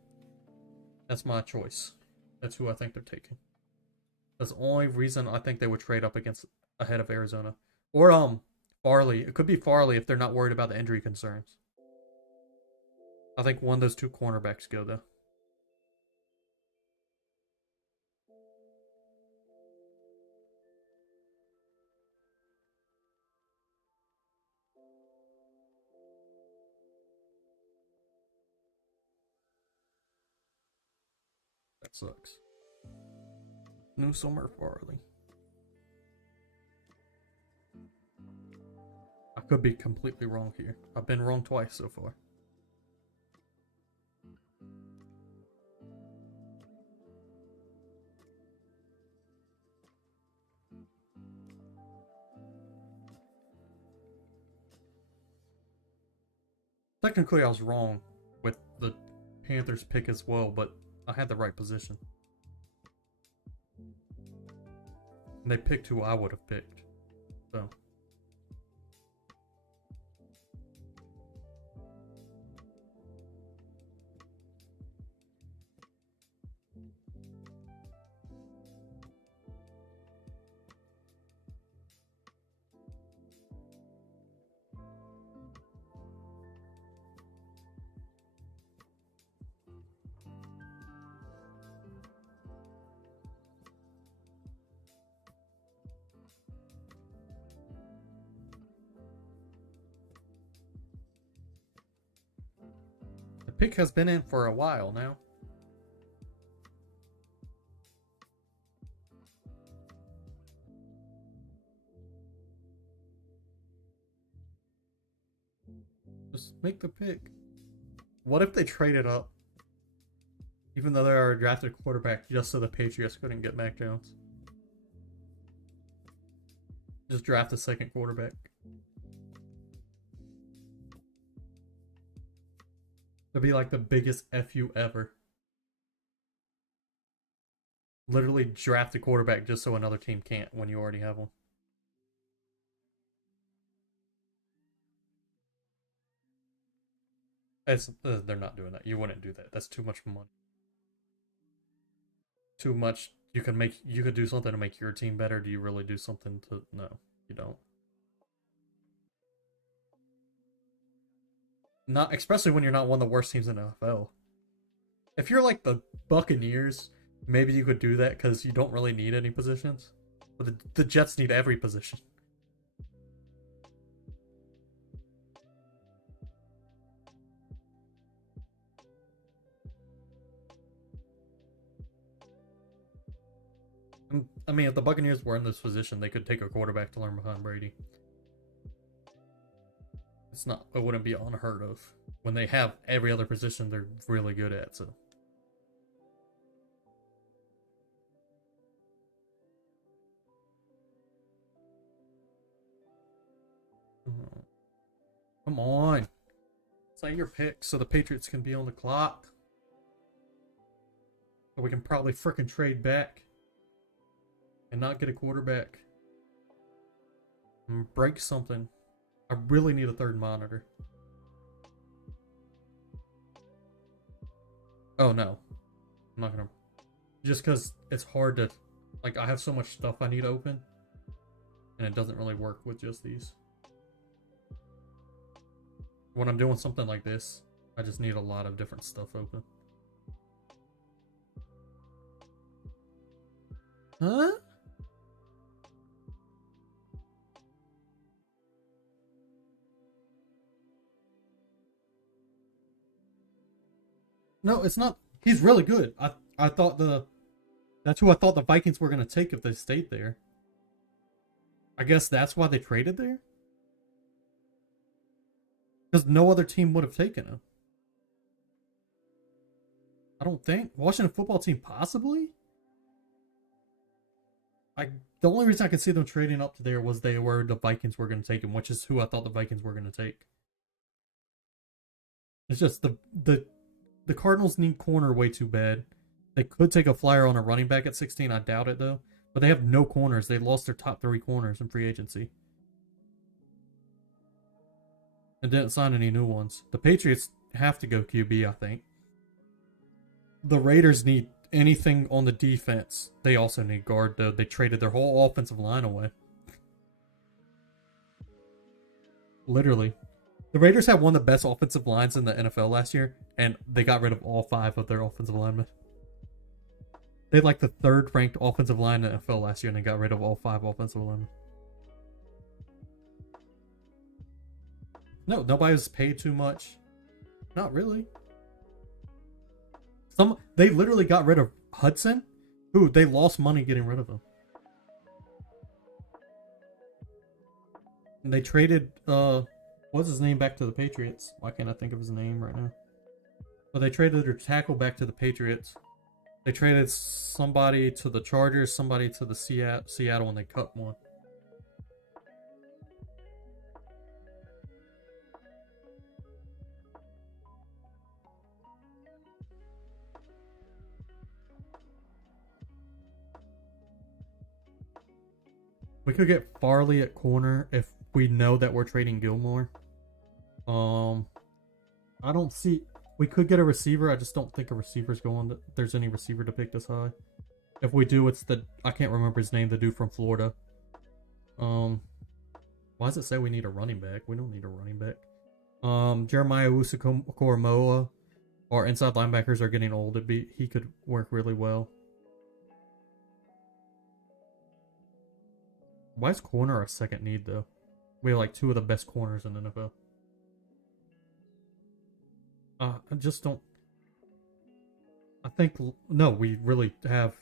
That's my choice. That's who I think they're taking. That's the only reason I think they would trade up against ahead of Arizona. Or Farley. It could be Farley if they're not worried about the injury concerns. I think one of those two cornerbacks go though. That sucks. Newsome or Farley. I could be completely wrong here. I've been wrong twice so far. Technically, I was wrong with the Panthers pick as well, but I had the right position. And they picked who I would have picked. So. Pick has been in for a while now. Just make the pick. What if they traded up? Even though they are a drafted quarterback, just so the Patriots couldn't get Mac Jones. Just draft a second quarterback. That'd be like the biggest FU ever. Literally draft a quarterback just so another team can't when you already have one. They're not doing that. You wouldn't do that. That's too much money. Too much. You could do something to make your team better. Do you really do something to... No, you don't. Not especially when you're not one of the worst teams in the NFL. If you're like the Buccaneers, maybe you could do that because you don't really need any positions. But the Jets need every position. I mean, if the Buccaneers were in this position, they could take a quarterback to learn behind Brady. It wouldn't be unheard of. When they have every other position they're really good at, so. Come on. Say your pick so the Patriots can be on the clock. So we can probably frickin' trade back. And not get a quarterback. And break something. I really need a third monitor. Oh no. I'm not gonna... Just because it's hard to Like, I have so much stuff I need to open, and it doesn't really work with just these. When I'm doing something like this, I just need a lot of different stuff open. Huh? No, it's not. He's really good. I thought that's who I thought the Vikings were gonna take if they stayed there. I guess that's why they traded there? Because no other team would have taken him. I don't think. Washington football team possibly? The only reason I could see them trading up to there was they were the Vikings were going to take him, which is who I thought the Vikings were going to take. It's just the Cardinals need corner way too bad. They could take a flyer on a running back at 16. I doubt it though. But they have no corners. They lost their top 3 corners in free agency. And didn't sign any new ones. The Patriots have to go QB, I think. The Raiders need anything on the defense. They also need guard, though. They traded their whole offensive line away. Literally. The Raiders had one of the best offensive lines in the NFL last year, and they got rid of all 5 of their offensive linemen. They had like the 3rd ranked offensive line in the NFL last year, and they got rid of all 5 offensive linemen. No, nobody was paid too much. Not really. They literally got rid of Hudson, who they lost money getting rid of him. And they traded what's his name back to the Patriots? Why can't I think of his name right now? But they traded their tackle back to the Patriots. They traded somebody to the Chargers, somebody to the Seattle, and they cut one. We could get Farley at corner if we know that we're trading Gilmore. I don't see. We could get a receiver. I just don't think a receiver's going. There's any receiver to pick this high. If we do, it's I can't remember his name. The dude from Florida. Why does it say we need a running back? We don't need a running back. Jeremiah Owusu-Koramoah. Our inside linebackers are getting old. He could work really well. Why is corner our second need, though? We have like 2 of the best corners in the NFL. I just don't... I think... No, we really have...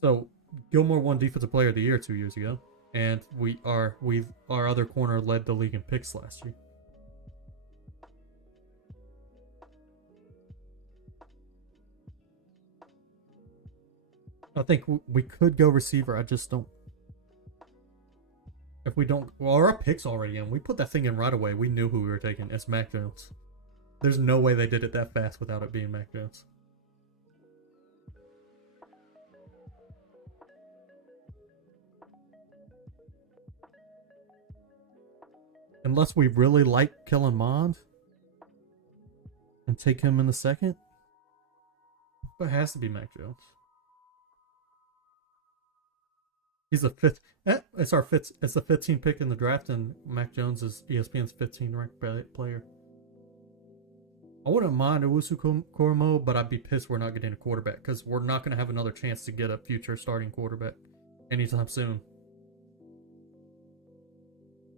So, Gilmore won Defensive Player of the Year 2 years ago. And our other corner led the league in picks last year. I think we could go receiver. I just don't... If we don't... Well, our pick's already in. We put that thing in right away. We knew who we were taking. It's Mac Jones. There's no way they did it that fast without it being Mac Jones. Unless we really like Kellen Mond and take him in the second. But it has to be Mac Jones. He's a 5th. It's our 5th. It's the 15th pick in the draft, and Mac Jones is ESPN's 15th ranked player. I wouldn't mind Owusu-Koramoah, but I'd be pissed we're not getting a quarterback because we're not going to have another chance to get a future starting quarterback anytime soon.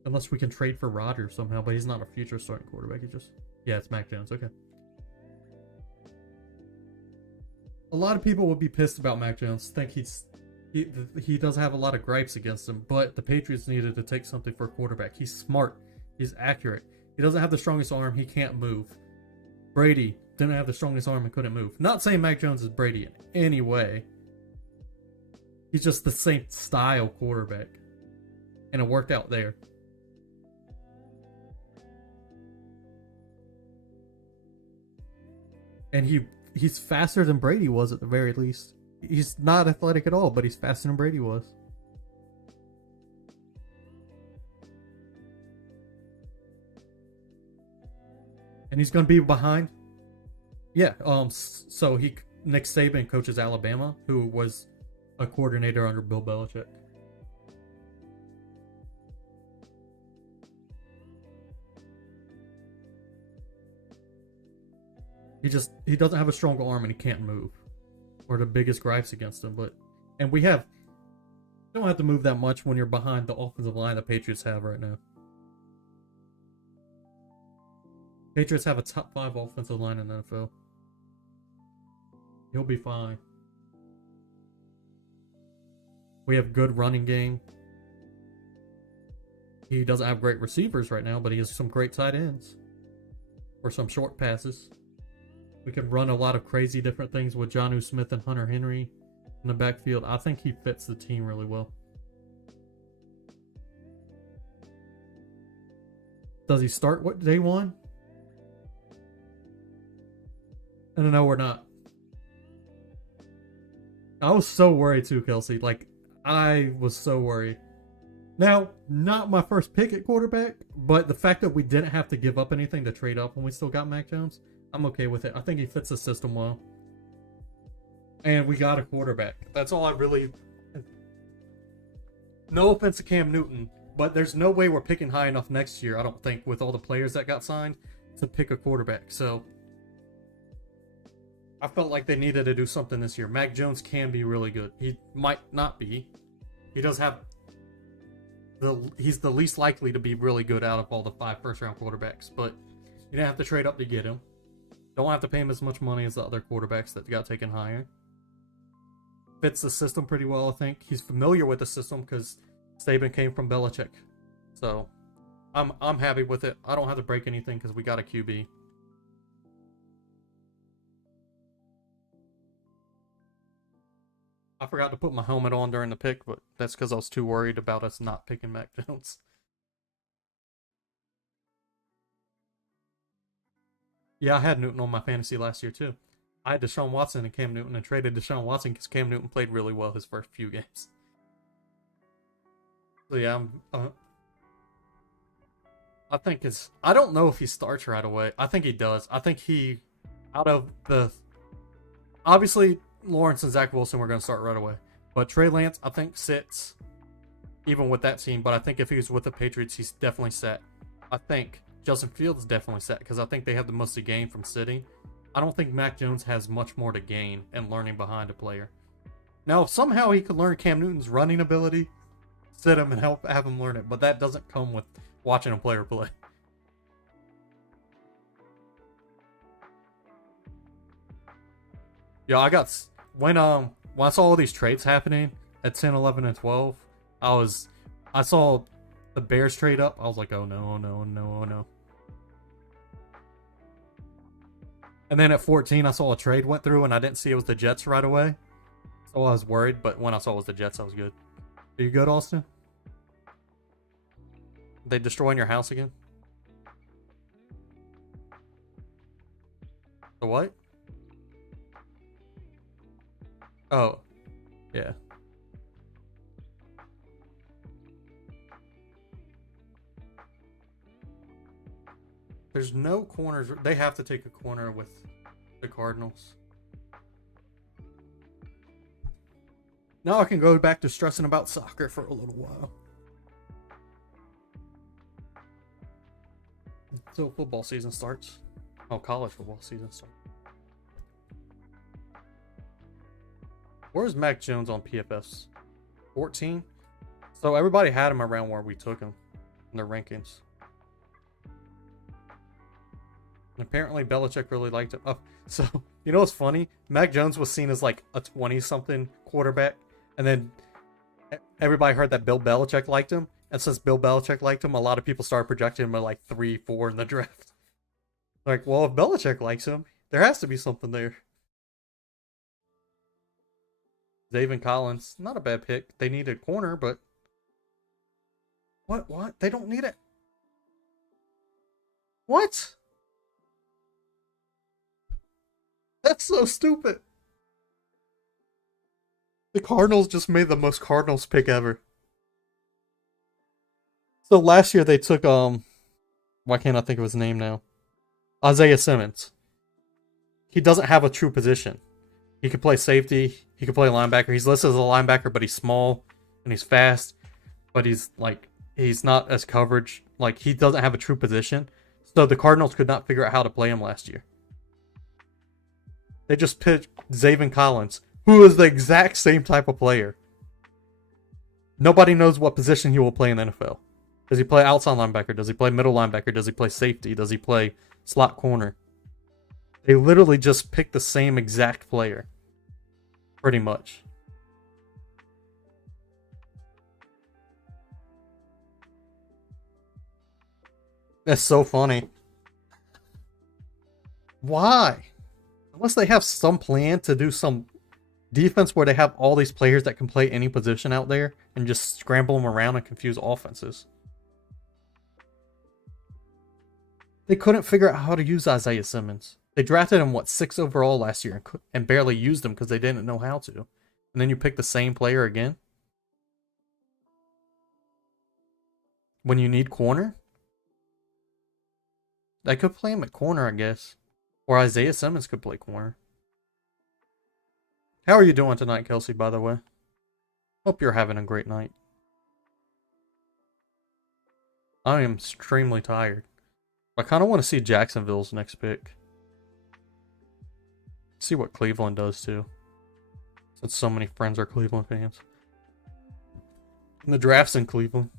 Unless we can trade for Rodgers somehow, but he's not a future starting quarterback. Yeah, it's Mac Jones. Okay. A lot of people would be pissed about Mac Jones. Think he does have a lot of gripes against him, but the Patriots needed to take something for a quarterback. He's smart. He's accurate. He doesn't have the strongest arm. He can't move. Brady didn't have the strongest arm and couldn't move. Not saying Mac Jones is Brady in any way. He's just the same style quarterback. And it worked out there. And he's faster than Brady was at the very least. He's not athletic at all, but he's faster than Brady was. And he's going to be behind. Yeah, so Nick Saban coaches Alabama, who was a coordinator under Bill Belichick. He doesn't have a strong arm and he can't move. Or the biggest gripes against him, and we don't have to move that much when you're behind the offensive line the Patriots have right now. Patriots have a top 5 offensive line in the NFL. He'll be fine. We have good running game. He doesn't have great receivers right now, but he has some great tight ends. Or some short passes. We can run a lot of crazy different things with Jonnu Smith and Hunter Henry in the backfield. I think he fits the team really well. Does he start day one? I don't know, we're not. I was so worried too, Kelsey. Like, I was so worried. Now, not my first pick at quarterback, but the fact that we didn't have to give up anything to trade up when we still got Mac Jones, I'm okay with it. I think he fits the system well. And we got a quarterback. That's all I really... No offense to Cam Newton, but there's no way we're picking high enough next year, I don't think, with all the players that got signed, to pick a quarterback. So, I felt like they needed to do something this year. Mac Jones can be really good. He might not be. He does have... He's the least likely to be really good out of all the 5 first-round quarterbacks, but you didn't have to trade up to get him. Don't have to pay him as much money as the other quarterbacks that got taken higher. Fits the system pretty well, I think. He's familiar with the system because Saban came from Belichick. So, I'm happy with it. I don't have to break anything because we got a QB. I forgot to put my helmet on during the pick, but that's because I was too worried about us not picking Mac Jones. Yeah, I had Newton on my fantasy last year, too. I had Deshaun Watson and Cam Newton and traded Deshaun Watson because Cam Newton played really well his first few games. So, yeah, I think I don't know if he starts right away. I think he does. I think obviously, Lawrence and Zach Wilson were going to start right away. But Trey Lance, I think, sits even with that team. But I think if he was with the Patriots, he's definitely set. I think Justin Fields is definitely set because I think they have the most to gain from sitting. I don't think Mac Jones has much more to gain in learning behind a player. Now, if somehow he could learn Cam Newton's running ability, sit him and have him learn it. But that doesn't come with watching a player play. Yeah, when I saw all these trades happening at 10, 11, and 12, I saw the Bears trade up. I was like, oh no, oh no, oh no, oh no. And then at 14, I saw a trade went through and I didn't see it was the Jets right away. So I was worried, but when I saw it was the Jets, I was good. Are you good, Austin? They destroying your house again? The what? Oh, yeah. There's no corners. They have to take a corner with the Cardinals. Now I can go back to stressing about soccer for a little while. Until football season starts. Oh, college football season starts. Where's Mac Jones on PFS? 14? So everybody had him around where we took him in the rankings. And apparently Belichick really liked him. Oh, so, you know what's funny? Mac Jones was seen as like a 20-something quarterback. And then everybody heard that Bill Belichick liked him. And since Bill Belichick liked him, a lot of people started projecting him at like 3, 4 in the draft. Like, well, if Belichick likes him, there has to be something there. David Collins, not a bad pick. They need a corner, but... What? They don't need it. What? That's so stupid. The Cardinals just made the most Cardinals pick ever. So last year they took, why can't I think of his name now? Isaiah Simmons. He doesn't have a true position. He could play safety. He could play linebacker. He's listed as a linebacker, but he's small and he's fast. But he's not as coverage. Like, he doesn't have a true position. So the Cardinals could not figure out how to play him last year. They just picked Zaven Collins, who is the exact same type of player. Nobody knows what position he will play in the NFL. Does he play outside linebacker? Does he play middle linebacker? Does he play safety? Does he play slot corner? They literally just picked the same exact player. Pretty much. That's so funny. Why? Unless they have some plan to do some defense where they have all these players that can play any position out there and just scramble them around and confuse offenses. They couldn't figure out how to use Isaiah Simmons. They drafted him, 6th overall last year and barely used him because they didn't know how to. And then you pick the same player again? When you need corner? They could play him at corner, I guess. Or Isaiah Simmons could play corner. How are you doing tonight, Kelsey, by the way? Hope you're having a great night. I am extremely tired. I kind of want to see Jacksonville's next pick. See what Cleveland does, too. Since so many friends are Cleveland fans. And the draft's in Cleveland.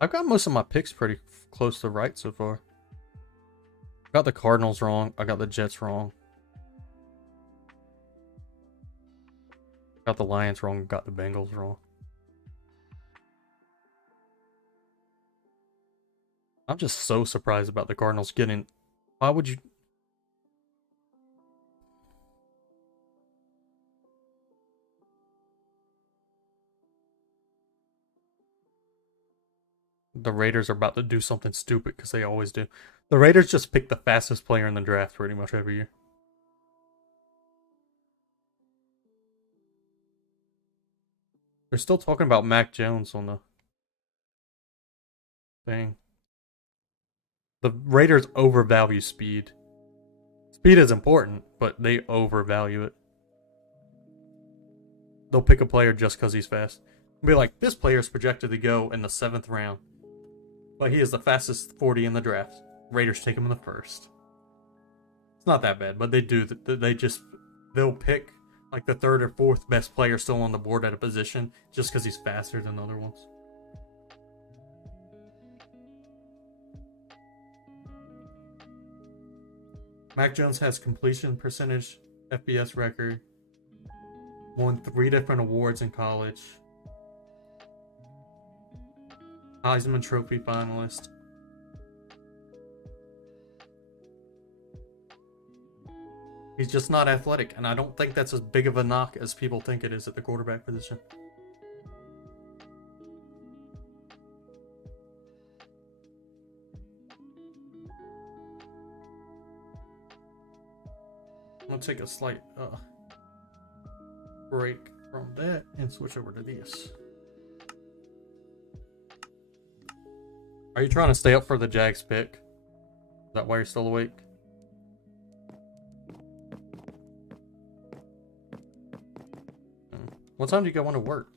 I've got most of my picks pretty close to right so far. I got the Cardinals wrong. I got the Jets wrong. Got the Lions wrong. Got the Bengals wrong. I'm just so surprised about the Cardinals getting... Why would you... The Raiders are about to do something stupid because they always do. The Raiders just pick the fastest player in the draft pretty much every year. They're still talking about Mac Jones on the thing. The Raiders overvalue speed. Speed is important, but they overvalue it. They'll pick a player just because he's fast. Be like, this player is projected to go in the 7th round. But he is the fastest 40 in the draft. Raiders take him in the 1st. It's not that bad, but they do. They'll pick like the 3rd or 4th best player still on the board at a position just because he's faster than other ones. Mac Jones has completion percentage, FBS record, won 3 different awards in college. Heisman Trophy finalist. He's just not athletic, and I don't think that's as big of a knock as people think it is at the quarterback position. I'm gonna take a slight break from that and switch over to this. Are you trying to stay up for the Jags pick? Is that why you're still awake? What time do you go into work?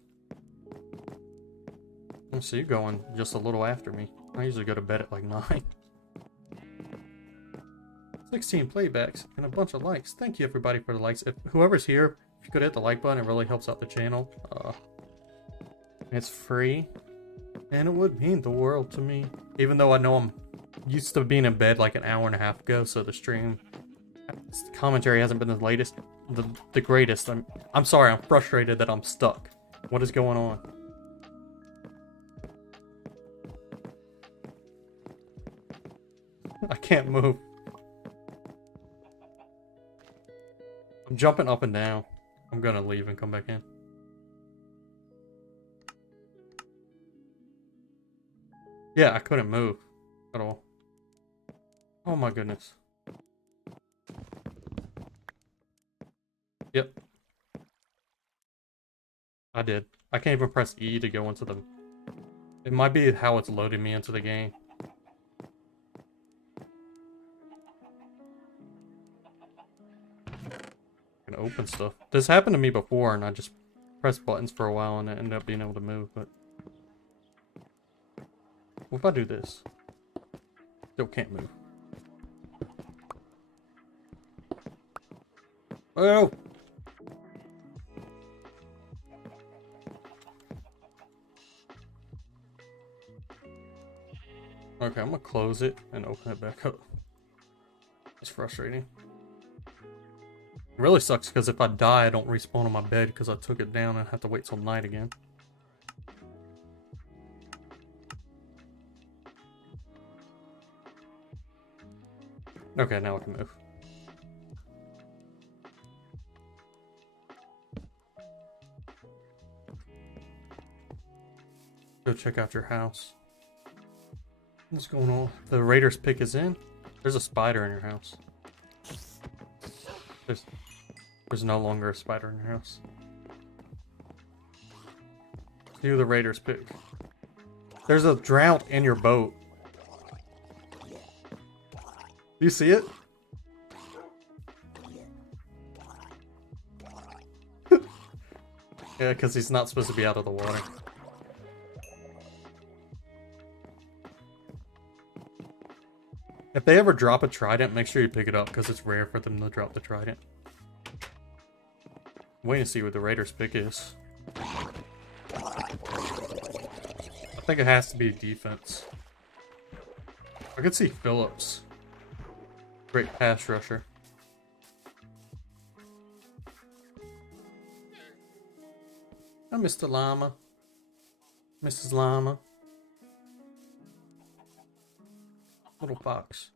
I see you going just a little after me. I usually go to bed at like 9. 16 playbacks and a bunch of likes. Thank you everybody for the likes. If whoever's here, if you could hit the like button, it really helps out the channel. It's free. And it would mean the world to me. Even though I know I'm used to being in bed like an hour and a half ago, so the stream commentary hasn't been the greatest. I'm sorry, I'm frustrated that I'm stuck. What is going on? I can't move. I'm jumping up and down. I'm gonna leave and come back in. Yeah, I couldn't move at all. Oh my goodness. Yep. I did. I can't even press E to go into the... It might be how it's loading me into the game. open stuff. This happened to me before, and I just pressed buttons for a while, and it ended up being able to move, but... What if I do this? Still can't move. Oh! Okay, I'm gonna close it and open it back up. It's frustrating. It really sucks because if I die, I don't respawn on my bed because I took it down and have to wait till night again. Okay, now I can move. Go check out your house. What's going on? The Raiders pick is in. There's a spider in your house. There's no longer a spider in your house. Do the Raiders pick. There's a drought in your boat. Do you see it? Yeah, because he's not supposed to be out of the water. If they ever drop a trident, make sure you pick it up because it's rare for them to drop the trident. Waiting to see what the Raiders pick is. I think it has to be defense. I could see Phillips. Great pass rusher. Hi, Mr. Llama. Mrs. Llama. Little fox.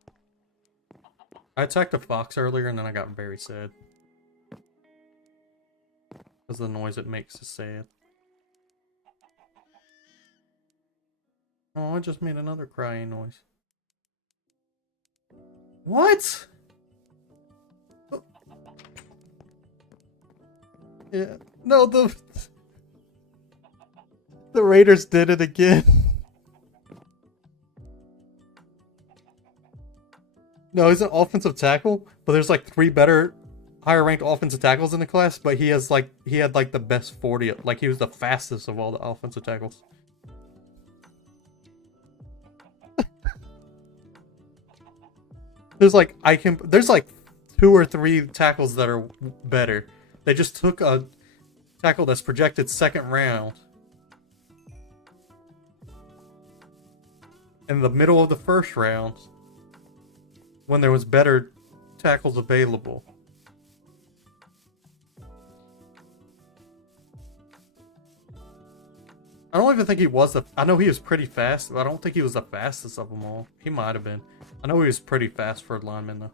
I attacked a fox earlier and then I got very sad. Because the noise it makes is sad. Oh, I just made another crying noise. What? Oh. Yeah. No, the Raiders did it again. No, he's an offensive tackle, but there's like 3 better, higher ranked offensive tackles in the class, but he had like the best 40, like he was the fastest of all the offensive tackles. There's like 2 or 3 tackles that are better. They just took a tackle that's projected 2nd round in the middle of the 1st round when there was better tackles available. I don't even think he was I know he was pretty fast, but I don't think he was the fastest of them all. He might have been. I know he was pretty fast for a lineman though.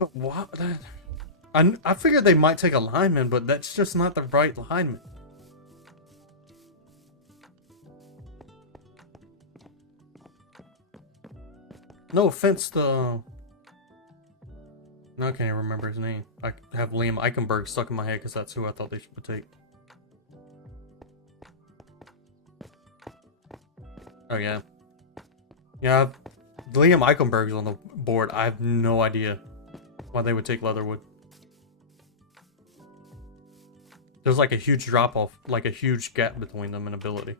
But what? I figured they might take a lineman, but that's just not the right lineman. No offense to... No, I can't even remember his name. I have Liam Eichenberg stuck in my head because that's who I thought they should take. Oh, yeah. Yeah, Liam Eichenberg's on the board. I have no idea why they would take Leatherwood. There's like a huge drop-off, like a huge gap between them in ability.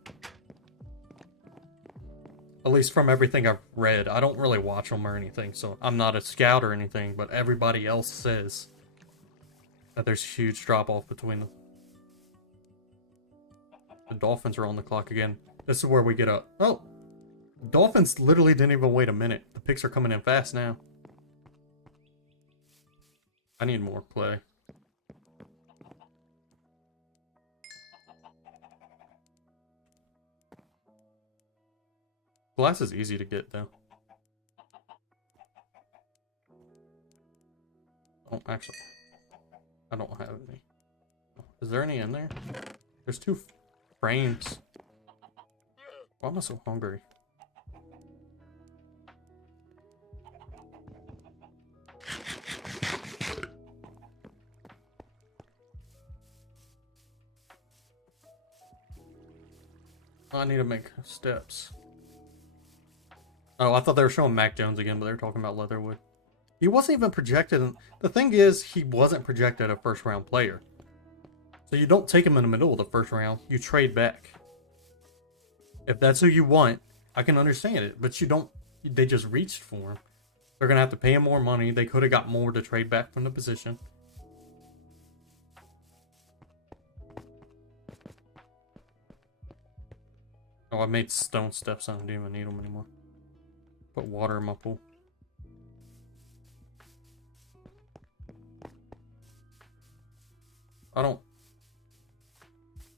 At least from everything I've read. I don't really watch them or anything, so I'm not a scout or anything, but everybody else says that there's a huge drop-off between them. The Dolphins are on the clock again. This is where we get up. Oh! Dolphins literally didn't even wait a minute. The picks are coming in fast now. I need more play. Glass is easy to get, though. Oh, actually. I don't have any. Is there any in there? There's 2 frames. Why am I so hungry? I need to make steps. Oh, I thought they were showing Mac Jones again, but they were talking about Leatherwood. He wasn't even projected. The thing is, he wasn't projected a first round player. So you don't take him in the middle of the first round. You trade back. If that's who you want, I can understand it. But you don't. They just reached for him. They're going to have to pay him more money. They could have got more to trade back from the position. Oh, I made stone steps. I don't even need them anymore. Put water in my pool. I don't...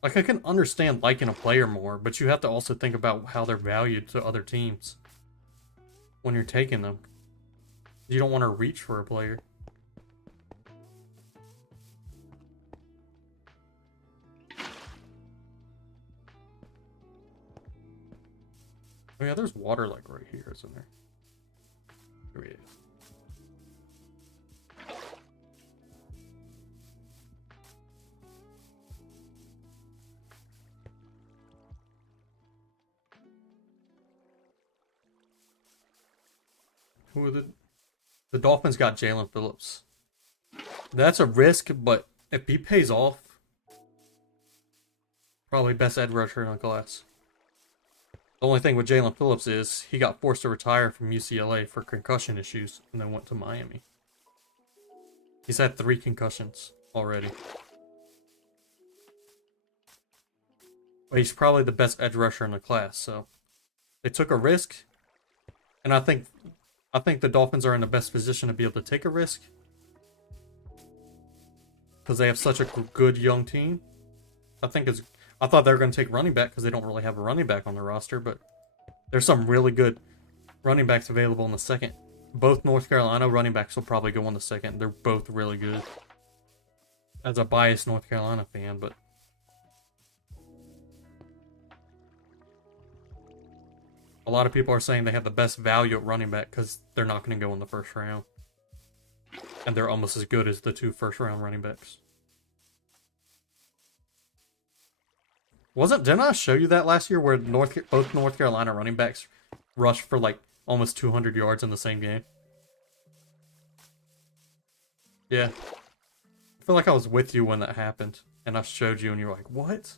Like, I can understand liking a player more, but you have to also think about how they're valued to other teams when you're taking them. You don't want to reach for a player. Oh yeah, there's water like right here, isn't there? Here we go. Who are the Dolphins got Jalen Phillips. That's a risk, but if he pays off, probably best edge rusher in the class. The only thing with Jalen Phillips is he got forced to retire from UCLA for concussion issues and then went to Miami. He's had 3 concussions already. But he's probably the best edge rusher in the class, so they took a risk, and I think the Dolphins are in the best position to be able to take a risk because they have such a good young team. I thought they were going to take running back because they don't really have a running back on their roster, but there's some really good running backs available in the second. Both North Carolina running backs will probably go in the second. They're both really good. As a biased North Carolina fan, but a lot of people are saying they have the best value at running back because they're not going to go in the first round. And they're almost as good as the 2 first-round running backs. Didn't I show you that last year where both North Carolina running backs rushed for like almost 200 yards in the same game? Yeah. I feel like I was with you when that happened. And I showed you and you were like, what?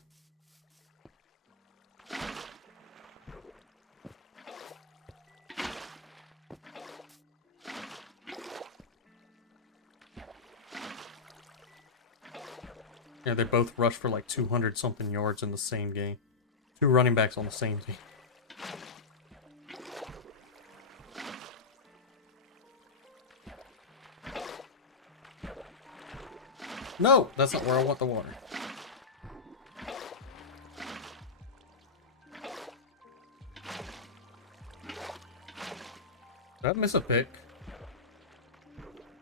Yeah, they both rushed for like 200 something yards in the same game. 2 running backs on the same team. No, that's not where I want the water. Did I miss a pick?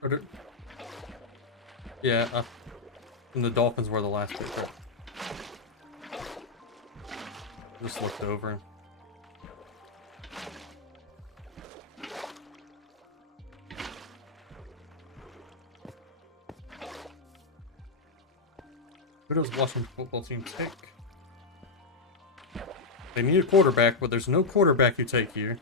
Or did... Yeah, and the Dolphins were the last pick, right? Just looked over him. Who does Washington football team take? They need a quarterback, but there's no quarterback you take here.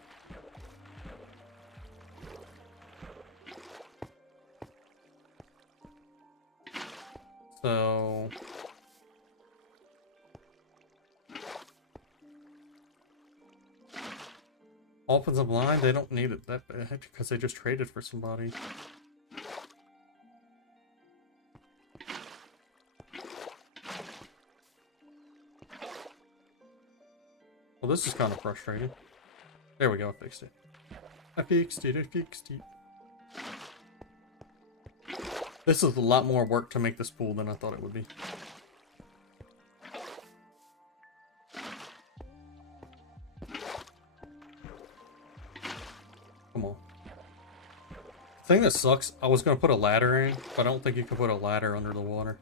So... offensive line, they don't need it that bad because they just traded for somebody. Well, this is kind of frustrating. There we go, I fixed it. I fixed it. This is a lot more work to make this pool than I thought it would be. Come on. The thing that sucks, I was going to put a ladder in, but I don't think you can put a ladder under the water.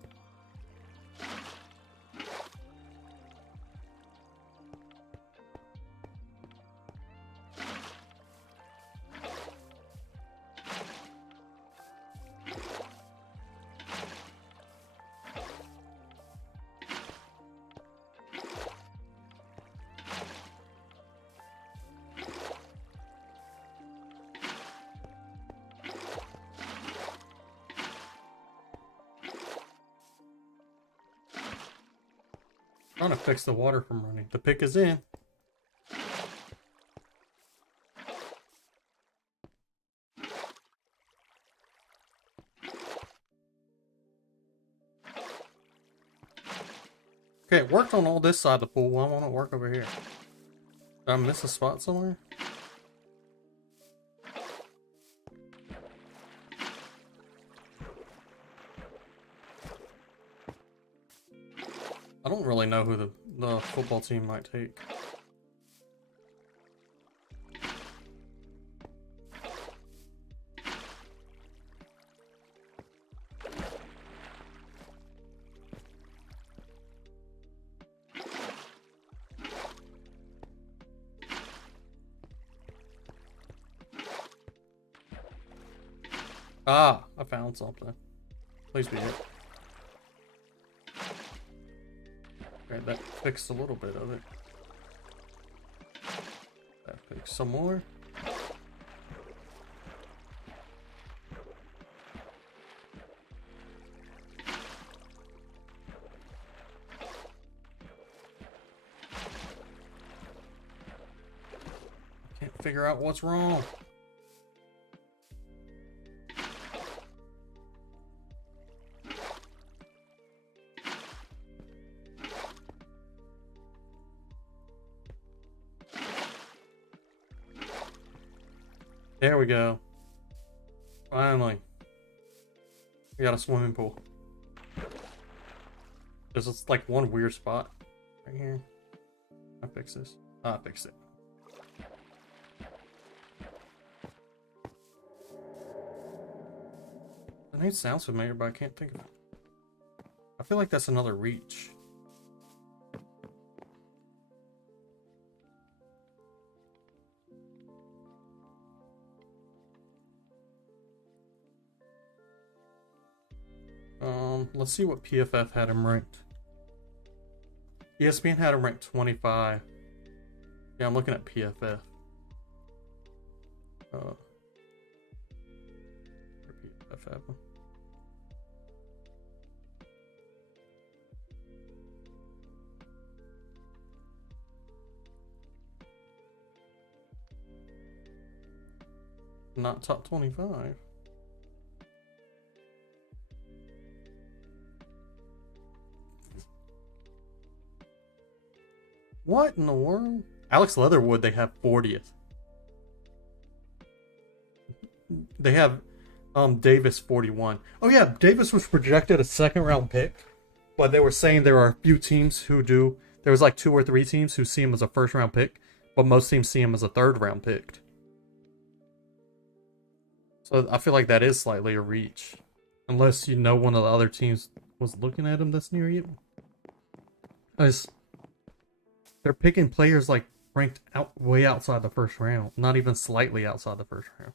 Trying to fix the water from running. The pick is in. Okay, it worked on all this side of the pool. Why won't it work over here? Did I miss a spot somewhere? I don't really know who the football team might take. Ah, I found something. Please be it. Okay, that fixed a little bit of it. That fixed some more. Can't figure out what's wrong. There we go. Finally. We got a swimming pool. There's just like one weird spot right here. I fix this. I fixed it. The name sounds familiar, but I can't think of it. I feel like that's another reach. Let's see what PFF had him ranked. ESPN had him ranked 25. Yeah, I'm looking at PFF. Where PFF have him? Not top 25. What in the world? Alex Leatherwood, they have 40th. They have Davis 41. Oh yeah, Davis was projected a second round pick, but they were saying there are a few teams who do. There was like 2 or 3 teams who see him as a first round pick, but most teams see him as a third round pick. So I feel like that is slightly a reach. Unless you know one of the other teams was looking at him that's near you. They're picking players like ranked out way outside the first round, not even slightly outside the first round.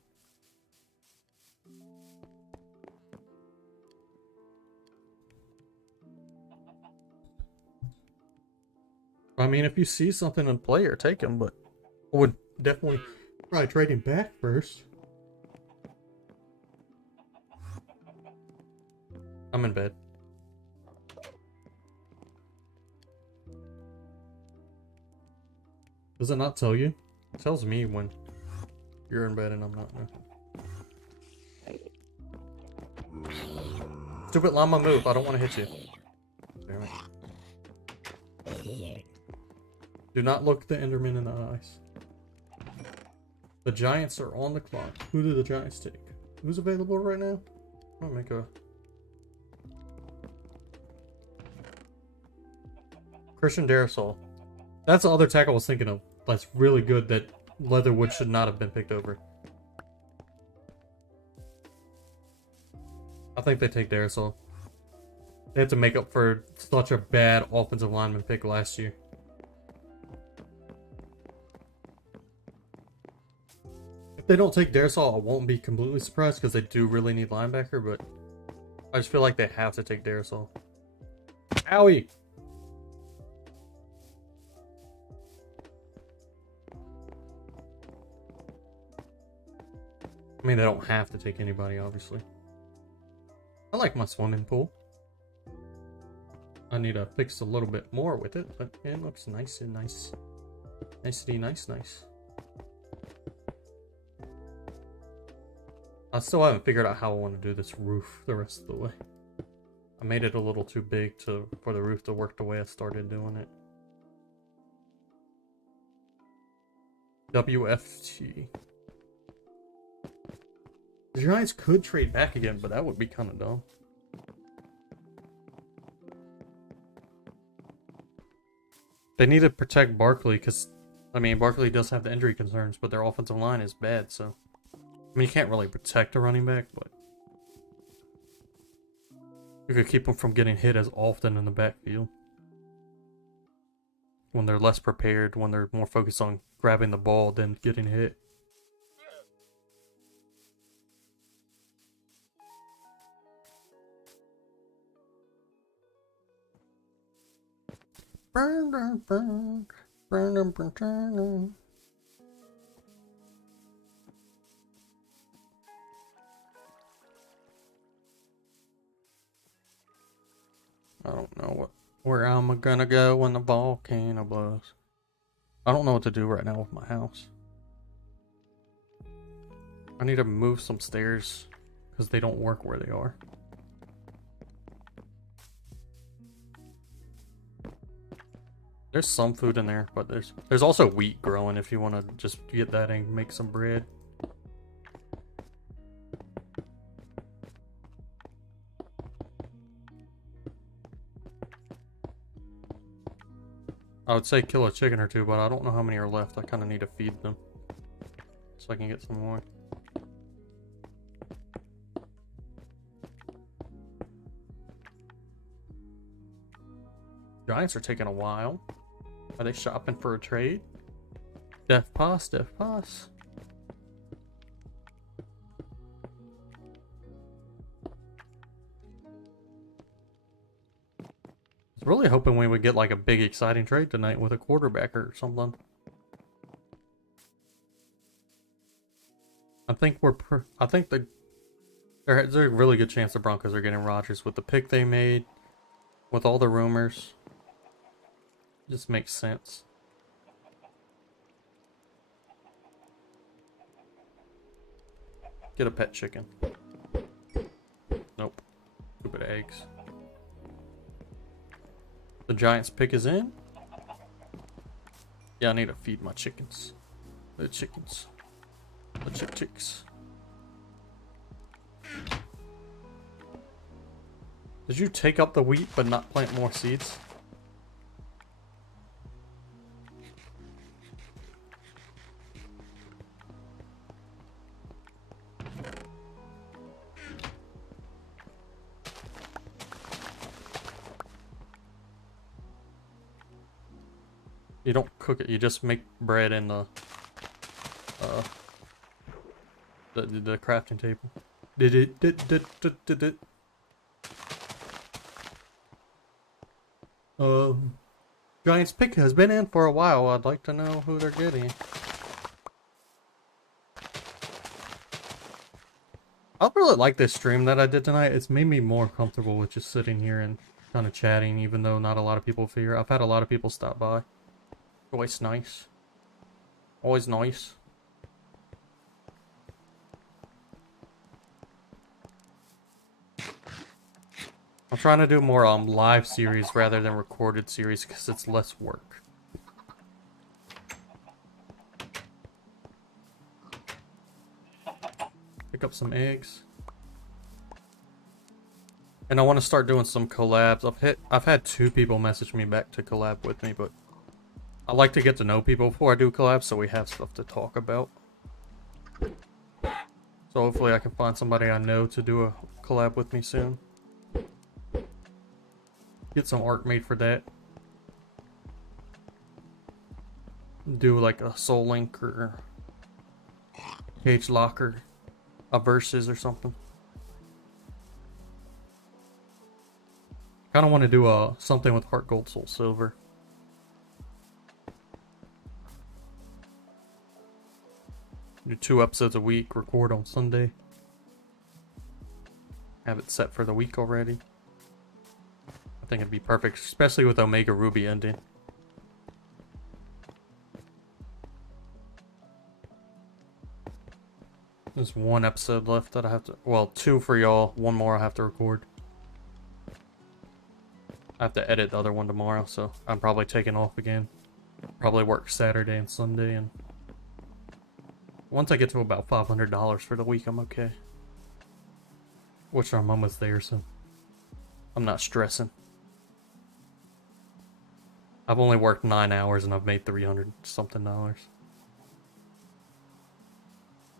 I mean, if you see something in a player, take him, but I would definitely probably trade him back first. I'm in bed. Does it not tell you? It tells me when you're in bed and I'm not. Stupid llama, move. I don't want to hit you. Damn it. Do not look the Enderman in the eyes. The Giants are on the clock. Who do the Giants take? Who's available right now? I'll make a... Christian Darrisaw. That's the other tackle I was thinking of. That's really good that Leatherwood should not have been picked over. I think they take Darrisaw. They have to make up for such a bad offensive lineman pick last year. If they don't take Darrisaw, I won't be completely surprised because they do really need linebacker, but I just feel like they have to take Darrisaw. Owie! I mean, they don't have to take anybody, obviously. I like my swimming pool. I need to fix a little bit more with it, but it looks nice and nice. Nice. I still haven't figured out how I want to do this roof the rest of the way. I made it a little too big for the roof to work the way I started doing it. WFT. The Giants could trade back again, but that would be kind of dumb. They need to protect Barkley because, I mean, Barkley does have the injury concerns, but their offensive line is bad, so. I mean, you can't really protect a running back, but you could keep them from getting hit as often in the backfield. When they're less prepared, when they're more focused on grabbing the ball than getting hit. Burn. I don't know where I'm gonna go when the volcano blows. I don't know what to do right now with my house. I need to move some stairs because they don't work where they are. There's some food in there, but there's also wheat growing if you want to just get that and make some bread. I would say kill a chicken or two, but I don't know how many are left. I kind of need to feed them so I can get some more. Giants are taking a while. Are they shopping for a trade? Def Pass. I was really hoping we would get like a big exciting trade tonight with a quarterback or something. I think there's a really good chance the Broncos are getting Rodgers with the pick they made, with all the rumors. It just makes sense. Get a pet chicken. Nope. Stupid eggs. The Giants pick is in. Yeah, I need to feed my chickens. The chickens. The chicks. Did you take up the wheat but not plant more seeds? You don't cook it, you just make bread in the crafting table. Giants pick has been in for a while. I'd like to know who they're getting. I really like this stream that I did tonight. It's made me more comfortable with just sitting here and kind of chatting, even though not a lot of people figure. I've had a lot of people stop by. Always nice. Always nice. I'm trying to do more live series rather than recorded series because it's less work. Pick up some eggs. And I want to start doing some collabs. I've had 2 people message me back to collab with me, but I like to get to know people before I do collabs so we have stuff to talk about. So hopefully I can find somebody I know to do a collab with me soon. Get some art made for that. Do like a Soul Link or Cage Locker, a Versus or something. Kind of want to do something with Heart Gold Soul Silver. Do 2 episodes a week, record on Sunday. Have it set for the week already. I think it'd be perfect, especially with Omega Ruby ending. There's one episode left that I have to, well, 2 for y'all, 1 more I have to record. I have to edit the other one tomorrow, so I'm probably taking off again. Probably work Saturday and Sunday, and once I get to about $500 for the week, I'm okay. Which I'm almost there, so I'm not stressing. I've only worked 9 hours and I've made $300 something. I'm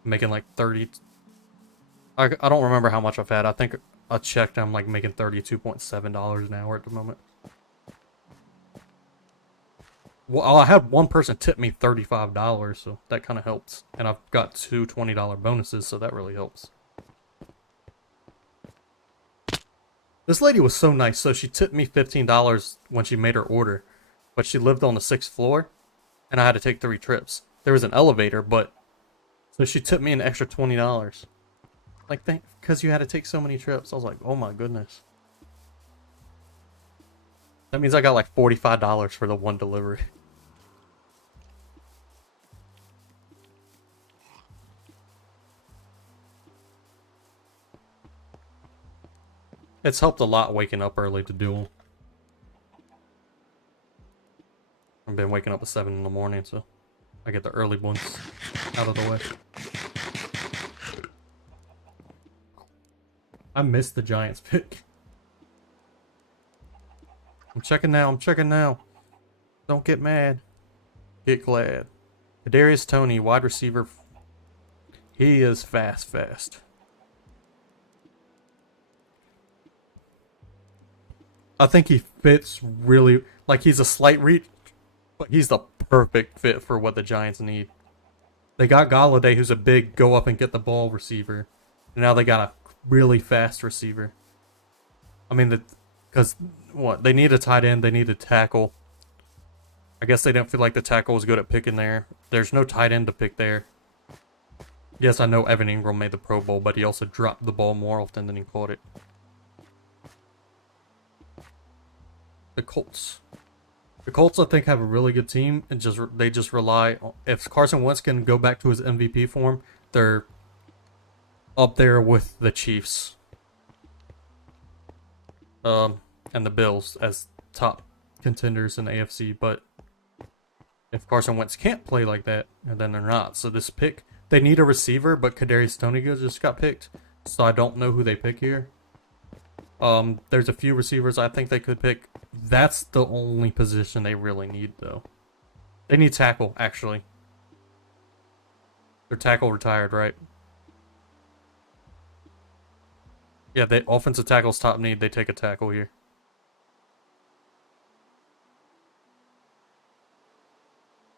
making like 30. I don't remember how much I've had. I think I checked. I'm like making $32.7 an hour at the moment. Well, I had one person tip me $35, so that kind of helps. And I've got 2 $20 bonuses, so that really helps. This lady was so nice. So she tipped me $15 when she made her order, but she lived on the 6th floor, and I had to take 3 trips. There was an elevator, but so she tipped me an extra $20. Like, because you had to take so many trips. I was like, oh my goodness. That means I got like $45 for the one delivery. It's helped a lot waking up early to duel. I've been waking up at 7 in the morning, so I get the early ones out of the way. I missed the Giants pick. I'm checking now, I'm checking now. Don't get mad. Get glad. Kadarius Toney, wide receiver. He is fast. I think he fits really, like he's a slight reach, but he's the perfect fit for what the Giants need. They got Galladay, who's a big go up and get the ball receiver. And now they got a really fast receiver. I mean, because what? They need a tight end, they need a tackle. I guess they didn't feel like the tackle was good at picking there. There's no tight end to pick there. Yes, I know Evan Ingram made the Pro Bowl, but he also dropped the ball more often than he caught it. The Colts. The Colts, I think, have a really good team, and they just rely on, if Carson Wentz can go back to his MVP form, they're up there with the Chiefs, and the Bills as top contenders in the AFC. But if Carson Wentz can't play like that, then they're not. So this pick, they need a receiver, but Kadarius Toney just got picked, so I don't know who they pick here. There's a few receivers I think they could pick. That's the only position they really need, though. They need tackle, actually. Their tackle retired, right? Yeah, the offensive tackle's top need. They take a tackle here.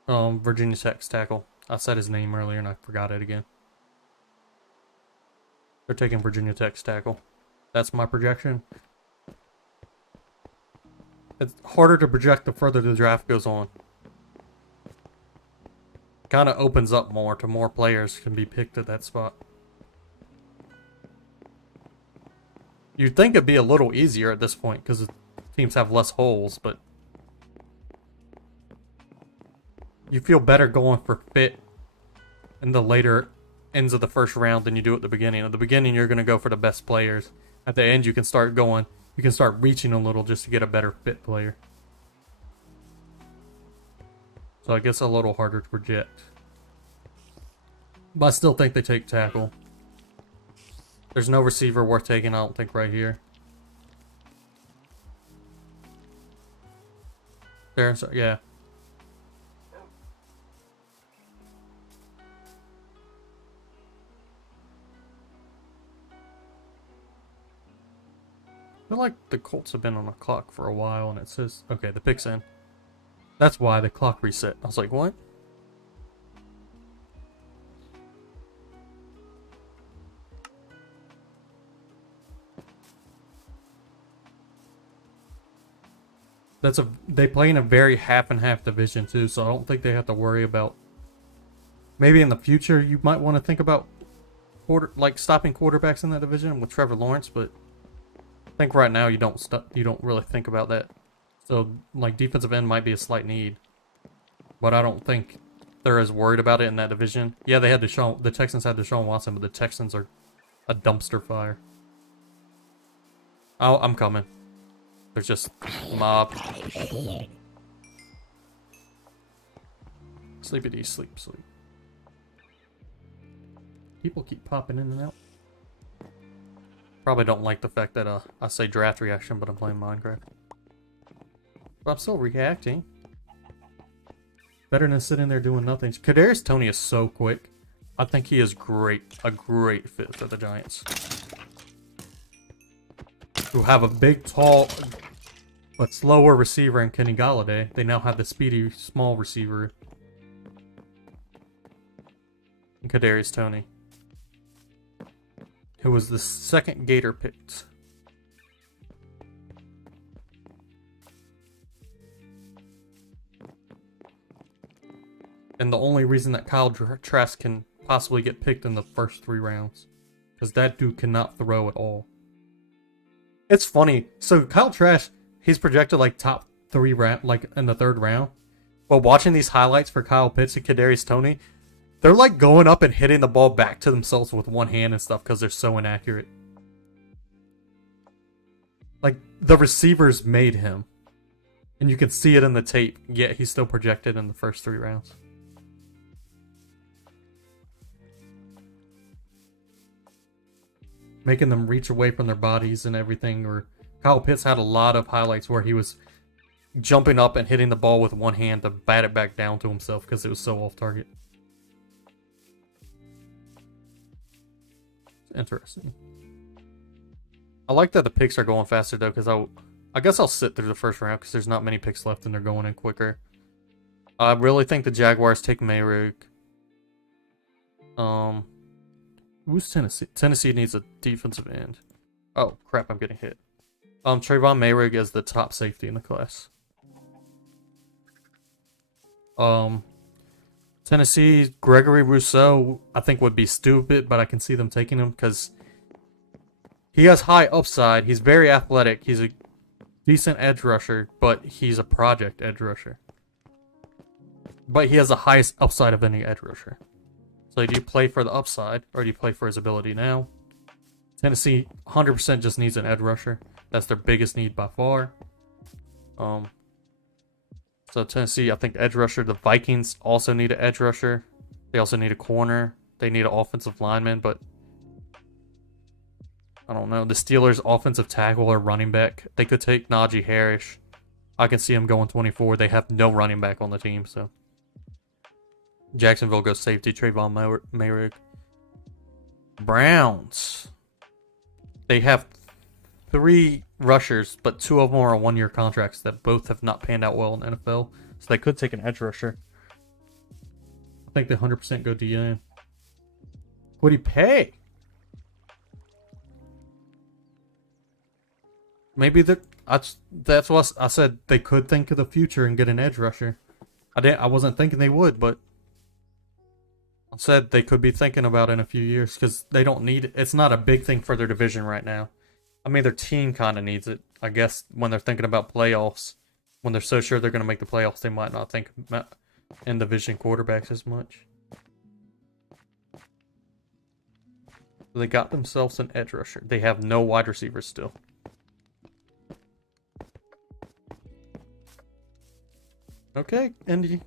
Virginia Tech's tackle. I said his name earlier and I forgot it again. They're taking Virginia Tech's tackle. That's my projection. It's harder to project the further the draft goes on. Kind of opens up more to more players can be picked at that spot. You'd think it'd be a little easier at this point because teams have less holes, but you feel better going for fit in the later ends of the first round than you do at the beginning. At the beginning, you're going to go for the best players. At the end, you can start reaching a little just to get a better fit player. So I guess a little harder to project. But I still think they take tackle. There's no receiver worth taking, I don't think, right here. There, so, yeah. I feel like the Colts have been on the clock for a while, and it says, okay, the pick's in. That's why the clock reset. I was like, what? They play in a very half and half division too, so I don't think they have to worry about. Maybe in the future you might want to think about stopping quarterbacks in that division with Trevor Lawrence, but think right now you don't really think about that. So like defensive end might be a slight need, but I don't think they're as worried about it in that division. Yeah, they had the Texans had Deshaun Watson, but the Texans are a dumpster fire. Oh, I'm coming. There's just mob. Sleepity sleep. People keep popping in and out. Probably don't like the fact that I say draft reaction, but I'm playing Minecraft. But I'm still reacting. Better than sitting there doing nothing. Kadarius Toney is so quick. I think he is great. A great fit for the Giants. Who have a big, tall, but slower receiver in Kenny Galladay. They now have the speedy, small receiver in Kadarius Toney, who was the second Gator picked. And the only reason that Kyle Trask can possibly get picked in the first 3 rounds, because that dude cannot throw at all. It's funny. So Kyle Trask, he's projected like top 3 round, like in the 3rd round. But watching these highlights for Kyle Pitts and Kadarius Toney, they're like going up and hitting the ball back to themselves with one hand and stuff because they're so inaccurate. Like the receivers made him, and you can see it in the tape. Yet he's still projected in the first 3 rounds. Making them reach away from their bodies and everything. Or Kyle Pitts had a lot of highlights where he was jumping up and hitting the ball with one hand to bat it back down to himself because it was so off target. It's interesting. I like that the picks are going faster though, because I guess I'll sit through the first round because there's not many picks left and they're going in quicker. I really think the Jaguars take Mayrig. Who's Tennessee? Tennessee needs a defensive end. Oh, crap, I'm getting hit. Trayvon Mayrig is the top safety in the class. Tennessee, Gregory Rousseau, I think would be stupid, but I can see them taking him because he has high upside. He's very athletic. He's a decent edge rusher, but he's a project edge rusher. But he has the highest upside of any edge rusher. So do you play for the upside, or do you play for his ability now? Tennessee 100% just needs an edge rusher. That's their biggest need by far. So Tennessee, I think edge rusher. The Vikings also need an edge rusher. They also need a corner. They need an offensive lineman, but I don't know. The Steelers' offensive tackle or running back, they could take Najee Harris. I can see him going 24. They have no running back on the team, so. Jacksonville goes safety, Trayvon Mayrig. Browns. They have 3 rushers, but 2 of them are on 1-year contracts that both have not panned out well in the NFL. So they could take an edge rusher. I think they 100% go DN. What do you pay? Maybe that's what I said. They could think of the future and get an edge rusher. I wasn't thinking they would, but I said they could be thinking about it in a few years because they don't need it. It's not a big thing for their division right now. I mean, their team kind of needs it. I guess when they're thinking about playoffs, when they're so sure they're going to make the playoffs, they might not think about in division quarterbacks as much. They got themselves an edge rusher. They have no wide receivers still. Okay, Indy.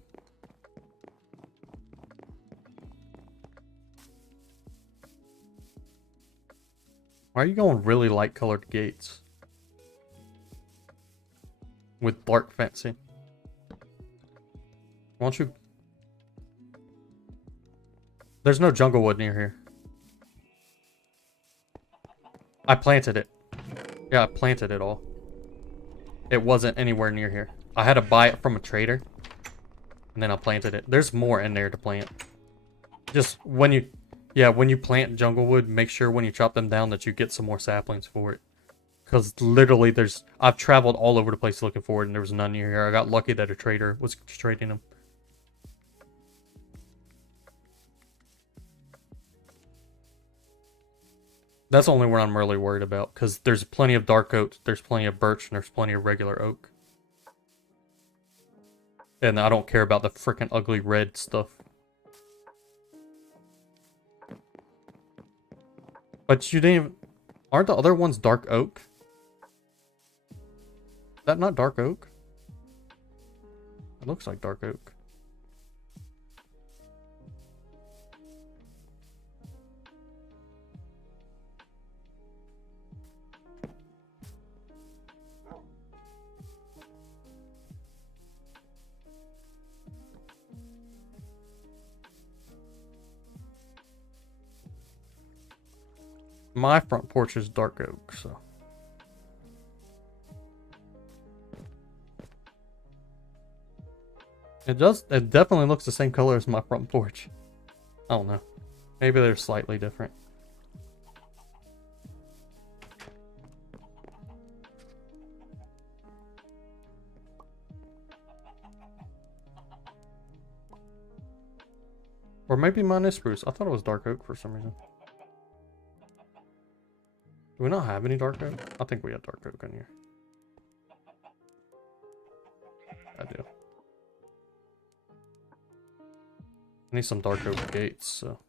Why are you going really light colored gates? With dark fencing. Why don't you... There's no jungle wood near here. I planted it. Yeah, I planted it all. It wasn't anywhere near here. I had to buy it from a trader. And then I planted it. There's more in there to plant. Just when you... Yeah, when you plant jungle wood, make sure when you chop them down that you get some more saplings for it. Because literally I've traveled all over the place looking for it and there was none near here. I got lucky that a trader was trading them. That's the only one I'm really worried about, because there's plenty of dark oak, there's plenty of birch, and there's plenty of regular oak. And I don't care about the freaking ugly red stuff. But you didn't even... Aren't the other ones dark oak? Is that not dark oak? It looks like dark oak. My front porch is dark oak, so. It definitely looks the same color as my front porch. I don't know. Maybe they're slightly different. Or maybe mine is spruce. I thought it was dark oak for some reason. Do we not have any dark oak? I think we have dark oak in here. I do. I need some dark oak gates, so.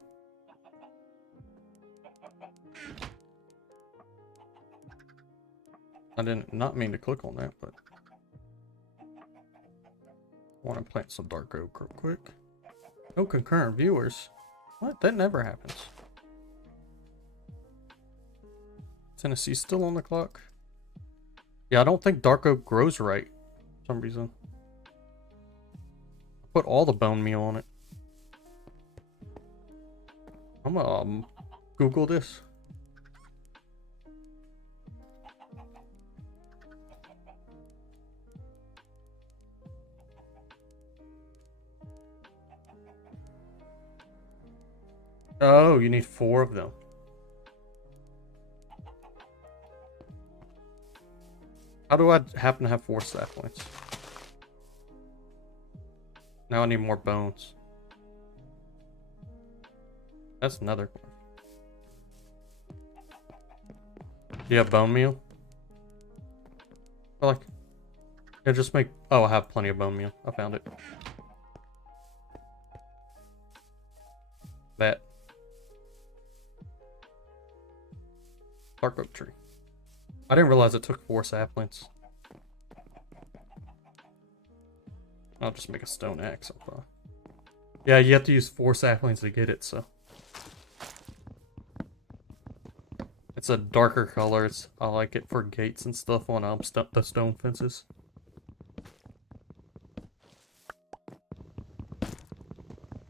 I didn't not mean to click on that, but I want to plant some dark oak real quick. No concurrent viewers. What? That never happens. Tennessee's still on the clock. Yeah, I don't think dark oak grows right for some reason. I put all the bone meal on it. I'm gonna Google this. Oh, you need 4 of them. How do I happen to have 4 saplings? Now I need more bones. That's another one. Do you have bone meal? I like... Yeah, just make... Oh, I have plenty of bone meal. I found it. That. Dark oak tree. I didn't realize it took 4 saplings. I'll just make a stone axe. Yeah, you have to use 4 saplings to get it, so. It's a darker color. I like it for gates and stuff on the stone fences.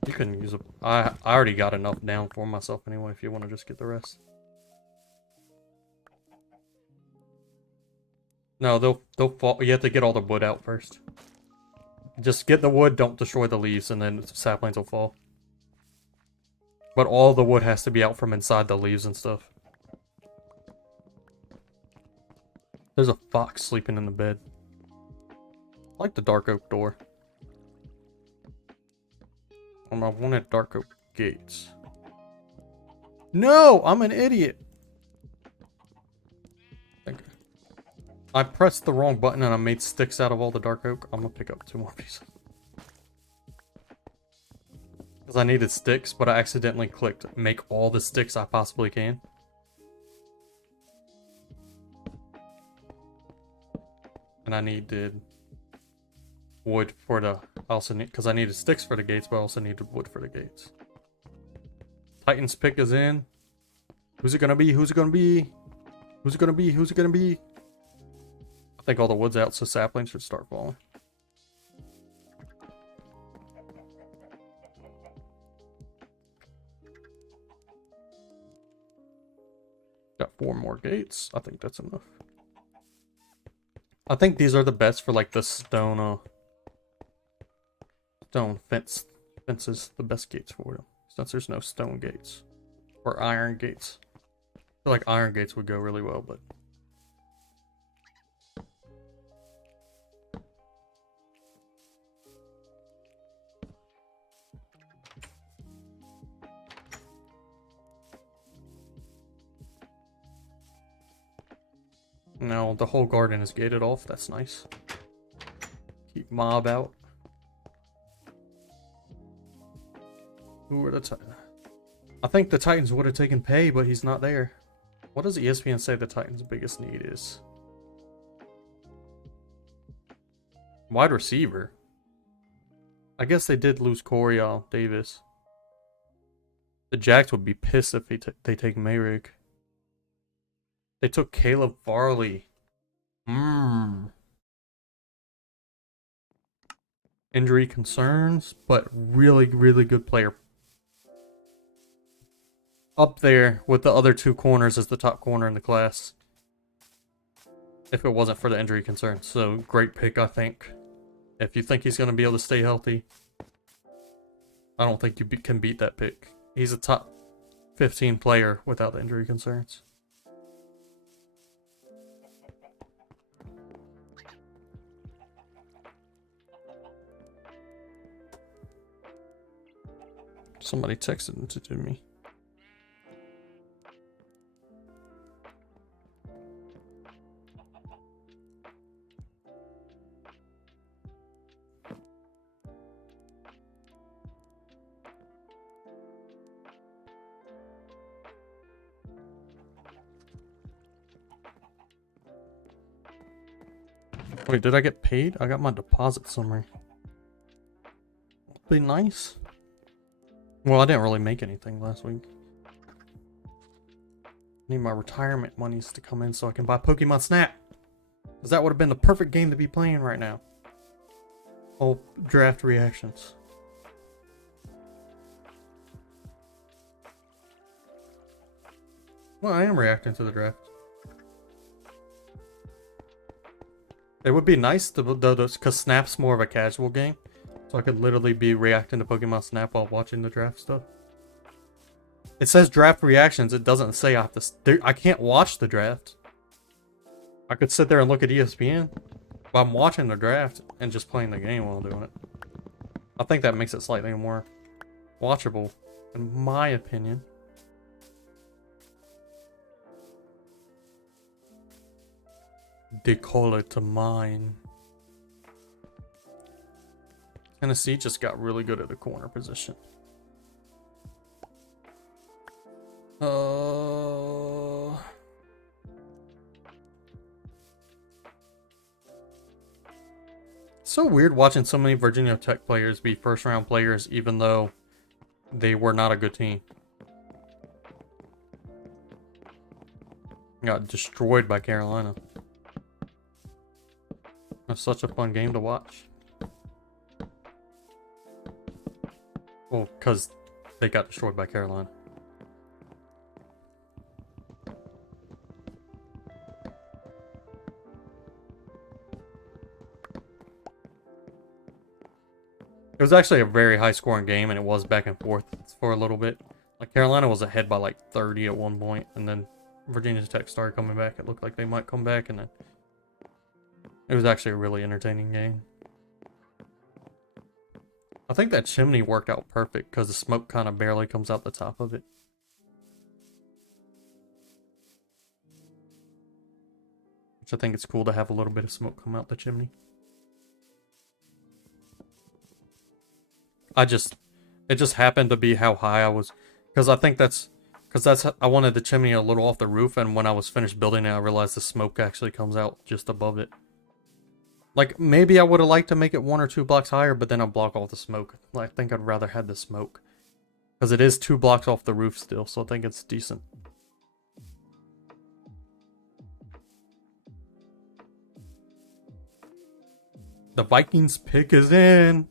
You can use a... I already got enough down for myself anyway, if you want to just get the rest. No, they'll fall. You have to get all the wood out first. Just get the wood, don't destroy the leaves, and then the saplings will fall. But all the wood has to be out from inside the leaves and stuff. There's a fox sleeping in the bed. I like the dark oak door. I wanted dark oak gates. No! I'm an idiot! I pressed the wrong button and I made sticks out of all the dark oak. I'm gonna pick up 2 more pieces. Because I needed sticks, but I accidentally clicked make all the sticks I possibly can. And I needed wood for the... I also need... Because I needed sticks for the gates, but I also needed wood for the gates. Titan's pick is in. Who's it gonna be? Who's it gonna be? Who's it gonna be? Who's it gonna be? I think all the wood's out, so saplings should start falling. Got 4 more gates. I think that's enough. I think these are the best for like the stone fences. The best gates for them, since there's no stone gates or iron gates. I feel like iron gates would go really well, but. No, the whole garden is gated off. That's nice. Keep mob out. Who are the Titans? I think the Titans would have taken Pay, but he's not there. What does ESPN say the Titans' biggest need is? Wide receiver. I guess they did lose Corey Davis. The Jags would be pissed if they take Mayrick. They took Caleb Farley. Injury concerns, but really, really good player. Up there with the other two corners as the top corner in the class. If it wasn't for the injury concerns. So, great pick, I think. If you think he's going to be able to stay healthy, I don't think you can beat that pick. He's a top 15 player without the injury concerns. Somebody texted it to me. Wait, did I get paid? I got my deposit summary. Be nice. Well, I didn't really make anything last week. Need my retirement monies to come in so I can buy Pokemon Snap. Because that would have been the perfect game to be playing right now. Oh, draft reactions. Well, I am reacting to the draft. It would be nice to because Snap's more of a casual game. So I could literally be reacting to Pokemon Snap while watching the draft stuff. It says draft reactions. It doesn't say I have to. I can't watch the draft. I could sit there and look at ESPN, but I'm watching the draft and just playing the game while doing it. I think that makes it slightly more watchable, in my opinion. They call it to mine. Tennessee just got really good at the corner position. So weird watching so many Virginia Tech players be first round players even though they were not a good team. Got destroyed by Carolina. It's such a fun game to watch. Well, because they got destroyed by Carolina. It was actually a very high scoring game, and it was back and forth for a little bit. Like, Carolina was ahead by like 30 at one point, and then Virginia Tech started coming back. It looked like they might come back, and then it was actually a really entertaining game. I think that chimney worked out perfect because the smoke kind of barely comes out the top of it. Which I think it's cool to have a little bit of smoke come out the chimney. It just happened to be how high I was. Because I wanted the chimney a little off the roof, and when I was finished building it, I realized the smoke actually comes out just above it. Like, maybe I would have liked to make it 1 or 2 blocks higher, but then I'd block all the smoke. I think I'd rather have the smoke. Because it is 2 blocks off the roof still, so I think it's decent. The Vikings pick is in.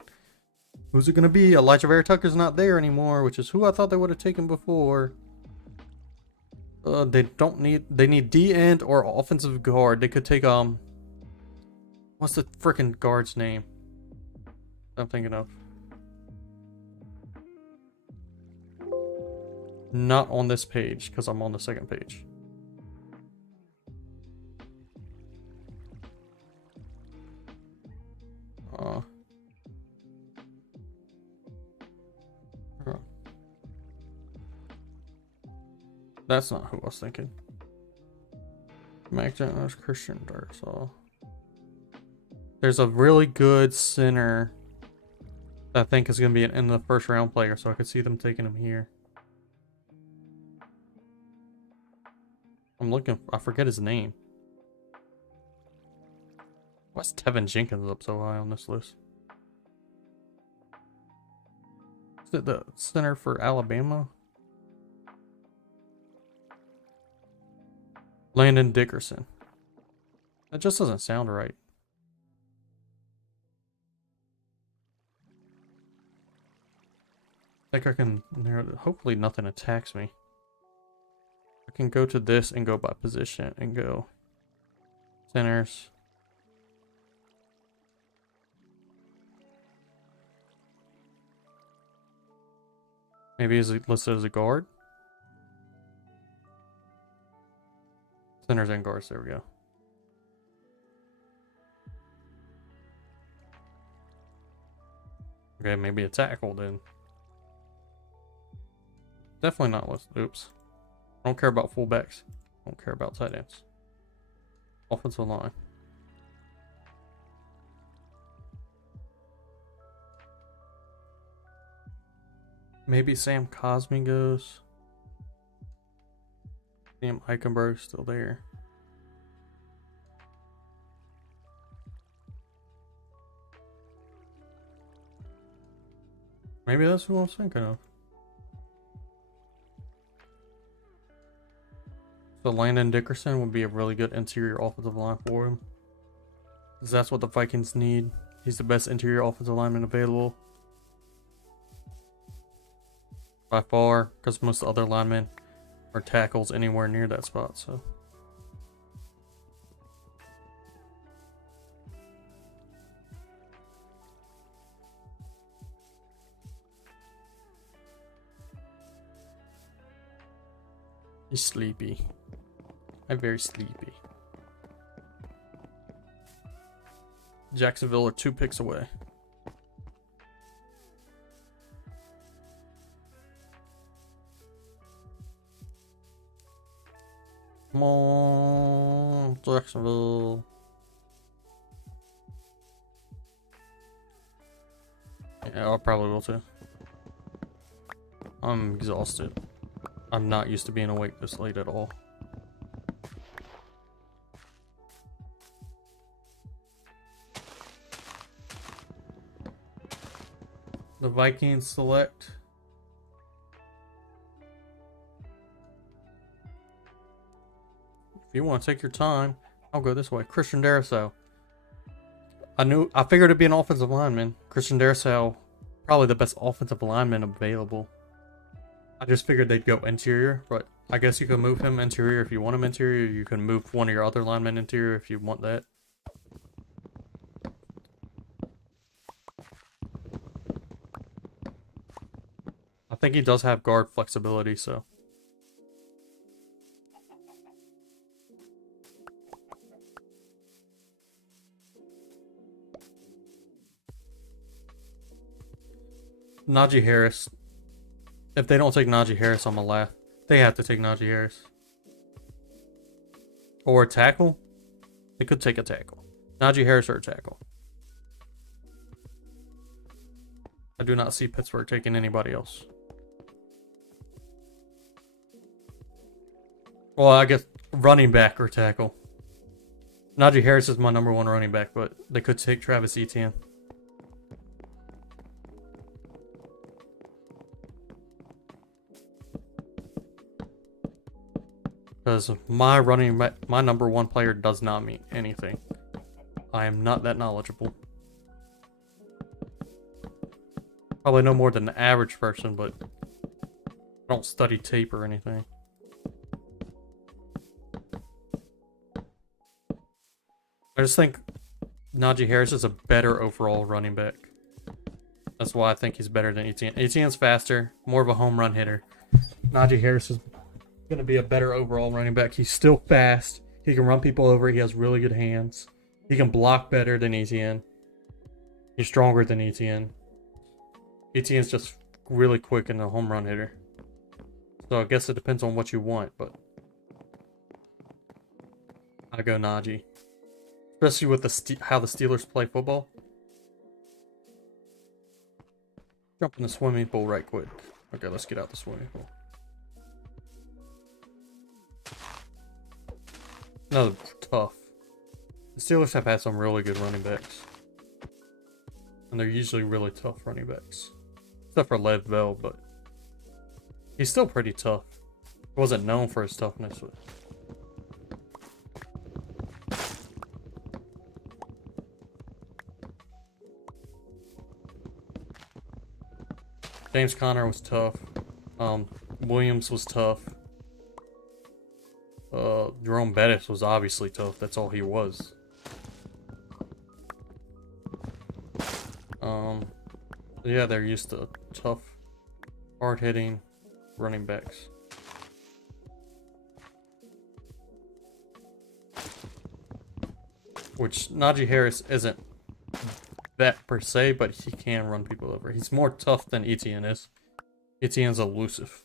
Who's it going to be? Elijah Vera Tucker's not there anymore, which is who I thought they would have taken before. They need D-end or offensive guard. They could take, what's the frickin' guard's name I'm thinking of? Not on this page, because I'm on the second page. That's not who I was thinking. Mac Jones, Christian Darrisaw. There's a really good center that I think is going to be an in the first round player, so I could see them taking him here. I'm looking, I forget his name. Why's Tevin Jenkins up so high on this list? Is it the center for Alabama? Landon Dickerson. That just doesn't sound right. I think I can narrow. Hopefully nothing attacks me. I can go to this and go by position and go centers. Maybe is it listed as a guard? Centers and guards, there we go. Okay, maybe a tackle then. Definitely not listed. Oops. I don't care about fullbacks. I don't care about tight ends. Offensive line. Maybe Sam Cosmi goes. Sam Eichenberg's still there. Maybe that's who I was thinking of. So Landon Dickerson would be a really good interior offensive line for him. Because that's what the Vikings need. He's the best interior offensive lineman available. By far, because most other linemen are tackles anywhere near that spot, so. He's sleepy. I'm very sleepy. Jacksonville are 2 picks away. Come on, Jacksonville. Yeah, I probably will too. I'm exhausted. I'm not used to being awake this late at all. The Vikings select if you want to take your time, I'll go this way. Christian Darrisaw. I figured it'd be an offensive lineman. Christian Darrisaw, probably the best offensive lineman available. I just figured they'd go interior, but I guess you can move him interior if you want him interior. You can move one of your other linemen interior if you want that. I think he does have guard flexibility, so. Najee Harris. If they don't take Najee Harris, I'm gonna laugh. They have to take Najee Harris. Or a tackle. They could take a tackle. Najee Harris or a tackle. I do not see Pittsburgh taking anybody else. Well, I guess running back or tackle. Najee Harris is my #1 running back, but they could take Travis Etienne. Because my #1 player does not mean anything. I am not that knowledgeable. Probably no more than the average person, but I don't study tape or anything. I just think Najee Harris is a better overall running back. That's why I think he's better than Etienne. Etienne's faster, more of a home run hitter. Najee Harris is going to be a better overall running back. He's still fast. He can run people over. He has really good hands. He can block better than Etienne. He's stronger than Etienne. Etienne's just really quick and a home run hitter. So I guess it depends on what you want, but I go Najee. Especially with how the Steelers play football. Jump in the swimming pool right quick. Okay, let's get out the swimming pool. No, tough. The Steelers have had some really good running backs. And they're usually really tough running backs. Except for Lev Bell, but he's still pretty tough. He wasn't known for his toughness. But... James Conner was tough. Williams was tough. Jerome Bettis was obviously tough. That's all he was. Yeah, they're used to tough, hard-hitting running backs. Which Najee Harris isn't that per se, but he can run people over. He's more tough than Etienne is. Etienne's elusive.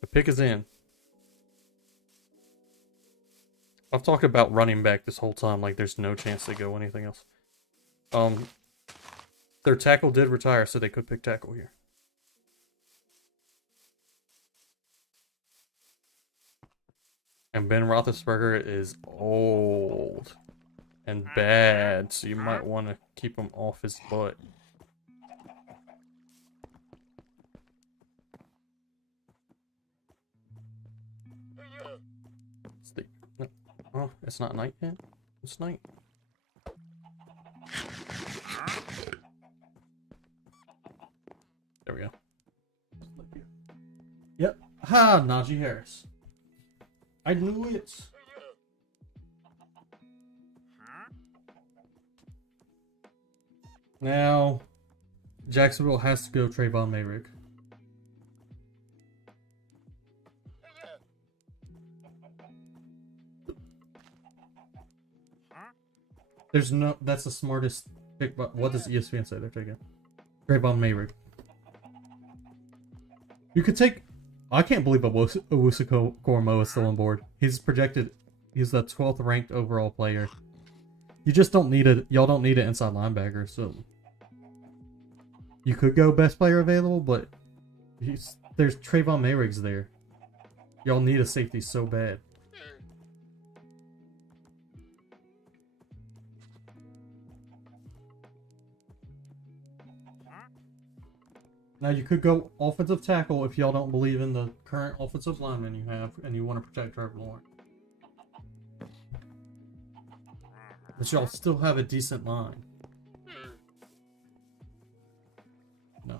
The pick is in. I've talked about running back this whole time, like there's no chance they go anything else. Their tackle did retire, so they could pick tackle here. And Ben Roethlisberger is old and bad, so you might want to keep him off his butt. Oh, it's not night yet? It's night. There we go. Yep. Ha! Najee Harris. I knew it. Now, Jacksonville has to go Trayvon Mayrick. There's no. That's the smartest pick. But what does ESPN say they're taking? Trayvon Mayrick. You could take. I can't believe Owusu-Koramoah is still on board. He's projected. He's the 12th ranked overall player. You just don't need it. Y'all don't need an inside linebacker. So you could go best player available, but there's Trayvon Mayrick's there. Y'all need a safety so bad. Now you could go offensive tackle if y'all don't believe in the current offensive lineman you have and you want to protect Trevor Lawrence. But y'all still have a decent line. No,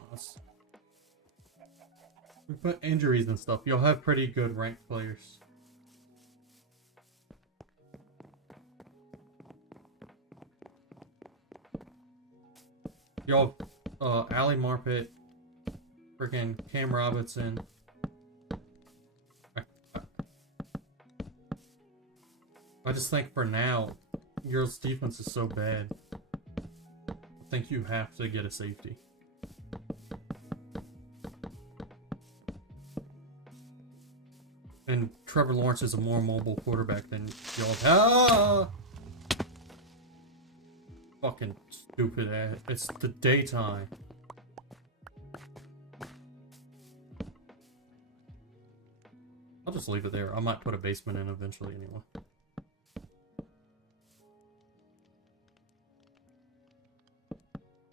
we put injuries and stuff. Y'all have pretty good ranked players. Y'all, Ali Marpet, freaking Cam Robinson. I just think for now, your defense is so bad. I think you have to get a safety. And Trevor Lawrence is a more mobile quarterback than y'all have. Fucking stupid ass. It's the daytime. I'll just leave it there. I might put a basement in eventually anyway.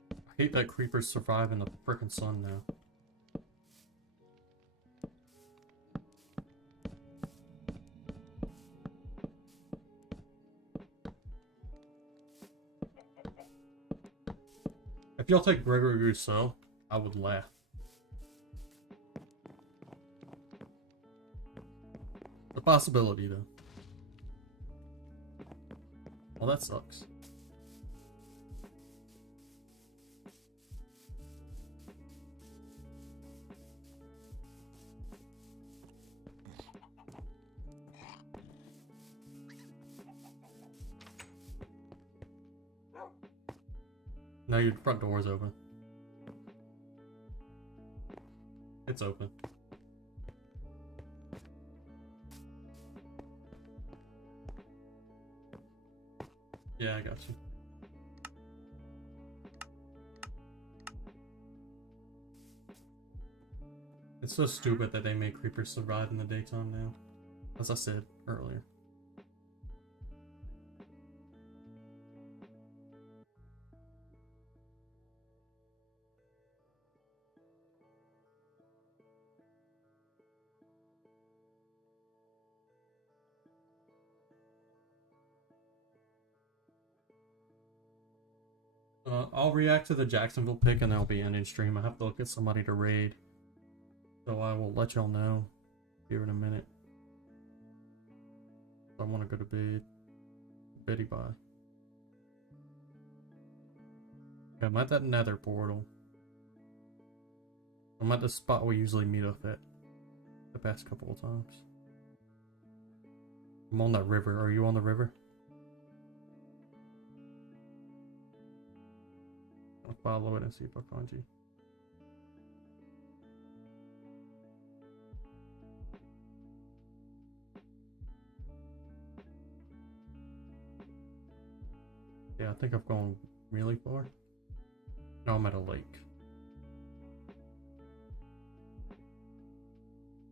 I hate that creepers survive in the frickin' sun now. If y'all take Gregory Rousseau, I would laugh. A possibility, though. Well, that sucks. Now your front door is open. It's open. Yeah, I got you. It's so stupid that they make creepers survive in the daytime now, as I said earlier. I'll react to the Jacksonville pick and that'll be ending stream. I have to look at somebody to raid. So I will let y'all know here in a minute. I want to go to bed. Betty bye. Okay, I'm at that nether portal. I'm at the spot we usually meet up at the past couple of times. I'm on that river. Are you on the river? I'll follow it and see if I find you. Yeah, I think I've gone really far. No, I'm at a lake.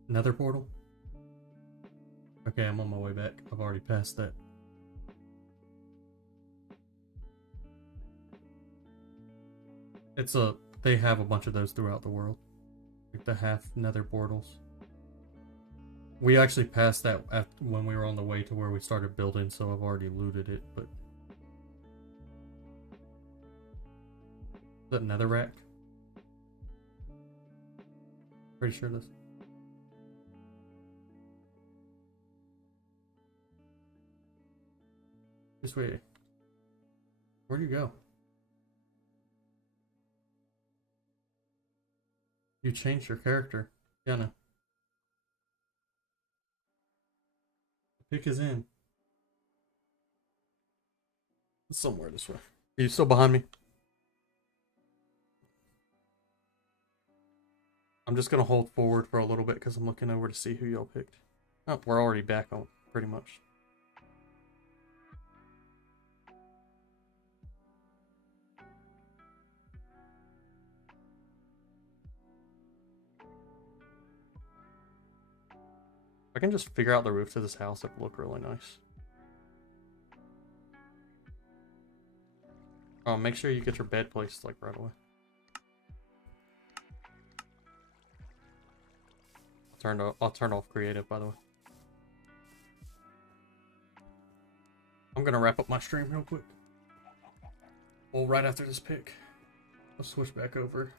Nether portal? Okay, I'm on my way back. I've already passed that. They have a bunch of those throughout the world. Like the half nether portals. We actually passed that when we were on the way to where we started building, so I've already looted it, but... Is that netherrack? Pretty sure this. This way. Where'd you go? You changed your character. Yana. The pick is in. Somewhere this way. Are you still behind me? I'm just gonna hold forward for a little bit because I'm looking over to see who y'all picked. Oh, we're already back on, pretty much. I can just figure out the roof to this house, that would look really nice. Make sure you get your bed placed like right away. I'll turn off creative, by the way. I'm gonna wrap up my stream real quick. Well, right after this pick, I'll switch back over.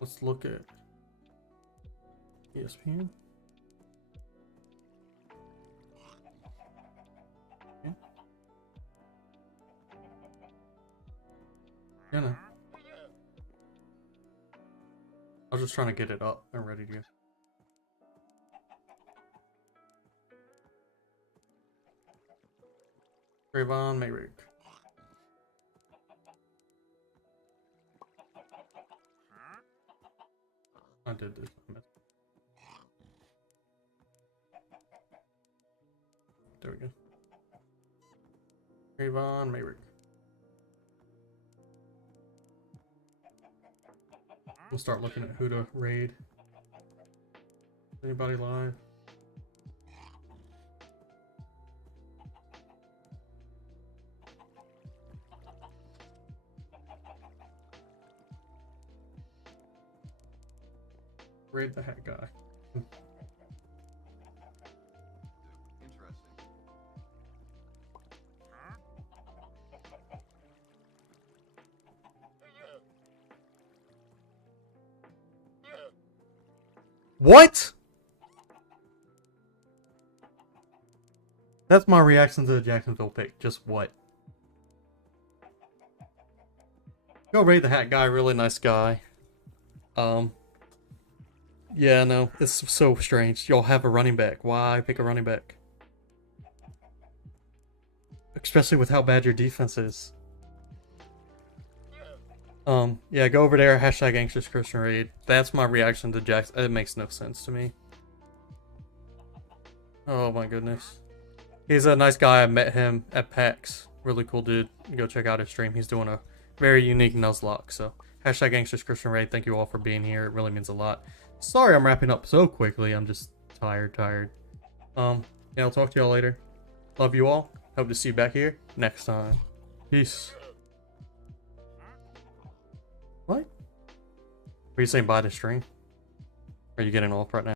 Let's look at ESPN. Okay. Yeah. I was just trying to get it up and ready to go. Trayvon Mayrick. I did this. There we go. Trayvon Mayrick. We'll start looking at who to raid. Anybody live? Raid the hat guy. What? That's my reaction to the Jacksonville pick. Just what? Go raid the hat guy, really nice guy. Yeah, no, it's so strange. Y'all have a running back. Why pick a running back? Especially with how bad your defense is. Yeah, go over there, hashtag anxious Christian raid. That's my reaction to Jackson. It makes no sense to me. Oh my goodness. He's a nice guy. I met him at PAX. Really cool dude. Go check out his stream. He's doing a very unique Nuzlocke. So hashtag Gangsters Christian Ray. Thank you all for being here. It really means a lot. Sorry I'm wrapping up so quickly. I'm just tired. Yeah, I'll talk to y'all later. Love you all. Hope to see you back here next time. Peace. What? Are you saying bye to stream? Are you getting off right now?